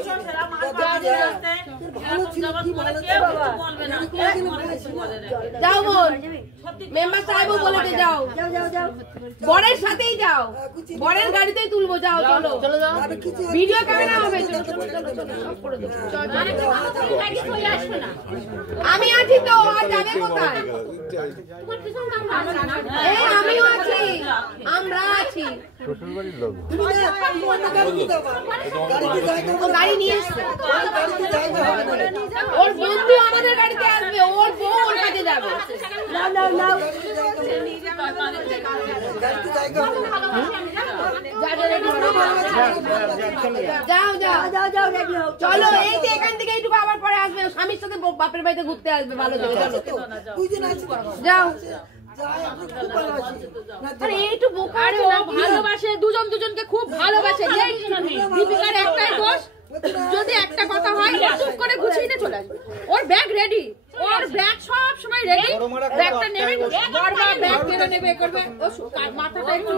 যাও বোন, মেম্বার সাহেবও বলেছে যাও, বরের সাথেই যাও, বরের গাড়িতেই তুলবো, যাও চলো চলো যাও, ভিডিও ক্যামেরা হবে, আমি আছি তো, আর যাবে কোথায়? আমিও আছি, আমরা আছি, গাড়ি নিয়ে এসছে, ওর বন্ধু আমাদের গাড়িতে আসবে, ওর বউ ওর কাছে যাবে। যাও যাও যাও যাও, চলো এই যে এখান থেকে এইটুকু আবার পরে আসবে, স্বামীর সাথে বাপের বাড়িতে ঘুরতে আসবে, ভালো যাবে, যাও। ভালোবাসে, দুজন দুজনকে খুব ভালোবাসে, দীপিকার একটাই দোষ, যদি একটা কথা হয় চুপ করে গুছিয়ে নিয়ে চলে আসবে, ও ওর ব্যাগ রেডি, ওর ব্যাগ সব সময় রেডি। ব্যাগটা নেবে, বারবার ব্যাগ কেড়ে নেবে করবে। ও মাথাটা একটু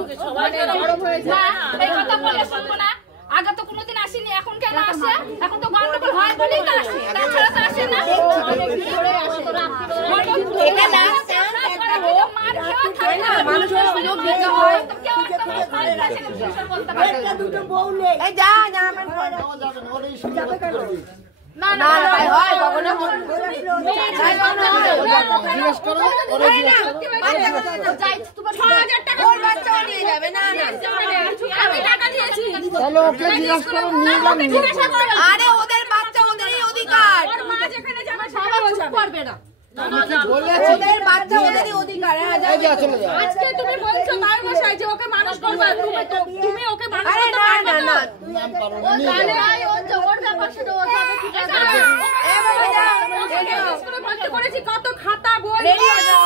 গরম হয়ে যায়। এই কথা বলে শুনবো না। আগে তো কোনোদিন আসেনি, এখন কেন আসে? এখন তো গন্ডগোল হয় বলেই তো আসে, তাছাড়া তো আসে না। মার খেয়ে থাকে না, মানুষের সুযোগ দিতে হয়। কেউ একটা বলতে পারে না। দুটো বউ নেই। এই যা যা আমার না না তাই হয় কখনো জিজ্ঞেস করো ওরে যাই তোমার 6000 টাকা ওর বাচ্চা নিয়ে যাবে। না না আমি টাকা দিয়েছি। তাহলে ওকে জিজ্ঞেস করো নিয়ে যান। আরে ওদের বাচ্চা ওদেরই অধিকার। ওর মা যেখানে যাবে সবাই চুপ করবে না। আমি কি বলেছি? ওদের বাচ্চা ওদেরই অধিকার। হ্যাঁ এই যা চলে যা। আজকে তুমি বলছো মায়ের বসায় যে ওকে মানুষ করবে, তুমি ওকে মানুষ আরে করতে না পারবে না না। না নাম পারো ও নিয়ে জানে যাও। আই ওর ব্যাপার সেটা ও যাবে ঠিক আছে। এ বাবা যা স্কুলে ভর্তি করেছি, কত খাতা বই রেডি হয়ে যাও।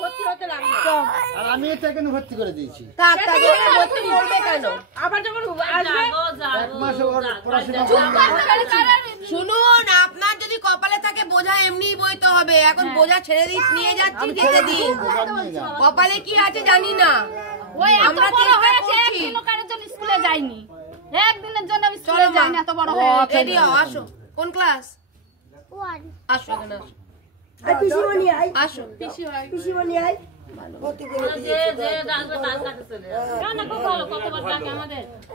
ভর্তি হতে লাগলো। আর আমিও তো এখানে ভর্তি করে দিয়েছি। থাক থাক ওরা ভর্তি করবে কেন? আবার যখন আসবে এক মাস ওর পড়াশোনা শুনুন, আপনার যদি কপালে থাকে বোঝা এমনিই বইতে হবে। এখন বোঝা ছেড়ে নিয়ে যাচ্ছি, দিতে দিন। কপালে কি আছে জানি না। ওই এত আমরা বড় চেষ্টা হয়েছে, করছি। একদিনও কারোর জন্য স্কুলে যাইনি। একদিনের জন্য আমি স্কুলে যাইনি, এত বড় হয়ে গেছে। রেডি হও, আসো। কোন ক্লাস? আসো এখানে আসো। পিসিমণি আই, আসো পিসিমণি আই।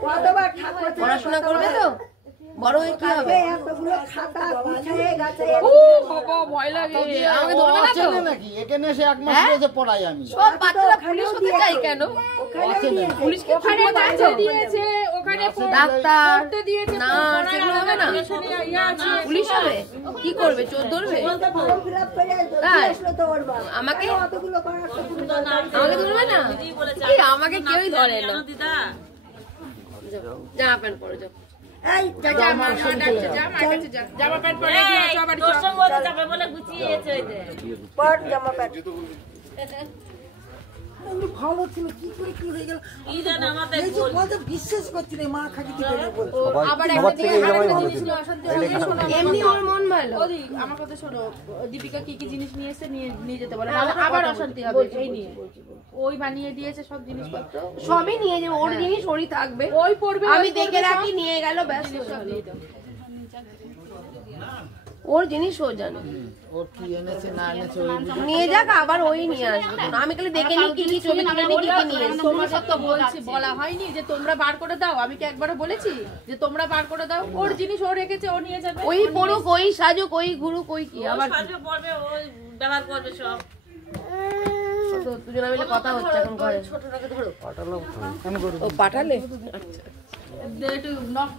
কতবার ঠাকুর পড়াশোনা করবে তো? বড় হয়ে কি হবে? এতগুলো খাতা গুছায়ে গাছায়ে ও বাবা ভয় লাগে। আমাকে ধরবে না তো? চেনে নাকি? এখানে এসে এক মাস রয়েছে পড়াই আমি। সব বাচ্চারা পুলিশ হতে চাই কেন? পুলিশকে ওখানে ছুটি কাছে দিয়েছে। দিয়েছে, ওখানে ডাক্তার, পড়তে দিয়েছে, নার্স, এগুলো হবে না? পুলিশ হবে? কি করবে? চোর ধরবে? ফর্ম ফিলআপ করে তাই? আসলো তো ওর বাবা। আমাকে কতগুলো করার তো কোনো আমাকে ধরবে না? কি, আমাকে কেউই ধরে না। দিদা জামা প্যান্ট পরে যাও। এই যা মা ডাকছে, যা মার কাছে যা, জামা প্যান্ট পরে গিয়ে সবার তোর সঙ্গে যাবে বলে গুছিয়েছে ওই যে। পট জামা প্যান্ট। ভালো ছিল কি করে কি হয়ে গেল কি জানে আমাদের এই যে বলতে বিশ্বাস করছি না মা খাকি কি করে বলে আবার সবার থেকে এই জামাই ভালো জিনিস ছিল। নিয়ে অশান্তি হয়ে গেল। শোনো, এমনি ওর মন ভালো। ওদি আমার কথা শোনো, দীপিকা কি কি জিনিস নিয়ে এসে নিয়ে যেতে বলে, নাহলে আবার অশান্তি হবে এই নিয়ে। ওই বানিয়ে দিয়েছে সব জিনিসপত্র, সবই নিয়ে যাবে। ওর জিনিস ওরই থাকবে। ওই পড়বে, আমি ওই দেখে পড়বে, রাখি, নিয়ে গেল ব্যাস। ওর জিনিস ও জানে। ওর কি এনেছে না এনেছে ওই নিয়ে যাক, আবার ওই নিয়ে আসবে। আমি খালি দেখে নিই কি কি ছবি তুলে নিই, কি কি নিয়ে এসেছে। তোমার তো বলছি, বলা হয়নি যে তোমরা বার করে দাও? আমি কি একবারও বলেছি যে তোমরা বার করে দাও? ওর জিনিস ও রেখেছে, ও নিয়ে যাবে। ওই পড়ুক, ওই সাজুক, ওই ঘুরুক, ওই কি আবার সাজবে পড়বে, ওই ব্যবহার করবে সব। তো দুজনে মিলে কথা হচ্ছে এখন ঘরে। ও পাঠালে? আচ্ছা একটু নক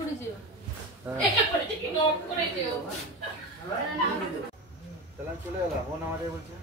করে যেও। চলে গেল ও আমাকে বলছে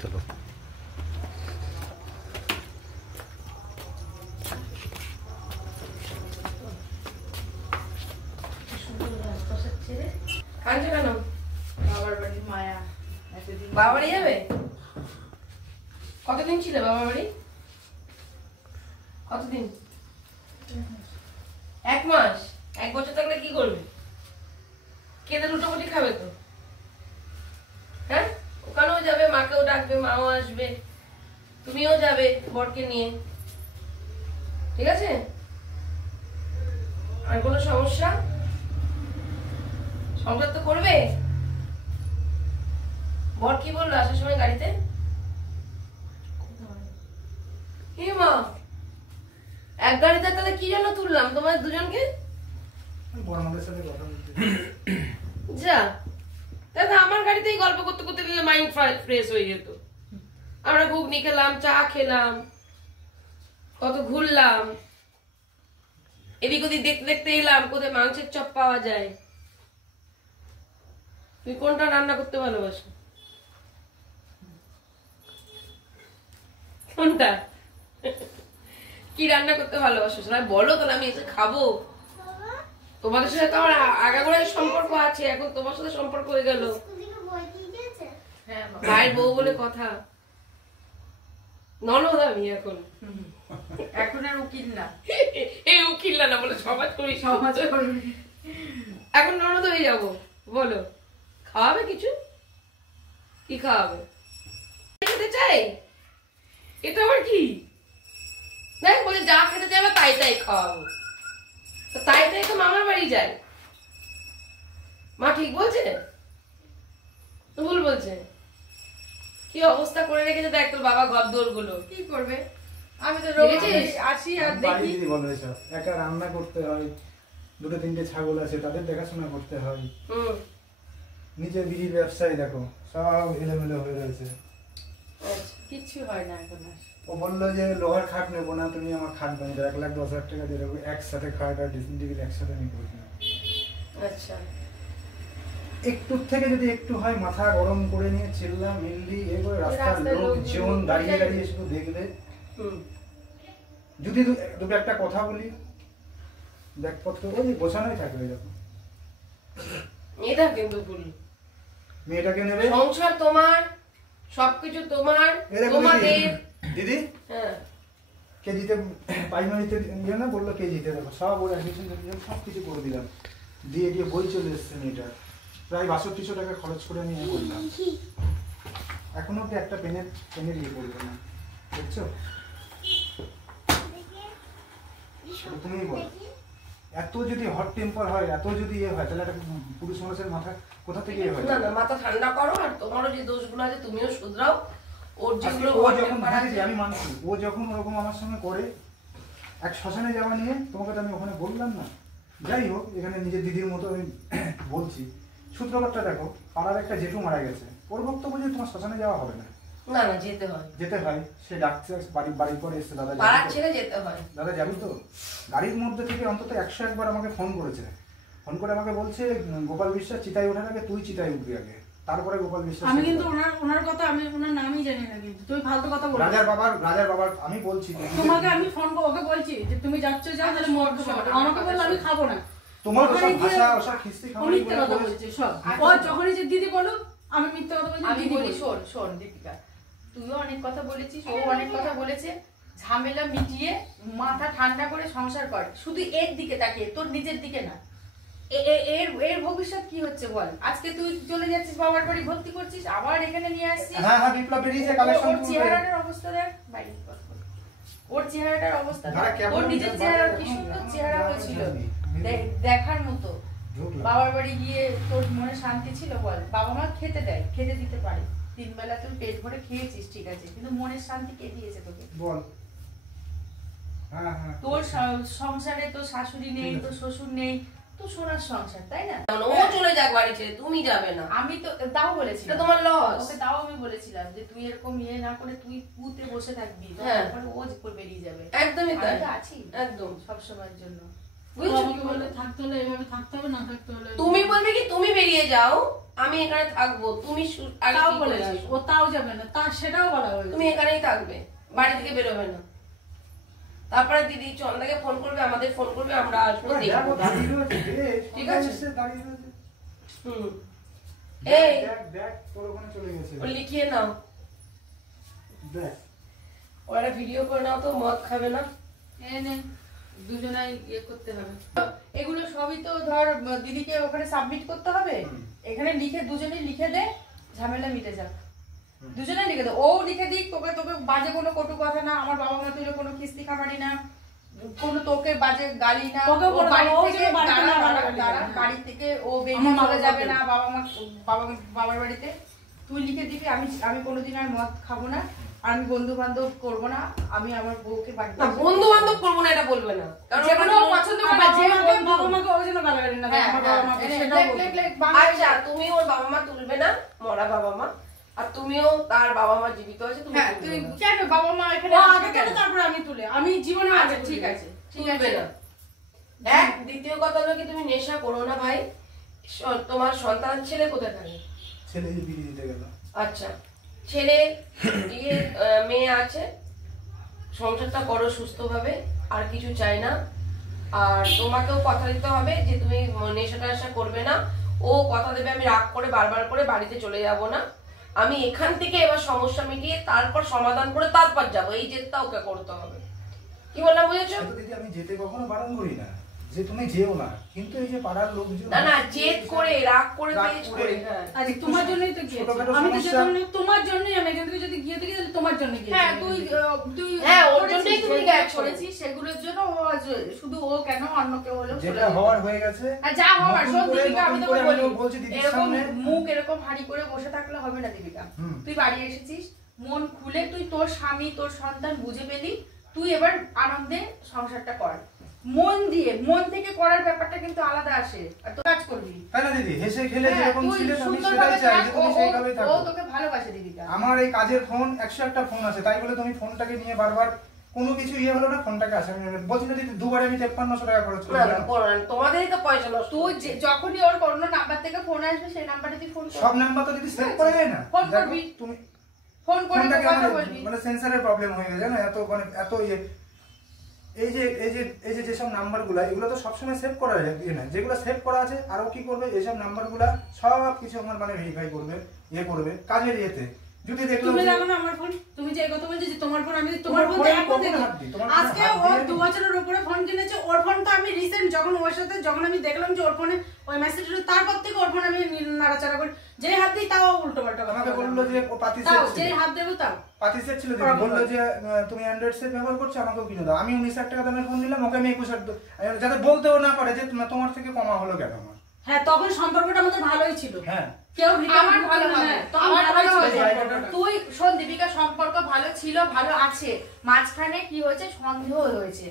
চলো কাঁদছো কেন? বাবার বাড়ি যাবে? কতদিন ছিল বাবার বাড়ি? কতদিন? 1 মাস? 1 বছর থাকলে কি করবে? কেঁদে লুটোপুটি খাবে তো? হ্যাঁ, ওখানেও যাবে, মাকেও ডাকবে, মাও আসবে, তুমিও যাবে বরকে নিয়ে। ঠিক আছে? আর কোনো সমস্যা? সংসার তো করবে। বর কি বললো আসার সময় গাড়িতে? মা, এক গাড়িতে তাহলে কি জন্য তুললাম তোমাদের দুজনকে? যা, তাহলে আমার গাড়িতেই গল্প করতে করতে গেলে মাইন্ড ফ্রেশ হয়ে যেত। আমরা ঘুগনি খেলাম, চা খেলাম, কত ঘুরলাম, এদিক ওদিক দেখতে দেখতে এলাম কোথায় মাংসের চপ পাওয়া যায়। তুই কোনটা রান্না করতে ভালোবাসো? কোনটা? কি রান্না করতে ভালোবাসো সবাই বলো, তাহলে আমি এসে খাবো। তোমাদের সাথে তো আমার আগাগোড়াই সম্পর্ক আছে, এখন তোমার সাথে সম্পর্ক হয়ে গেল। ভাইয়ের বউ বলে কথা, ননদ আমি এখন। এখন আর উকিল না, এই উকিল না বলে সমাজ করি, সমাজ করবি। এখন ননদ হয়ে যাবো। বলো, খাওয়াবে কিছু? কি খাওয়াবে? খেতে চাই, এটা আবার কি? দেখ বলে যা খেতে চাইবে তাই তাই খাওয়াবো। তাই তাই তো মামার বাড়ি যায়। মা ঠিক বলছে তো ভুল বলছে? কি অবস্থা করে রেখেছে দেখ তোর বাবা ঘর দোর গুলো। কি করবে? আমি তো রোজ আসি আর দেখি। একা রান্না করতে হয়, দুটো তিনটে ছাগল আছে তাদের দেখাশোনা করতে হয়, নিজের বিড়ির ব্যবসায় দেখো সব এলোমেলো হয়ে রয়েছে। কিচ্ছু হয় না এখন। ও বললো যে লোহার খাট নেবো না, তুমি আমার খাট বানিয়ে 1,10,000 টাকা দিয়ে দেবো, একসাথে খাট আর ড্রেসিং টেবিল একসাথে আমি করবো। আচ্ছা, একটু থেকে যদি একটু হয় মাথা গরম করে নিয়ে চিল্লা মিল্লি এ করে রাস্তার লোকজন দাঁড়িয়ে দাঁড়িয়ে শুধু দেখবে। যদি দুটো একটা কথা বলি ব্যাগপত্র ওই গোছানোই থাকবে। যখন এটা কিন্তু ভুল। মেয়েটাকে নেবে, সংসার তোমার, সবকিছু তোমার, তোমাদের। দিদি হ্যাঁ কেজিতে প্রাইমারিতে ইয়ে না বললো কেজিতে, দেখো সব ওর অ্যাডমিশন সব কিছু করে দিলাম, দিয়ে দিয়ে বই চলে এসছে মেয়েটা। প্রায় 6200 টাকা খরচ করে আমি করলাম, এখনো কি একটা পেনের ইয়ে করবে না, দেখছো? তুমি বল, এত যদি হট টেম্পার হয়, এত যদি ইয়ে হয়, তাহলে একটা পুরুষ মানুষের মাথা কোথা থেকে ইয়ে হয়? না না, মাথা ঠান্ডা করো, আর তোমারও যে দোষগুলো আছে তুমিও শুধরাও। ওর যেগুলো ও যখন আমি মানছি, ও যখন ওরকম আমার সঙ্গে করে, এক শ্মশানে যাওয়া নিয়ে তোমাকে তো আমি ওখানে বললাম না। যাই হোক, এখানে নিজের দিদির মতো আমি বলছি, সূত্রপাতটা দেখো, পাড়ার একটা জেঠু মারা গেছে, ওর বক্তব্য যে তোমার শ্মশানে যাওয়া হবে না। না না, যেতে হয়, যেতে হয়। সে ডাকছে বাড়ির পরে এসছে, দাদা পাড়ার ছেড়ে যেতে হয়, দাদা যাবি তো? গাড়ির মধ্যে থেকে অন্তত 101 বার আমাকে ফোন করেছে, ফোন করে আমাকে বলছে গোপাল বিশ্বাস চিতায় ওঠার আগে তুই চিতায় উঠবি আগে, তারপরে গোপাল বিশ্বাস। আমি কিন্তু ওনার কথা, আমি ওনার নামই জানি না, কিন্তু তুমি ফালতু কথা বলো। রাজার বাবার আমি বলছি, তোমাকে আমি ফোন ওকে বলছি যে তুমি যাচ্ছ যাও, তাহলে আমাকে বললো আমি খাবো না। তোমার ওসব ভাষা ওসব খিস্তি খাওয়া মিথ্যে কথা বলছে সব। ও যখনই যে দিদি বলো আমি মিথ্যে কথা বলছি। আমি বলি শোন দীপিকা, তুইও অনেক কথা বলেছিস, ও অনেক কথা বলেছে, ঝামেলা মিটিয়ে মাথা ঠান্ডা করে সংসার কর, শুধু এর দিকে তাকিয়ে, তোর নিজের দিকে না। এর ভবিষ্যৎ কি হচ্ছে বল? আজকে তুই চলে যাচ্ছিস বাবার বাড়ি, ভর্তি করছিস, আবার এখানে নিয়ে আসছিস। হ্যাঁ হ্যাঁ, বিপ্লব বেরিয়েছে কালেকশন। ওর চেহারাটার অবস্থা দেখ, বাইরে ওর চেহারাটার অবস্থা দেখ, ওর নিজের চেহারা কি সুন্দর চেহারা হয়েছিল, দেখার মতো। বাবার বাড়ি গিয়ে তোর মনে শান্তি ছিল বল? বাবা মা খেতে দেয়, খেতে দিতে পারে, 3 বেলা তুই পেট ভরে খেয়েছিস, ঠিক আছে, কিন্তু মনের শান্তি কে দিয়েছে তোকে বল? হ্যাঁ হ্যাঁ, তোর সংসারে তোর শাশুড়ি নেই, তোর শ্বশুর নেই, তো সোনার সংসার, তাই না? ও চলে যাক বাড়ি ছেড়ে, তুমি যাবে না। আমি তো তাও বলেছিলাম, এটা তোমার লস। ওকে তাও আমি বলেছিলাম যে তুই এরকম ইয়ে না করে তুই পুঁতে বসে থাকবি, হ্যাঁ, তারপরে ও যে বেরিয়ে যাবে। একদমই তাই, আমি তো আছি একদম সব সময়ের জন্য। থাকতে হলে এভাবে থাকতে হবে, না থাকতে হলে তুমি বলবে কি তুমি বেরিয়ে যাও, আমি এখানে থাকবো, তুমি তাও বলেছিস, ও তাও যাবে না, তা সেটাও বলা হয়েছে, তুমি এখানেই থাকবে, বাড়ি থেকে বেরোবে না। তারপরে দিদি চন্দাকে ফোন করবে, আমাদের ফোন করবে, আমরা আসবো, দেখবো, ঠিক আছে? এই লিখিয়ে নাও, ওরা ভিডিও করে নাও তো, মদ খাবে না। দুজনাই ইয়ে করতে হবে, এগুলো সবই তো ধর দিদিকে ওখানে সাবমিট করতে হবে, এখানে লিখে দুজনেই লিখে দে, ঝামেলা মিটে যাক। দুজনে লিখে দে, ও লিখে দিক, তোকে বাজে কোনো কটু কথা না, আমার বাবা মা তুলে কোনো কিস্তি খামারি না, কোনো তোকে বাজে গালি না, বাড়ি থেকে ও বেরিয়ে চলে যাবে না বাবার বাড়িতে, তুই লিখে দিবি আমি কোনোদিন আর মদ খাবো না, আমি বন্ধু বান্ধব করবো না, আমি আমার বউকে বাড়িতে বন্ধু বান্ধব করবো না এটা বলবে না, কারণ যেগুলো পছন্দ করে বাবা মাকে ওই জন্য গালাগালি না দেয়, আমার বাবা মাকে সেটাও বলবো। আচ্ছা তুমি ওর বাবা মা তুলবে না, মরা বাবা মা, আর তুমিও তার বাবা মা জীবিত আছে তুমি হ্যাঁ তুই কেন বাবা মা এখানে আগে কেন তারপর আমি তুলে আমি জীবনে আগে ঠিক আছে তুলবে না। এক দ্বিতীয় কথা হলো কি তুমি নেশা করো না ভাই। তোমার সন্তান ছেলে কোথায় থাকে? ছেলে বিয়ে দিতে গেল। আচ্ছা ছেলে মেয়ে আছে, সংসারটা করো সুস্থভাবে, আর কিছু চাই না। আর তোমাকেও কথা দিতে হবে যে তুমি নেশা করবে না। ও কথা দেবে আমি রাগ করে বারবার করে বাড়িতে চলে যাব না, আমি এখান থেকে এবার সমস্যা মিটিয়ে তারপর সমাধান করে তারপর যাবো, এই জেদটা ওকে করতে হবে। কি বললাম বুঝেছো? দিদি আমি যেতে কখনো বারণ করি না যে তুমি যেও না, কিন্তু এই যে পাড়ার লোকজন না জেদ করে রাগ করে তেজ করে। আরে তোমার জন্যই তো গিয়েছি আমি, তো যেতে তোমার জন্যই আমি এখান থেকে যদি গিয়ে থাকি তাহলে তোমার জন্য গিয়েছি। হ্যাঁ তুই হ্যাঁ ওর জন্যই তুমি গেছো করেছিস সেগুলোর জন্য, ও শুধু ও কেন অন্য কেউ হলো যেটা হওয়ার হয়ে গেছে। আর যা হওয়ার শোন দীপিকা, আমি তোকে বলছি দিদির এরকম সামনে মুখ এরকম হাড়ি করে বসে থাকলে হবে না দীপিকা। তুই বাড়ি এসেছিস মন খুলে, তুই তোর স্বামী তোর সন্তান বুঝে পেলি, তুই এবার আনন্দে সংসারটা কর, মন দিয়ে মন থেকে করার ব্যাপারটা কিন্তু আলাদা আসে। আর তো কাজ করবি তাই না দিদি, হেসে খেলে যেরকম ছিলে আমি সেটাই চাই যে তুমি সেইভাবেই থাকো। ও তোকে ভালোবাসে দীপিকা। আমার এই কাজের ফোন 101টা ফোন আছে, তাই বলে তুমি ফোনটাকে নিয়ে বারবার কোনো কিছু হলো না ফোনটাকে আসে। আমি বলছি না দিদি দুবারে আমি 5300 টাকা খরচ করি। না তোমাদেরই তো পয়সা নষ্ট। তুই যখনই ওর কোনো নাম্বার থেকে ফোন আসবে সেই নাম্বারে তুই ফোন করবি। সব নাম্বার তো দিদি সেভ করা যায় না। ফোন করবি তুমি ফোন করে কথা বলবি। মানে সেন্সরের প্রবলেম হয়ে গেছে না, এত মানে এত এই যে যেসব নাম্বারগুলো এগুলো তো সবসময় সেভ করা যায় না, যেগুলো সেভ করা আছে আরো কি করবে এইসব নাম্বারগুলো সব কিছু আমার মানে ভেরিফাই করবে, করবে কাজের ইয়েতে। যদি দেখলো তুমি দেখো না আমার ফোন, তুমি যে কথা বলছো যে তোমার ফোন, আমি তোমার ফোন আজকে ও 2 বছরের উপরে ফোন কিনেছে, ওর ফোন তো আমি রিসেন্ট যখন ওর সাথে যখন আমি দেখলাম যে ওর ফোনে ওই মেসেজটা, তারপর থেকে ওর ফোন আমি নাড়াচাড়া করি, যে হাত দিই তাও উল্টো পাল্টা কথা আমাকে বললো যে ও পাতি সেট ছিল, যে হাত দেবো তাও পাতি সেট ছিল, বললো যে তুমি অ্যান্ড্রয়েড সেট ব্যবহার করছো আমাকেও কিনে দাও। আমি 19,000 টাকা দামের ফোন নিলাম, ওকে আমি 21,000 যাতে বলতেও না পারে যে তোমার থেকে কমা হলো কেন আমার। হ্যাঁ তখন সম্পর্কটা আমাদের ভালোই ছিল। হ্যাঁ কেউ আমার ভালো হবে, আমার ভালো হবে। তুই শোন দীপিকা, সম্পর্ক ভালো ছিল, ভালো আছে, মাঝখানে কি হয়েছে সন্দেহ হয়েছে,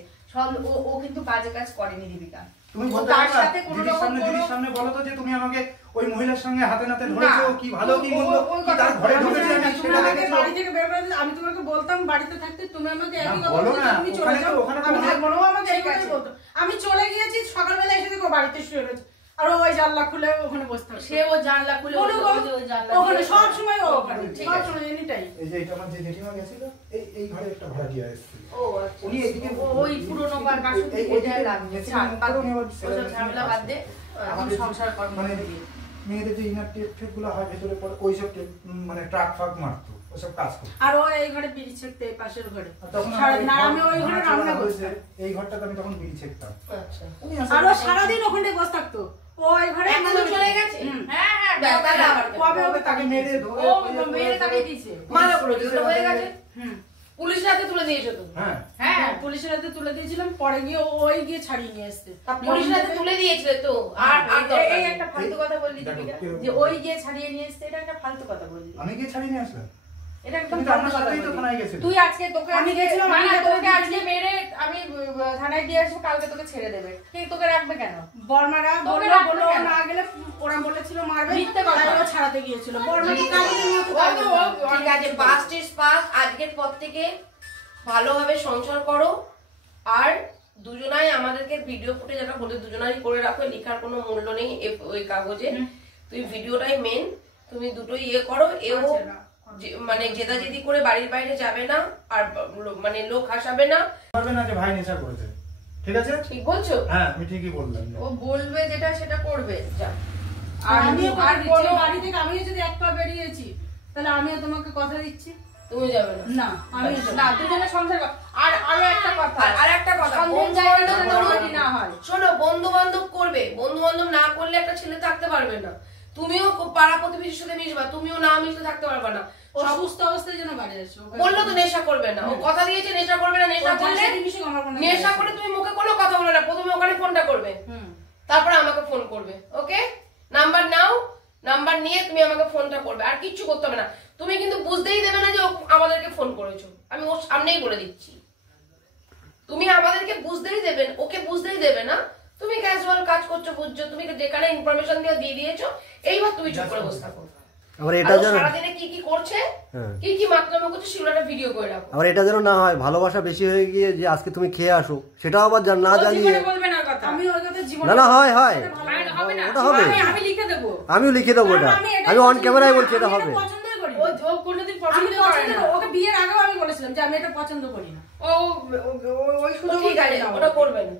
ও কিন্তু বাজে কাজ করেনি দীপিকা। তুমি বলতে পারো না দিদির সামনে বলো তো যে তুমি আমাকে ওই মহিলার সঙ্গে হাতে নাতে ধরেছো, কি ভালো কি মন্দ কি তার ঘরে ঢুকেছি আমি সেটা দেখেছি। বাড়ি থেকে বের করে আমি তোমাকে বলতাম বাড়িতে থাকতে তুমি আমাকে একই কথা বলছো, তুমি চলে যাও, আমি থাকবো না, আমাকে এই কথাই বলতো। আমি চলে গিয়েছি, সকালবেলা এসে দেখো বাড়িতে শুয়ে রয়েছে, আর ওই জানলা খুলে ওখানে বসে থাকে, সে ও জানলা খুলে ওখানে সব সময় ও ওখানে সব সময় এনি টাইম। এই যে এটা আমার যে জেঠিমা গেছিল এই ঘরে একটা ভাড়া দিয়ে এসেছিল। ও আচ্ছা উনি এদিকে ওই পুরনো বাসন এটা লাগবে ঝামেলা বাদ দে, এখন সংসার কর। মানে মেয়েদের যে ইনার টেপ গুলো হয় ভেতরে পরে ওইসব টেপ মানে ট্রাক ফাক মারতো, ওসব কাজ করতো। আর ও এই ঘরে বিড়ি ছেকতে পাশের ঘরে, তখন আমি ওই ঘরে রান্না করছি, এই ঘরটাতে আমি তখন বিড়ি ছেকতাম। আচ্ছা আর ও সারাদিন ওখানে বসে থাকতো, ও এই ঘরে এখনো চলে গেছে। হ্যাঁ হ্যাঁ কবে ওকে তাকে মেরে ধরে ও মেরে তাকে দিয়েছে, মারা পড়ে দিল হয়ে গেছে। পুলিশের হাতে তুলে দিয়েছো তো? হ্যাঁ হ্যাঁ পুলিশের হাতে তুলে দিয়েছিলাম, পরে গিয়ে ওই গিয়ে ছাড়িয়ে নিয়ে আসছে। পুলিশের হাতে তুলে দিয়েছিলে তো? আর এই একটা ফালতু কথা বললি দীপিকা, যে ওই গিয়ে ছাড়িয়ে নিয়ে আসছে, এটা একটা ফালতু কথা বললি। আমি গিয়ে ছাড়িয়ে নিয়ে আসলাম? এটা একদম ফালতু কথা বললি। তুই আজকে তোকে আমি গেছিলাম, তোকে আজকে মেরে আমি থানায় দিয়ে আসবো, কালকে তোকে ছেড়ে দেবে, ঠিক তোকে রাখবে কেন? বর্মারা বললো না গেলে ওরা বলেছিল মারবে, মিথ্যে কথা ও ছাড়াতে গিয়েছিল। বর্মা কি কালকের মতো ঠিক আছে, পাস্ট ইজ পাস্ট। আজকের পর থেকে ভালোভাবে সংসার করো, আর দুজনাই আমাদেরকে ভিডিও ফুটে যেটা বলে দুজনারই করে রাখো, লেখার কোনো মূল্য নেই ওই কাগজে। তুমি ভিডিওটাই মেন, তুমি দুটোই করো। এও মানে জেদাজেদি করে বাড়ির বাইরে যাবে না, আর মানে লোক হাসাবে না, পারবে না যে ভাই নেশা করেছে। ঠিক আছে, ঠিক বলছো? হ্যাঁ আমি ঠিকই বললাম। ও বলবে যেটা সেটা করবে। যা আর কোনো বাড়ি থেকে আমিও যদি এক পা বেরিয়েছি তাহলে আমিও তোমাকে কথা দিচ্ছি তুমি যাবে না। না আমি না, দুজনে সংসার কর। আর আরো একটা কথা, আর একটা কথা, না হয় শোনো, বন্ধু বান্ধব করবে, বন্ধু বান্ধব না করলে একটা ছেলে থাকতে পারবে না। তুমিও পাড়া প্রতিবেশীর সাথে মিশবা, তুমিও না মিশলে থাকতে পারবে না। সুস্থ অবস্থায় যেন বাড়ি আসো। বললো তো নেশা করবে না, ও কথা দিয়েছে নেশা করবে না। নেশা করলে নেশা করে তুমি মুখে কোনো কথা বলবে না, প্রথমে ওখানে ফোনটা করবে, তারপরে আমাকে ফোন করবে। ওকে, নাম্বার নাও, নাম্বার নিয়ে তুমি আমাকে ফোনটা করবে, আর কিচ্ছু করতে হবে না। তুমি কিন্তু বুঝতেই দেবে না যে ও আমাদেরকে ফোন করেছো, আমি ওর সামনেই বলে দিচ্ছি। তুমি আমাদেরকে বুঝতেই দেবে, ওকে বুঝতেই দেবে না। তুমি ক্যাজুয়াল কাজ করছো, বুঝছো, তুমি যেখানে ইনফরমেশন দিয়ে দিয়েছো, এইবার তুমি চুপ করে বসে থাকো। আবার এটা যেন সারাদিনে কি কি করছে, কি কি মাত্রামা করছে, সেগুলো একটা ভিডিও করে রাখো। আবার এটা যেন না হয় ভালোবাসা বেশি হয়ে গিয়ে যে আজকে তুমি খেয়ে আসো, সেটাও আবার না জানিয়ে। না না, হয় হয়, ওটা হবে, আমিও লিখে দেবো, এটা আমি অন ক্যামেরায় বলছি, এটা হবে। ওকে বিয়ের আগেও আমি বলেছিলাম যে আমি এটা পছন্দ করি না। ওই সুযোগ ঠিক আছে, ওটা করবে না।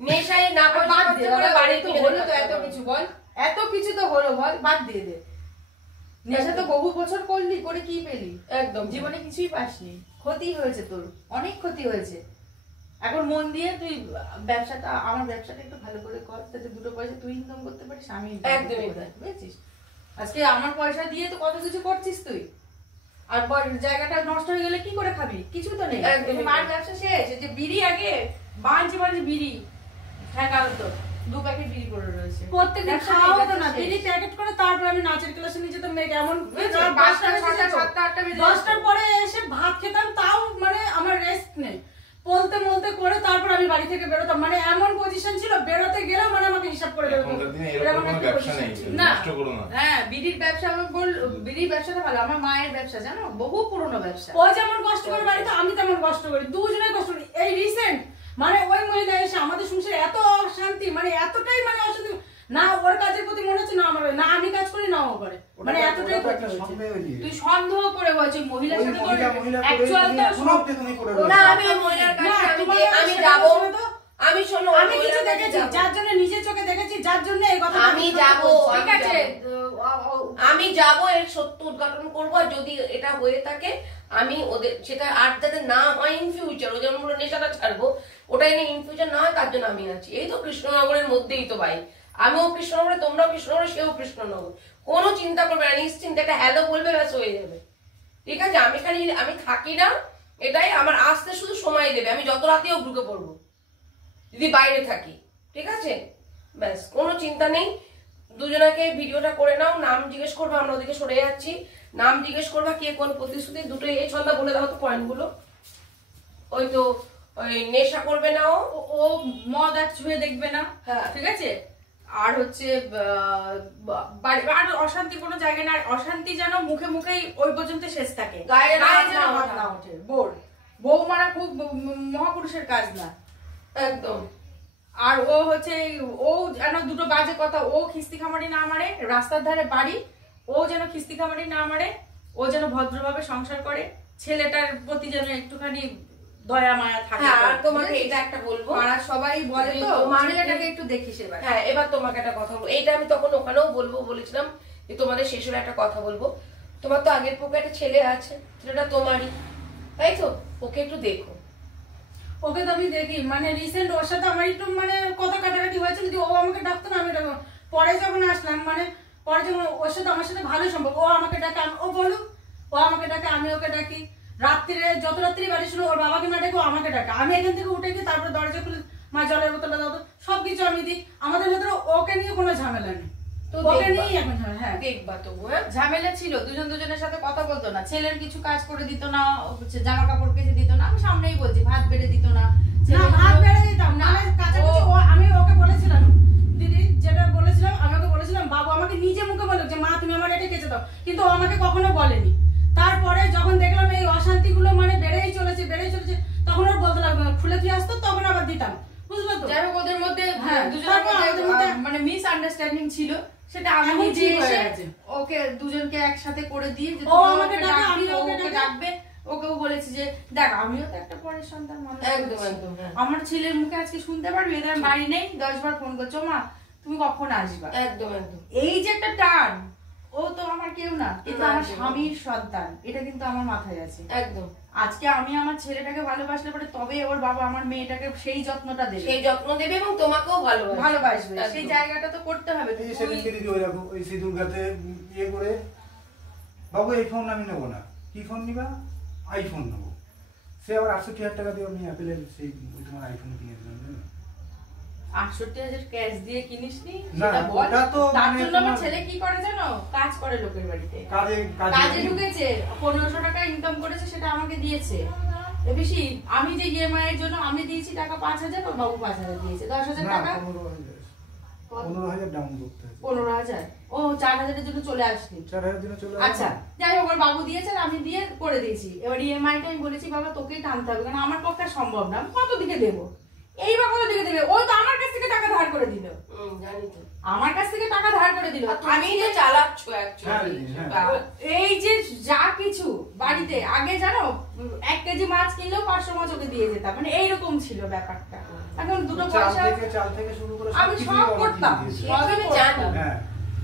নেশায় না করে বাড়ি তো হলো, তো এত কিছু বল, এত কিছু তো হলো, বল বাদ দিয়ে দে। নেশা তো বহু বছর করলি, করে কি পেলি? একদম জীবনে কিছুই পাসনি, ক্ষতি হয়েছে তোর, অনেক ক্ষতি হয়েছে। এখন মন দিয়ে তুই ব্যবসাটা, আমার ব্যবসাটা একটু ভালো করে কর, তাতে দুটো পয়সা তুই ইনকাম করতে পারিস, আমি একদমই বুঝেছিস। আজকে আমার পয়সা দিয়ে তো কত কিছু করছিস তুই, আর জায়গাটা নষ্ট হয়ে গেলে কি করে খাবি? কিছু তো নেই। মার ব্যবসা শেষ। যে বিড়ি আগে বাঞ্চি বিড়ি ঠেকা হতো, 2 প্যাকেট বিড়ি করে রয়েছে, প্রত্যেকদিন খাওয়া হতো না, বিড়ি প্যাকেট করে। তারপর আমি নাচের ক্লাসে নিয়ে যেতাম মেয়েকে, এমন 10টার পরে এসে ভাত খেতাম, তাও মানে আমার রেস্ট নেই, বলতে মলতে করে তারপর আমি বাড়ি থেকে বেরোতাম। মানে এমন পজিশন ছিল, বেরোতে গেলেও মানে আমাকে হিসাব করে বেরোতো না। হ্যাঁ, বিড়ির ব্যবসা, আমি বিড়ির ব্যবসাটা ভালো, আমার মায়ের ব্যবসা জানো, বহু পুরনো ব্যবসা। ও যেমন কষ্ট করে বাড়িতে, আমি তেমন কষ্ট করি, দুজনে কষ্ট করি। এই রিসেন্ট মানে ওই মহিলা এসে আমাদের সংসারে এত অশান্তি, মানে এতটাই মানে অশান্তি, না ওর কাজের প্রতি মনে হচ্ছে না আমার, না আমি কাজ করি না ও করে, মানে এতটাই তুই সন্দেহ করে বলছি মহিলার সাথে তোর অ্যাকচুয়াল তো না। আমি মহিলার কাছে আমি যাব, আমি শোনো, আমি কিছু দেখেছি, যার জন্য নিজে চোখে দেখেছি, যার জন্য এই কথা আমি যাব, ঠিক আছে আমি যাব, এর সত্য উদ্ঘাটন করব। আর যদি এটা হয়ে থাকে, আমি ওদের সেটা আর যাতে না হয় ইন ফিউচার, ও যেমন বলে নেশাটা ছাড়বো, ওটাই নিয়ে ইন ফিউচার না হয়, তার জন্য আমি আছি। এই তো কৃষ্ণনগরের মধ্যেই তো ভাই, আমিও কৃষ্ণনগরে, তোমরাও কৃষ্ণনগরে, সেও কৃষ্ণনগর, কোনো চিন্তা করবে না, নিশ্চিন্তে একটা হ্যালো বলবে, ব্যাস হয়ে যাবে, ঠিক আছে। আমি থাকি না, এটাই আমার আসতে শুধু সময় দেবে, আমি যত রাতেও ঢুকে পড়বো যদি বাইরে থাকি, ঠিক আছে, ব্যাস কোনো চিন্তা নেই। দুজনাকে ভিডিওটা করে নাও, নাম জিজ্ঞেস করবো, আমরা ওদিকে সরে যাচ্ছি, নাম জিজ্ঞেস করবা, কে কোন প্রতিশ্রুতি, দুটোই এই ছন্দা বলে দাও তো পয়েন্টগুলো। ওই তো ওই নেশা করবে না, ও মদ আর ছুঁয়ে দেখবে না, ঠিক আছে। আর হচ্ছে আর অশান্তি কোনো জায়গায় না, অশান্তি যেন মুখে মুখেই ওই পর্যন্ত শেষ থাকে, গায়ে হাত না ওঠে। বউ মারা খুব মহাপুরুষের কাজ না, একদম। আর ও হচ্ছে ও যেন দুটো বাজে কথা, ও খিস্তি খামারি না মারে, রাস্তার ধারে বাড়ি, ও যেন খিস্তি খামারি না মারে, ও যেন ভদ্রভাবে সংসার করে, ছেলেটার প্রতি যেন একটুখানি দয়া মায়া থাকে। আর তোমাকে এটা একটা বলবো, আর সবাই বলে তো ছেলেটাকে একটু দেখিস এবার। হ্যাঁ, এবার তোমাকে একটা কথা বলবো, এইটা আমি তখন ওখানেও বলেছিলাম যে তোমাদের শেষের একটা কথা বলবো। তোমার তো আগের পক্ষে একটা ছেলে আছে, ছেলেটা তোমারই, তাই তো, ওকে একটু দেখো। ওকে তো আমি দেখি, মানে রিসেন্ট ওর সাথে আমার একটু মানে কথা কাটাকাটি হয়েছে, যদি ও আমাকে ডাকতো না, আমি ডাকবো। পরে যখন আসলাম, মানে পরে যখন ওর সাথে আমার সাথে ভালো সম্পর্ক, ও আমাকে ডাকে, ও বলুক, ও আমাকে ডাকে, আমি ওকে ডাকি। রাত্রিরে যত রাত্রি বাড়ি শুনে ওর বাবাকে না ডেকে, ও আমাকে ডাকে, আমি এখান থেকে উঠে গিয়ে তারপরে দরজা খুলে মা জলের বোতলটা দাও তো, সবকিছু আমি দিই। আমাদের ভেতরে ওকে নিয়ে কোনো ঝামেলা নেই, ওকে নিয়েই এখন ঝামেলা। হ্যাঁ, দেখবা তবু ঝামেলা ছিল, দুজনের সাথে কথা বলতো না, ছেলের কিছু কাজ করে দিত না, জামা কাপড় কেচে দিত না, আমি সামনেই বলছি, ভাত বেড়ে দিত না, ভাত বেড়ে দিতাম না, আমি ওকে বলেছিলাম, দিদি যেটা বলেছিলাম, আমি ওকে বলেছিলাম, বাবু আমাকে নিজে মুখে বলো যে মা তুমি আমার এটা কেচে দাও, কিন্তু ও আমাকে কখনো বলেনি। তারপরে যখন দেখলাম এই অশান্তিগুলো মানে বেড়েই চলেছে, তখন ওর বলতে লাগলো, খুলে তুই আসতো, তখন আবার দিতাম, বুঝলো তো। যাই হোক, ওদের মধ্যে মানে মিস আন্ডারস্ট্যান্ডিং ছিল, সেটা আমি নিজে এসে ওকে দুজনকে একসাথে করে দিয়ে, ও আমাকে ডাকে, আমি ওকে ডাকবে, ওকেও বলেছি যে দেখ আমিও তো একটা পরের সন্তান মানুষ, একদম একদম। আমার ছেলের মুখে আজকে শুনতে পারবি এদের বাড়ি নেই, 10 বার ফোন করছো, মা তুমি কখন আসবা, একদম একদম। এই যে একটা টান, ও তো আমার কেউ না, কিন্তু আমার স্বামীর সন্তান, এটা কিন্তু আমার মাথায় আছে, একদম। আজকে আমি আমার ছেলেটাকে ভালোবাসলে পরে তবে ওর বাবা আমার মেয়েটাকে সেই যত্নটা দেবে, সেই যত্ন দেবে, এবং তোমাকেও ভালোবাসবে, সেই জায়গাটা তো করতে হবে। সেদিনকে দিদি ওই রকম ওই সিঁদুরঘাতে ইয়ে করে, বাবু এই ফোন আমি নেবো না, কি ফোন নিবা, আইফোন নেবো। সে আবার 68,000 টাকা দিয়ে আমি অ্যাপেলের সেই তোমার আইফোন কিনে দিলাম, 68,000 ক্যাশ দিয়ে কিনিসনি না, সেটা বল। ওটা তো তার মানে জন্য আমার তোমার- ছেলে কি করে জানো, কাজ করে লোকের বাড়িতে, কাজে কাজে ঢুকেছে, 1500 টাকা ইনকাম করেছে, সেটা আমাকে দিয়েছে। বেশি আমি যে ইএমআই এর জন্য আমি দিয়েছি টাকা 5,000, ওর বাবু 5,000 দিয়েছে, 10,000 টাকা 15,000 ডাউন করতে হবে। 15,000 ও 4,000 এর জন্য চলে আসলি। 4,000 দিনে চলে আচ্ছা যাই হোক, ওর বাবু দিয়েছে আর আমি দিয়ে করে দিয়েছি। এবার ইএমআইটা আমি বলেছি বাবা তোকেই টানতে হবে, কারণ আমার পক্ষে আর সম্ভব না, আমি কত দিকে দেবো, এই বা কত দিকে দেবে, ওই তো আমার কাছ থেকে টাকা ধার করে দিল, জানি তো আমার কাছ থেকে টাকা ধার করে দিল। আমি যে চালাচ্ছ অ্যাকচুয়ালি এই যে যা কিছু বাড়িতে আগে জানো 1 কেজি মাছ কিনলেও 500 মাছ ওকে দিয়ে যেতাম, মানে এইরকম ছিল ব্যাপারটা। এখন দুটো পয়সা চাল থেকে শুরু করে আমি সব করতাম, আমি জানি। হ্যাঁ,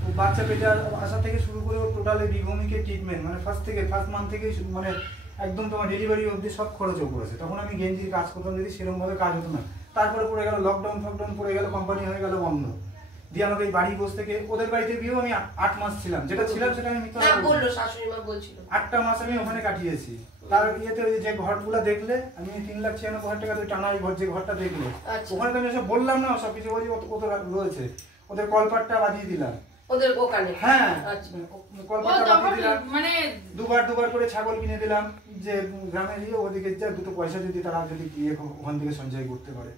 ও বাচ্চা পেটে আসা থেকে শুরু করে টোটালি বিভূমিকে ট্রিটমেন্ট, মানে ফার্স্ট মান্থ থেকে মানে একদম তোমার ডেলিভারি অবধি সব খরচও করেছে। তখন আমি গেঞ্জির কাজ করতাম, যদি সেরকম ভাবে কাজ হতো না। তারপরে পড়ে গেল লকডাউন পড়ে গেল, কোম্পানি হয়ে গেল বন্ধ, দিয়ে আমাকে এই বাড়ি বসে থেকে ওদের বাড়িতে গিয়েও আমি 8 মাস ছিলাম, যেটা ছিলাম সেটা আমি মিথ্যা বলবো। বললো শাশুড়ি মা বলছিল 8টা মাস আমি ওখানে কাটিয়েছি। তার ইয়েতে ওই যে ঘরগুলো দেখলে আমি 3,96,000 টাকা দিয়ে টানা ঘর, যে ঘরটা দেখলে ওখানে তো আমি সব বললাম না, সব কিছু বলছি কত রয়েছে, ওদের কলপাটটা বাজিয়ে দিলাম ওদের ওখানে। হ্যাঁ, আচ্ছা কলপাটটা বাজিয়ে দিলাম, মানে দুবার করে ছাগল কিনে দিলাম, যে গ্রামে গিয়ে ওদিকে যা দুটো পয়সা যদি তারা যদি গিয়ে ওখান থেকে সঞ্চয় করতে পারে।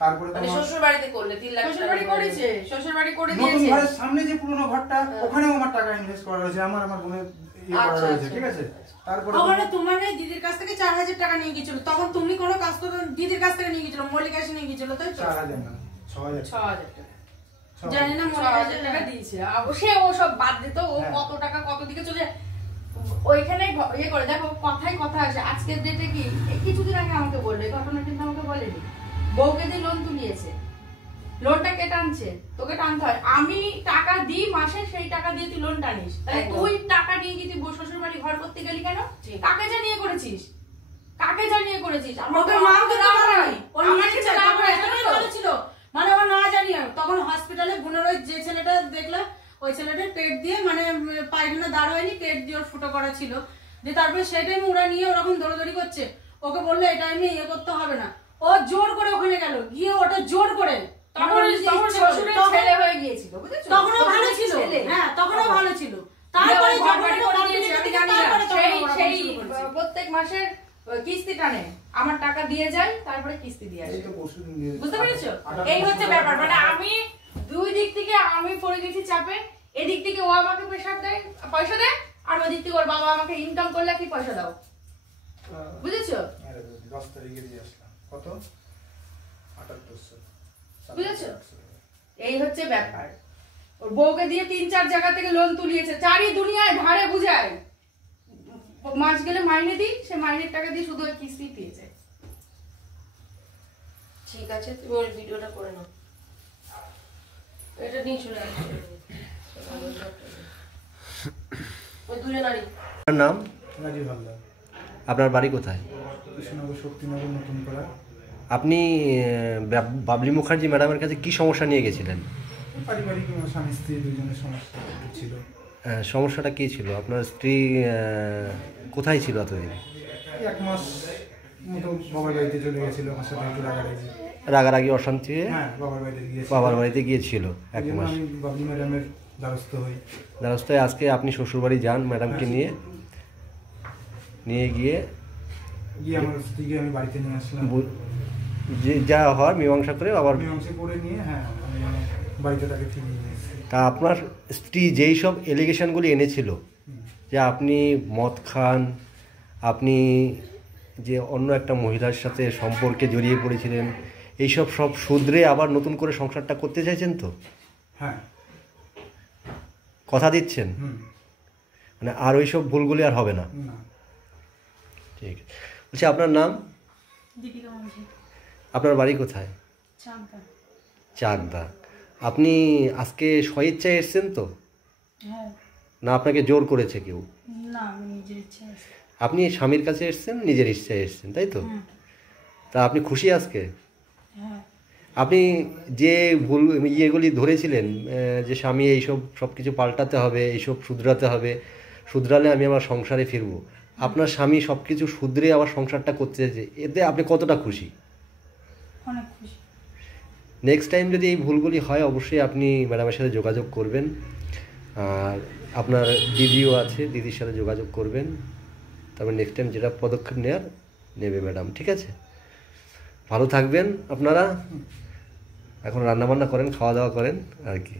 তারপরে মানে শ্বশুর বাড়িতে করলে 3 লাখ শ্বশুর বাড়ি করেছে, শ্বশুর বাড়ি করে নতুন দিয়েছে। ঘরের সামনে যে পুরনো ঘরটা, ওখানেও আমার টাকা ইনভেস্ট করা হয়েছে, আমার বোনের ইয়ে করা রয়েছে, ঠিক আছে। তারপরে ওখানে তোমার দিদির কাছ থেকে 4,000 টাকা নিয়ে গেছিল, তখন তুমি কোনো কাজ করতে দিদির কাছ থেকে নিয়ে গেছিল, মল্লিকা এসে নিয়ে গেছিল, তাই তো? 4,000 না 6,000 টাকা ছয় জানি না, মনে হয় টাকা দিয়েছে। সে ও সব বাদ দিত, ও কত টাকা কত দিকে চলে ওইখানে ইয়ে করে। দেখো কথাই কথা আসে, আজকের ডেটে কি কিছুদিন আগে আমাকে বললো, এই ঘটনা কিন্তু আমাকে বলেনি, বউকে দিয়ে লোন তুলিয়েছে, লোনটা কে টানছে, তোকে টানতে হয়, আমি টাকা দিই মাসে, সেই টাকা দিয়ে তুই লোন টানিস, তাহলে তুই টাকা নিয়ে কি তুই শ্বশুর বাড়ি ঘর করতে গেলি কেন? কাকে জানিয়ে করেছিস, কাকে জানিয়ে করেছিস? ওকে মাও তো করেনি, ওর নিজের ইচ্ছা, তখন এতটাই ভালো ছিল, মানে ও না জানিয়ে তখন হসপিটালে বোনের ওই যে ছেলেটা দেখলাম, ওই ছেলেটার পেট দিয়ে মানে পায়খানা দাঁড় হয়নি, পেট দিয়ে ওর ফুটো করা ছিল, দিয়ে তারপরে সেটাই ওরা নিয়ে ওরকম দৌড়াদৌড়ি করছে, ওকে বললো এটা আমি ইয়ে করতে হবে না, ও জোর করে ওখানে গেল, গিয়ে ওটা জোর করে ছেলে হয়ে গিয়েছিল, তখনও ভালো ছিল, হ্যাঁ তখনও ভালো ছিল। তারপরে প্রত্যেক মাসে কিস্তি টানে, আমার টাকা দিয়ে যায়, তারপরে কিস্তি দিয়ে আসে, বুঝতে পেরেছো? এই হচ্ছে ব্যাপার, মানে আমি দুই দিক থেকে আমি পড়ে গেছি চাপে, এদিক থেকে ও আমাকে প্রেশার দেয়, পয়সা দেয়, আর ওই দিক থেকে ওর বাবা আমাকে ইনকাম করলে কি পয়সা দাও, বুঝেছো? 10 তারিখে দিয়ে আসলাম, কত 7800, বুঝেছো? এই হচ্ছে ব্যাপার, ওর বউকে দিয়ে 3-4 জায়গা থেকে লোন তুলিয়েছে, চারি দুনিয়ায় ধারে বুঝায়, মাস গেলে মাইনে দিই, সে মাইনের টাকা দিয়ে শুধু ওই কিস্তি পেয়েছে। ঠিক আছে, তুমি ওই ভিডিওটা করে নাও, এটা নিয়ে চলে আসো। ওই দুজন নারী। আপনার নাম? রাজীব হালদার। আপনার বাড়ি কোথায়? কৃষ্ণনগর শক্তিনগর নতুন পাড়া। আপনি বাবলি মুখার্জি ম্যাডামের কাছে কি সমস্যা নিয়ে গেছিলেন? পারিবারিক স্বামী স্ত্রী দুজনের সমস্যা ছিল। সমস্যাটা কি ছিল? আপনার স্ত্রী কোথায় ছিল এতদিন? 1 মাস মতো বাবার বাড়িতে চলে গেছিল, আমার সাথে একটু রাগারাগি অশান্তি হয়ে বাবার বাড়িতে গিয়েছিল 1 মাস। আমি বাবলি ম্যাডামের দ্বারস্থ হই। দ্বারস্থায় আজকে আপনি শ্বশুরবাড়ি যান ম্যাডামকে নিয়ে গিয়ে আমার স্ত্রীকে আমি বাড়িতে নিয়ে আসলাম, যে যা হয় মীমাংসা করে আবার মীমাংসা করে নিয়ে হ্যাঁ আমি বাড়িতে তাকে ফিরিয়ে নিয়ে এসেছি। তা আপনার স্ত্রী যেই সব এলিগেশনগুলি এনেছিল, যে আপনি মদ খান, আপনি যে অন্য একটা মহিলার সাথে সম্পর্কে জড়িয়ে পড়েছিলেন, এইসব সব শুধরে আবার নতুন করে সংসারটা করতে চাইছেন তো? হ্যাঁ। কথা দিচ্ছেন? মানে আর ওইসব ভুলগুলি আর হবে না? ঠিক আছে। বলছি আপনার নাম? দীপিকা মাঝি। আপনার বাড়ি কোথায়? চাকদা। আপনি আজকে স্বইচ্ছায় এসেছেন তো? হ্যাঁ। না আপনাকে জোর করেছে কেউ? না, আমি নিজের ইচ্ছায় এসেছি। আপনি স্বামীর কাছে এসেছেন, নিজের ইচ্ছায় এসেছেন, তাই তো? তা আপনি খুশি আজকে? হ্যাঁ। আপনি যে ভুল ইয়েগুলি ধরেছিলেন, যে স্বামী এইসব সব কিছু পাল্টাতে হবে, এইসব শুধরাতে হবে, শুধরালে আমি আমার সংসারে ফিরবো, আপনার স্বামী সব কিছু শুধরে আবার সংসারটা করতে চাইছে, এতে আপনি কতটা খুশি? অনেক খুশি। নেক্সট টাইম যদি এই ভুলগুলি হয় অবশ্যই আপনি ম্যাডামের সাথে যোগাযোগ করবেন, আর আপনার দিদিও আছে, দিদির সাথে যোগাযোগ করবেন, তারপর নেক্সট টাইম যেটা পদক্ষেপ নেবে ম্যাডাম, ঠিক আছে? ভালো থাকবেন আপনারা, এখন রান্নাবান্না করেন, খাওয়া দাওয়া করেন আর কি।